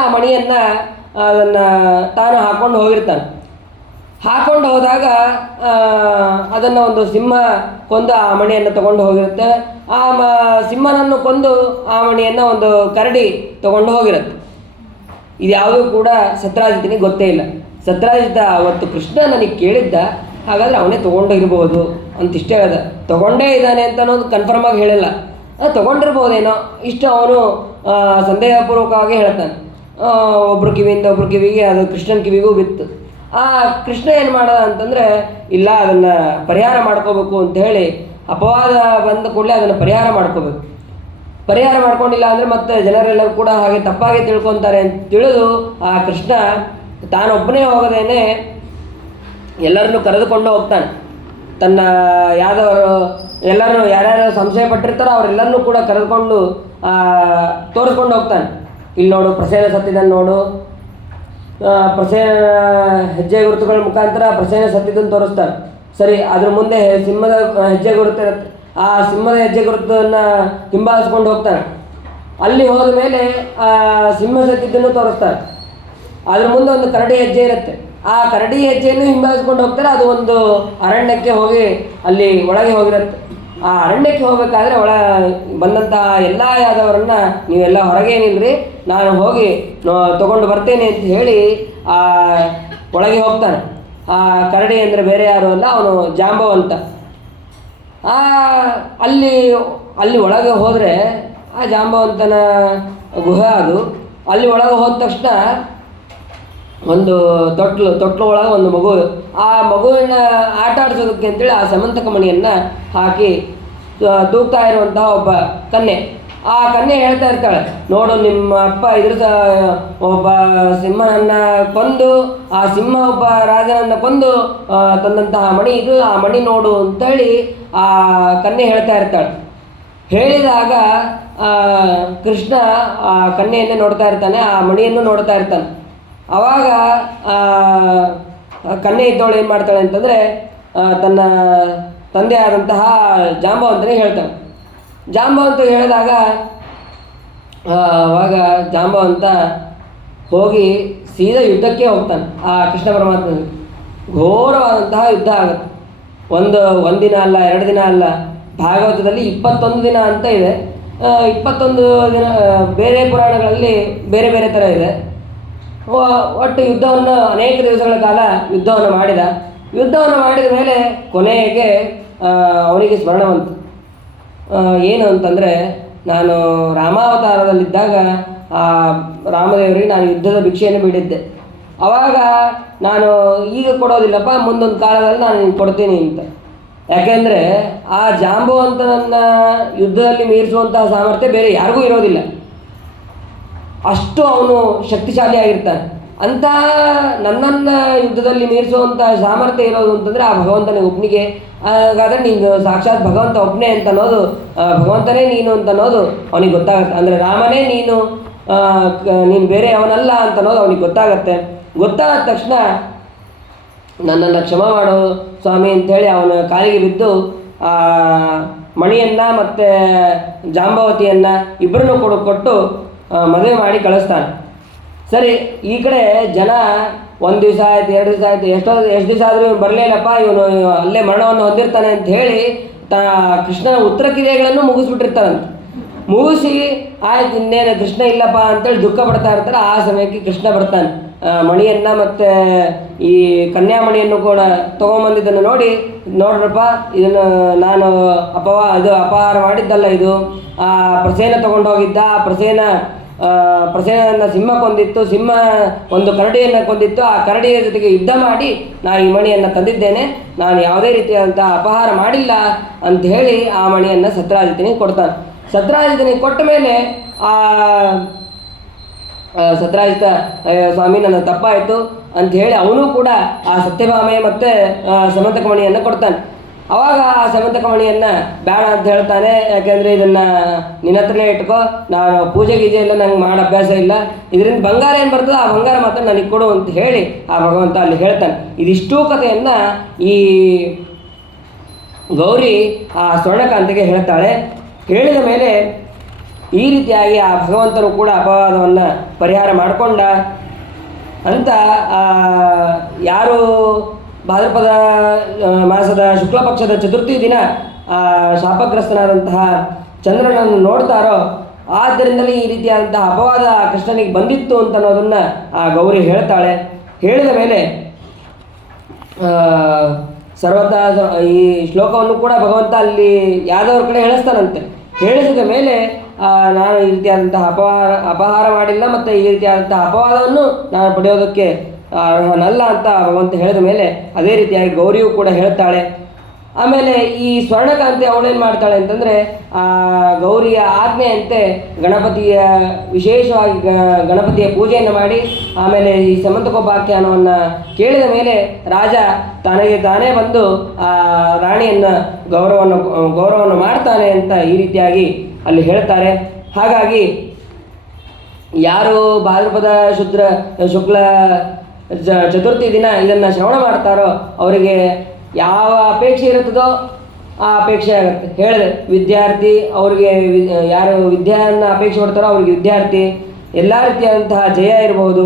ಆ ಮಣಿಯನ್ನು ಅದನ್ನು ತಾನು ಹಾಕ್ಕೊಂಡು ಹೋಗಿರ್ತಾನೆ. ಹಾಕ್ಕೊಂಡು ಹೋದಾಗ ಅದನ್ನು ಒಂದು ಸಿಂಹ ಕೊಂದು ಆ ಮಣಿಯನ್ನು ತೊಗೊಂಡು ಹೋಗಿರುತ್ತೆ. ಆ ಸಿಂಹನನ್ನು ಕೊಂದು ಆ ಮಣಿಯನ್ನು ಒಂದು ಕರಡಿ ತೊಗೊಂಡು ಹೋಗಿರುತ್ತೆ. ಇದ್ಯಾವುದೂ ಕೂಡ ಸತ್ರಾಜಿತನಿಗೆ ಗೊತ್ತೇ ಇಲ್ಲ. ಸತ್ರಾಜಿತ ಅವತ್ತು ಕೃಷ್ಣ ನನಗೆ ಕೇಳಿದ್ದ, ಹಾಗಾದರೆ ಅವನೇ ತೊಗೊಂಡು ಇರ್ಬೋದು ಅಂತಿಷ್ಟೇ ಹೇಳ್ದ. ತೊಗೊಂಡೇ ಇದ್ದಾನೆ ಅಂತ ಅನ್ನೋದು ಕನ್ಫರ್ಮಾಗಿ ಹೇಳಿಲ್ಲ. ತೊಗೊಂಡಿರ್ಬೋದೇನೋ ಇಷ್ಟು ಅವನು ಸಂದೇಹಪೂರ್ವಕವಾಗಿ ಹೇಳ್ತಾನೆ. ಒಬ್ಬರು ಕಿವಿಯಿಂದ ಒಬ್ಬರು ಕಿವಿಗೆ ಅದು ಕೃಷ್ಣನ ಕಿವಿಗೂ ಬಿತ್ತು. ಆ ಕೃಷ್ಣ ಏನು ಮಾಡೋದ ಅಂತಂದರೆ, ಇಲ್ಲ ಅದನ್ನು ಪರಿಹಾರ ಮಾಡ್ಕೋಬೇಕು ಅಂತ ಹೇಳಿ, ಅಪವಾದ ಬಂದ ಕೂಡಲೇ ಅದನ್ನು ಪರಿಹಾರ ಮಾಡ್ಕೋಬೇಕು. ಪರಿಹಾರ ಮಾಡ್ಕೊಂಡಿಲ್ಲ ಅಂದರೆ ಮತ್ತೆ ಜನರೆಲ್ಲರೂ ಕೂಡ ಹಾಗೆ ತಪ್ಪಾಗಿ ತಿಳ್ಕೊತಾರೆ ಅಂತ ತಿಳಿದು ಆ ಕೃಷ್ಣ ತಾನೊಬ್ಬನೇ ಹೋಗದೇನೆ ಎಲ್ಲರನ್ನೂ ಕರೆದುಕೊಂಡು ಹೋಗ್ತಾನೆ. ತನ್ನ ಯಾದವರು ಎಲ್ಲರೂ ಯಾರ್ಯಾರು ಸಂಶಯ ಪಟ್ಟಿರ್ತಾರೋ ಅವರೆಲ್ಲರನ್ನೂ ಕೂಡ ಕರೆದುಕೊಂಡು ತೋರಿಸ್ಕೊಂಡು ಹೋಗ್ತಾನೆ. ಇಲ್ಲಿ ನೋಡು, ಪ್ರಸೇನ ಸತ್ತಿದ್ದನ್ನು ನೋಡು, ಪ್ರಸೇನ ಹೆಜ್ಜೆ ಗುರುತುಗಳ ಮುಖಾಂತರ ಪ್ರಸೇನ ಸತ್ತಿದ್ದನ್ನು ತೋರಿಸ್ತಾನೆ. ಸರಿ, ಅದ್ರ ಮುಂದೆ ಸಿಂಹದ ಹೆಜ್ಜೆ ಗುರುತು ಇರುತ್ತೆ. ಆ ಸಿಂಹದ ಹೆಜ್ಜೆ ಗುರುತನ್ನು ಹಿಂಬಾಲಿಸ್ಕೊಂಡು ಹೋಗ್ತಾನೆ. ಅಲ್ಲಿ ಹೋದ ಮೇಲೆ ಸಿಂಹ ಸತ್ತಿದ್ದನ್ನು ತೋರಿಸ್ತಾರೆ. ಅದ್ರ ಮುಂದೆ ಒಂದು ಕರಡಿ ಹೆಜ್ಜೆ ಇರುತ್ತೆ. ಆ ಕರಡಿ ಹೆಜ್ಜೆಯನ್ನು ಹಿಂಬಾಲಿಸ್ಕೊಂಡು ಹೋಗ್ತಾರೆ. ಅದು ಒಂದು ಅರಣ್ಯಕ್ಕೆ ಹೋಗಿ ಅಲ್ಲಿ ಒಳಗೆ ಹೋಗಿರುತ್ತೆ. ಆ ಅರಣ್ಯಕ್ಕೆ ಹೋಗಬೇಕಾದ್ರೆ ಬಂದಂತಹ ಎಲ್ಲ ಯಾದವರನ್ನು ನೀವೆಲ್ಲ ಹೊರಗೆ ನಿಲ್ರಿ, ನಾನು ಹೋಗಿ ತೊಗೊಂಡು ಬರ್ತೇನೆ ಅಂತ ಹೇಳಿ ಒಳಗೆ ಹೋಗ್ತಾನೆ. ಆ ಕರಡಿ ಅಂದರೆ ಬೇರೆ ಯಾರು ಅಲ್ಲ, ಅವನು ಜಾಂಬವಂತ. ಅಲ್ಲಿ ಒಳಗೆ ಹೋದರೆ ಆ ಜಾಂಬವಂತನ ಗುಹೆ ಅದು. ಅಲ್ಲಿ ಒಳಗೆ ಹೋದ ತಕ್ಷಣ ಒಂದು ತೊಟ್ಲು ಒಳಗೆ ಒಂದು ಮಗು, ಆ ಮಗುವಿನ ಆಟ ಆಡಿಸೋದಕ್ಕೆ ಅಂತೇಳಿ ಆ ಸಮಂತಕ ಮಣಿಯನ್ನು ಹಾಕಿ ತೂಗ್ತಾ ಇರುವಂತಹ ಒಬ್ಬ ಕನ್ಯೆ. ಆ ಕನ್ಯೆ ಹೇಳ್ತಾ ಇರ್ತಾಳೆ, ನೋಡು ನಿಮ್ಮ ಅಪ್ಪ ಒಬ್ಬ ಸಿಂಹನನ್ನು ಕೊಂದು, ಆ ಸಿಂಹ ಒಬ್ಬ ರಾಜನನ್ನು ಕೊಂದು ತಂದಂತಹ ಮಣಿ ಇದು, ಆ ಮಣಿ ನೋಡು ಅಂತೇಳಿ ಆ ಕನ್ಯೆ ಹೇಳ್ತಾ ಇರ್ತಾಳೆ. ಹೇಳಿದಾಗ ಕೃಷ್ಣ ಆ ಕನ್ಯೆಯನ್ನೇ ನೋಡ್ತಾ ಇರ್ತಾನೆ, ಆ ಮಣಿಯನ್ನು ನೋಡ್ತಾ ಇರ್ತಾನೆ. ಆವಾಗ ಕನ್ಯೆ ಇದ್ದವಳು ಏನು ಮಾಡ್ತಾಳೆ ಅಂತಂದರೆ, ತನ್ನ ತಂದೆ ಆದಂತಹ ಜಾಂಬವಂತನಿಗೆ ಹೇಳ್ತಾಳೆ. ಜಾಂಬವಂತ ಹೇಳಿದಾಗ ಆವಾಗ ಜಾಂಬವಂತ ಹೋಗಿ ಸೀದಾ ಯುದ್ಧಕ್ಕೆ ಹೋಗ್ತಾನೆ. ಆ ಕೃಷ್ಣ ಪರಮಾತ್ಮನಿಗೆ ಘೋರವಾದಂತಹ ಯುದ್ಧ ಆಗುತ್ತೆ. ಒಂದಿನ ಅಲ್ಲ, 2 ದಿನ ಅಲ್ಲ, ಭಾಗವತದಲ್ಲಿ 21 ದಿನ ಅಂತ ಇದೆ. 21 ದಿನ ಬೇರೆ ಪುರಾಣಗಳಲ್ಲಿ ಬೇರೆ ಬೇರೆ ಥರ ಇದೆ. ಒಟ್ಟು ಯುದ್ಧವನ್ನು ಅನೇಕ ದಿವಸಗಳ ಕಾಲ ಯುದ್ಧವನ್ನು ಮಾಡಿದ ಮೇಲೆ ಕೊನೆಗೆ ಅವನಿಗೆ ಸ್ಮರಣ ಬಂತು. ಏನು ಅಂತಂದರೆ, ನಾನು ರಾಮಾವತಾರದಲ್ಲಿದ್ದಾಗ ರಾಮದೇವರಿಗೆ ನಾನು ಯುದ್ಧದ ಭಿಕ್ಷೆಯನ್ನು ಬಿಡಿದ್ದೆ. ಆವಾಗ ನಾನು ಈಗ ಕೊಡೋದಿಲ್ಲಪ್ಪ, ಮುಂದೊಂದು ಕಾಲದಲ್ಲಿ ನಾನು ನಿನಗೆ ಕೊಡ್ತೀನಿ ಅಂತ. ಯಾಕೆಂದರೆ ಆ ಜಾಂಬವಂತನನ್ನು ಯುದ್ಧದಲ್ಲಿ ಮೀರಿಸುವಂತಹ ಸಾಮರ್ಥ್ಯ ಬೇರೆ ಯಾರಿಗೂ ಇರೋದಿಲ್ಲ. ಅಷ್ಟು ಅವನು ಶಕ್ತಿಶಾಲಿಯಾಗಿರ್ತಾನೆ. ಅಂತಹ ನನ್ನನ್ನು ಯುದ್ಧದಲ್ಲಿ ಮೀರಿಸುವಂಥ ಸಾಮರ್ಥ್ಯ ಇರೋದು ಅಂತಂದರೆ ಆ ಭಗವಂತನ ಒಬ್ಬನಿಗೆ. ಹಾಗಾದರೆ ನೀನು ಸಾಕ್ಷಾತ್ ಭಗವಂತ ಒಬ್ಬನೇ ಅಂತ ಅನ್ನೋದು, ಭಗವಂತನೇ ನೀನು ಅಂತ ಅನ್ನೋದು ಅವನಿಗೆ ಗೊತ್ತಾಗುತ್ತೆ. ಅಂದರೆ ರಾಮನೇ ನೀನು ಬೇರೆ ಅವನಲ್ಲ ಅಂತ ಅನ್ನೋದು ಅವನಿಗೆ ಗೊತ್ತಾಗತ್ತೆ. ಗೊತ್ತಾದ ತಕ್ಷಣ ನನ್ನನ್ನು ಕ್ಷಮೆ ಮಾಡು ಸ್ವಾಮಿ ಅಂಥೇಳಿ ಅವನ ಕಾಲಿಗೆ ಬಿದ್ದು ಮಣಿಯನ್ನು ಮತ್ತು ಜಾಂಬವತಿಯನ್ನು ಇಬ್ಬರನ್ನೂ ಕೊಟ್ಟು ಮದುವೆ ಮಾಡಿ ಕಳಿಸ್ತಾನೆ. ಸರಿ, ಈ ಕಡೆ ಜನ 1 ದಿವಸ ಆಯ್ತು, 2 ದಿವಸ ಆಯಿತು, ಎಷ್ಟು ದಿವಸ ಆದರೂ ಇವನು ಬರಲಿಲ್ಲಪ್ಪ, ಇವನು ಅಲ್ಲೇ ಮರಣವನ್ನು ಹೊಂದಿರ್ತಾನೆ ಅಂತ ಹೇಳಿ ಕೃಷ್ಣನ ಉತ್ತರ ಕ್ರಿಯೆಗಳನ್ನು ಮುಗಿಸ್ಬಿಟ್ಟಿರ್ತಾರಂತೆ. ಮುಗಿಸಿ ಆಯ್ತು ಇನ್ನೇನು ಕೃಷ್ಣ ಇಲ್ಲಪ್ಪ ಅಂತೇಳಿ ದುಃಖ ಪಡ್ತಾ ಇರ್ತಾರೆ. ಆ ಸಮಯಕ್ಕೆ ಕೃಷ್ಣ ಬರ್ತಾನೆ. ಮಣಿಯನ್ನು ಮತ್ತು ಈ ಕನ್ಯಾಮಣಿಯನ್ನು ಕೂಡ ತೊಗೊಂಬಂದಿದ್ದನ್ನು ನೋಡ್ರಪ್ಪ, ಇದನ್ನು ನಾನು ಅಪಹಾರ ಮಾಡಿದ್ದಲ್ಲ, ಇದು ಪ್ರಸೇನ ತೊಗೊಂಡು ಹೋಗಿದ್ದ. ಪ್ರಸೇನನ್ನು ಸಿಂಹ ಕೊಂದಿತ್ತು, ಸಿಂಹ ಒಂದು ಕರಡಿಯನ್ನು ಕೊಂದಿತ್ತು. ಆ ಕರಡಿಯ ಜೊತೆಗೆ ಯುದ್ಧ ಮಾಡಿ ನಾನು ಈ ಮಣಿಯನ್ನು ತಂದಿದ್ದೇನೆ, ನಾನು ಯಾವುದೇ ರೀತಿಯಾದಂಥ ಅಪಹಾರ ಮಾಡಿಲ್ಲ ಅಂತ ಹೇಳಿ ಆ ಮಣಿಯನ್ನು ಸತ್ರಾಜಿತನಿಗೆ ಕೊಡ್ತಾನೆ. ಸತ್ರಾಜಿತನಿಗೆ ಕೊಟ್ಟ ಮೇಲೆ ಸತ್ರಾಜಿತ, ಸ್ವಾಮಿ ನನ್ನ ತಪ್ಪಾಯಿತು ಅಂತ ಹೇಳಿ ಅವನು ಕೂಡ ಆ ಸತ್ಯಭಾಮೆ ಮತ್ತು ಸಮಂತಕ ಮಣಿಯನ್ನು ಕೊಡ್ತಾನೆ. ಆವಾಗ ಆ ಸಮಂತಕ ಮಣಿಯನ್ನು ಬೇಡ ಅಂತ ಹೇಳ್ತಾನೆ. ಯಾಕೆಂದರೆ ಇದನ್ನು ನಿನ್ನ ಹತ್ರನೇ ಇಟ್ಕೋ, ನಾನು ಪೂಜೆ ಗೀಜೆ ಇಲ್ಲ, ನಂಗೆ ಮಾಡೋ ಅಭ್ಯಾಸ ಇಲ್ಲ, ಇದರಿಂದ ಬಂಗಾರ ಏನು ಬರ್ತದೆ ಆ ಬಂಗಾರ ಮಾತ್ರ ನನಗೆ ಕೊಡು ಅಂತ ಹೇಳಿ ಆ ಭಗವಂತ ಅಲ್ಲಿ ಹೇಳ್ತಾನೆ. ಇದಿಷ್ಟೂ ಕಥೆಯನ್ನು ಈ ಗೌರಿ ಆ ಸ್ವರ್ಣಕಾಂತಿಗೆ ಹೇಳ್ತಾಳೆ. ಹೇಳಿದ ಮೇಲೆ ಈ ರೀತಿಯಾಗಿ ಆ ಭಗವಂತನು ಕೂಡ ಅಪವಾದವನ್ನು ಪರಿಹಾರ ಮಾಡಿಕೊಂಡ ಅಂತ ಯಾರು ಭಾದ್ರಪದ ಮಾಸದ ಶುಕ್ಲ ಪಕ್ಷದ ಚತುರ್ಥಿ ದಿನ ಶಾಪಗ್ರಸ್ತನಾದಂತಹ ಚಂದ್ರನನ್ನು ನೋಡ್ತಾರೋ, ಆದ್ದರಿಂದಲೇ ಈ ರೀತಿಯಾದಂತಹ ಅಪವಾದ ಕೃಷ್ಣನಿಗೆ ಬಂದಿತ್ತು ಅಂತ ಅನ್ನೋದನ್ನು ಆ ಗೌರಿ ಹೇಳ್ತಾಳೆ. ಹೇಳಿದ ಮೇಲೆ ಸರ್ವತಾ ಈ ಶ್ಲೋಕವನ್ನು ಕೂಡ ಭಗವಂತ ಅಲ್ಲಿ ಯಾದವ್ರ ಕಡೆ ಹೇಳಿಸ್ತಾನಂತೆ. ಹೇಳಿಸಿದ ಮೇಲೆ ನಾನು ಈ ರೀತಿಯಾದಂತಹ ಅಪಹಾರ ಮಾಡಿಲ್ಲ ಮತ್ತು ಈ ರೀತಿಯಾದಂತಹ ಅಪವಾದವನ್ನು ನಾನು ಪಡೆಯೋದಕ್ಕೆ ಅರ್ಹನಲ್ಲ ಅಂತ ಭಗವಂತ ಹೇಳಿದ ಮೇಲೆ ಅದೇ ರೀತಿಯಾಗಿ ಗೌರಿಯು ಕೂಡ ಹೇಳ್ತಾಳೆ. ಆಮೇಲೆ ಈ ಸ್ವರ್ಣಕಾಂತಿ ಅವಳೇನು ಮಾಡ್ತಾಳೆ ಅಂತಂದರೆ ಗೌರಿಯ ಆಜ್ಞೆಯಂತೆ ಗಣಪತಿಯ ವಿಶೇಷವಾಗಿ ಗಣಪತಿಯ ಪೂಜೆಯನ್ನು ಮಾಡಿ ಆಮೇಲೆ ಈ ಸಮಂತಕೋಪಾಖ್ಯಾನವನ್ನು ಕೇಳಿದ ಮೇಲೆ ರಾಜ ತನಗೆ ತಾನೇ ಬಂದು ಆ ರಾಣಿಯನ್ನು ಗೌರವವನ್ನು ಮಾಡ್ತಾನೆ ಅಂತ ಈ ರೀತಿಯಾಗಿ ಅಲ್ಲಿ ಹೇಳ್ತಾರೆ. ಹಾಗಾಗಿ ಯಾರು ಭಾದ್ರಪದ ಶುಕ್ಲ ಚತುರ್ಥಿ ದಿನ ಇದನ್ನು ಶ್ರವಣ ಮಾಡ್ತಾರೋ ಅವರಿಗೆ ಯಾವ ಅಪೇಕ್ಷೆ ಇರುತ್ತದೋ ಆ ಅಪೇಕ್ಷೆ ಆಗುತ್ತೆ. ಹೇಳಿದೆ ವಿದ್ಯಾರ್ಥಿ ಅವ್ರಿಗೆ ಯಾರು ವಿದ್ಯೆಯನ್ನು ಅಪೇಕ್ಷೆ ಪಡ್ತಾರೋ ಅವ್ರಿಗೆ ವಿದ್ಯಾರ್ಥಿ, ಎಲ್ಲ ರೀತಿಯಾದಂತಹ ಜಯ ಇರಬಹುದು,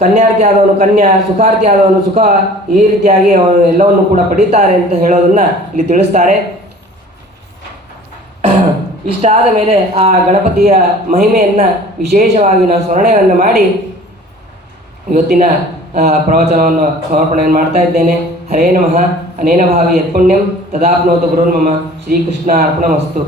ಕನ್ಯಾರ್ಥಿ ಆದವನು ಕನ್ಯಾ, ಸುಖಾರ್ಥಿ ಆದವನು ಸುಖ, ಈ ರೀತಿಯಾಗಿ ಅವರು ಎಲ್ಲವನ್ನು ಕೂಡ ಪಡೀತಾರೆ ಅಂತ ಹೇಳೋದನ್ನು ಇಲ್ಲಿ ತಿಳಿಸ್ತಾರೆ. ಇಷ್ಟಾದ ಮೇಲೆ ಆ ಗಣಪತಿಯ ಮಹಿಮೆಯನ್ನು ವಿಶೇಷವಾಗಿ ನಾನು ಸ್ಮರಣೆಯನ್ನು ಮಾಡಿ ಇವತ್ತಿನ ಪ್ರವಚನವನ್ನು ಸಮರ್ಪಣೆಯನ್ನು ಮಾಡ್ತಾ ಇದ್ದೇನೆ. ಹರೇ ನಮಃ. ಅನೇನ ಭಾವಿ ಯತ್ಪುಣ್ಯಂ ತದಾಪ್ನೋತು ಗುರುರ್ಮಮ. ಶ್ರೀಕೃಷ್ಣ ಅರ್ಪಣಮಸ್ತು.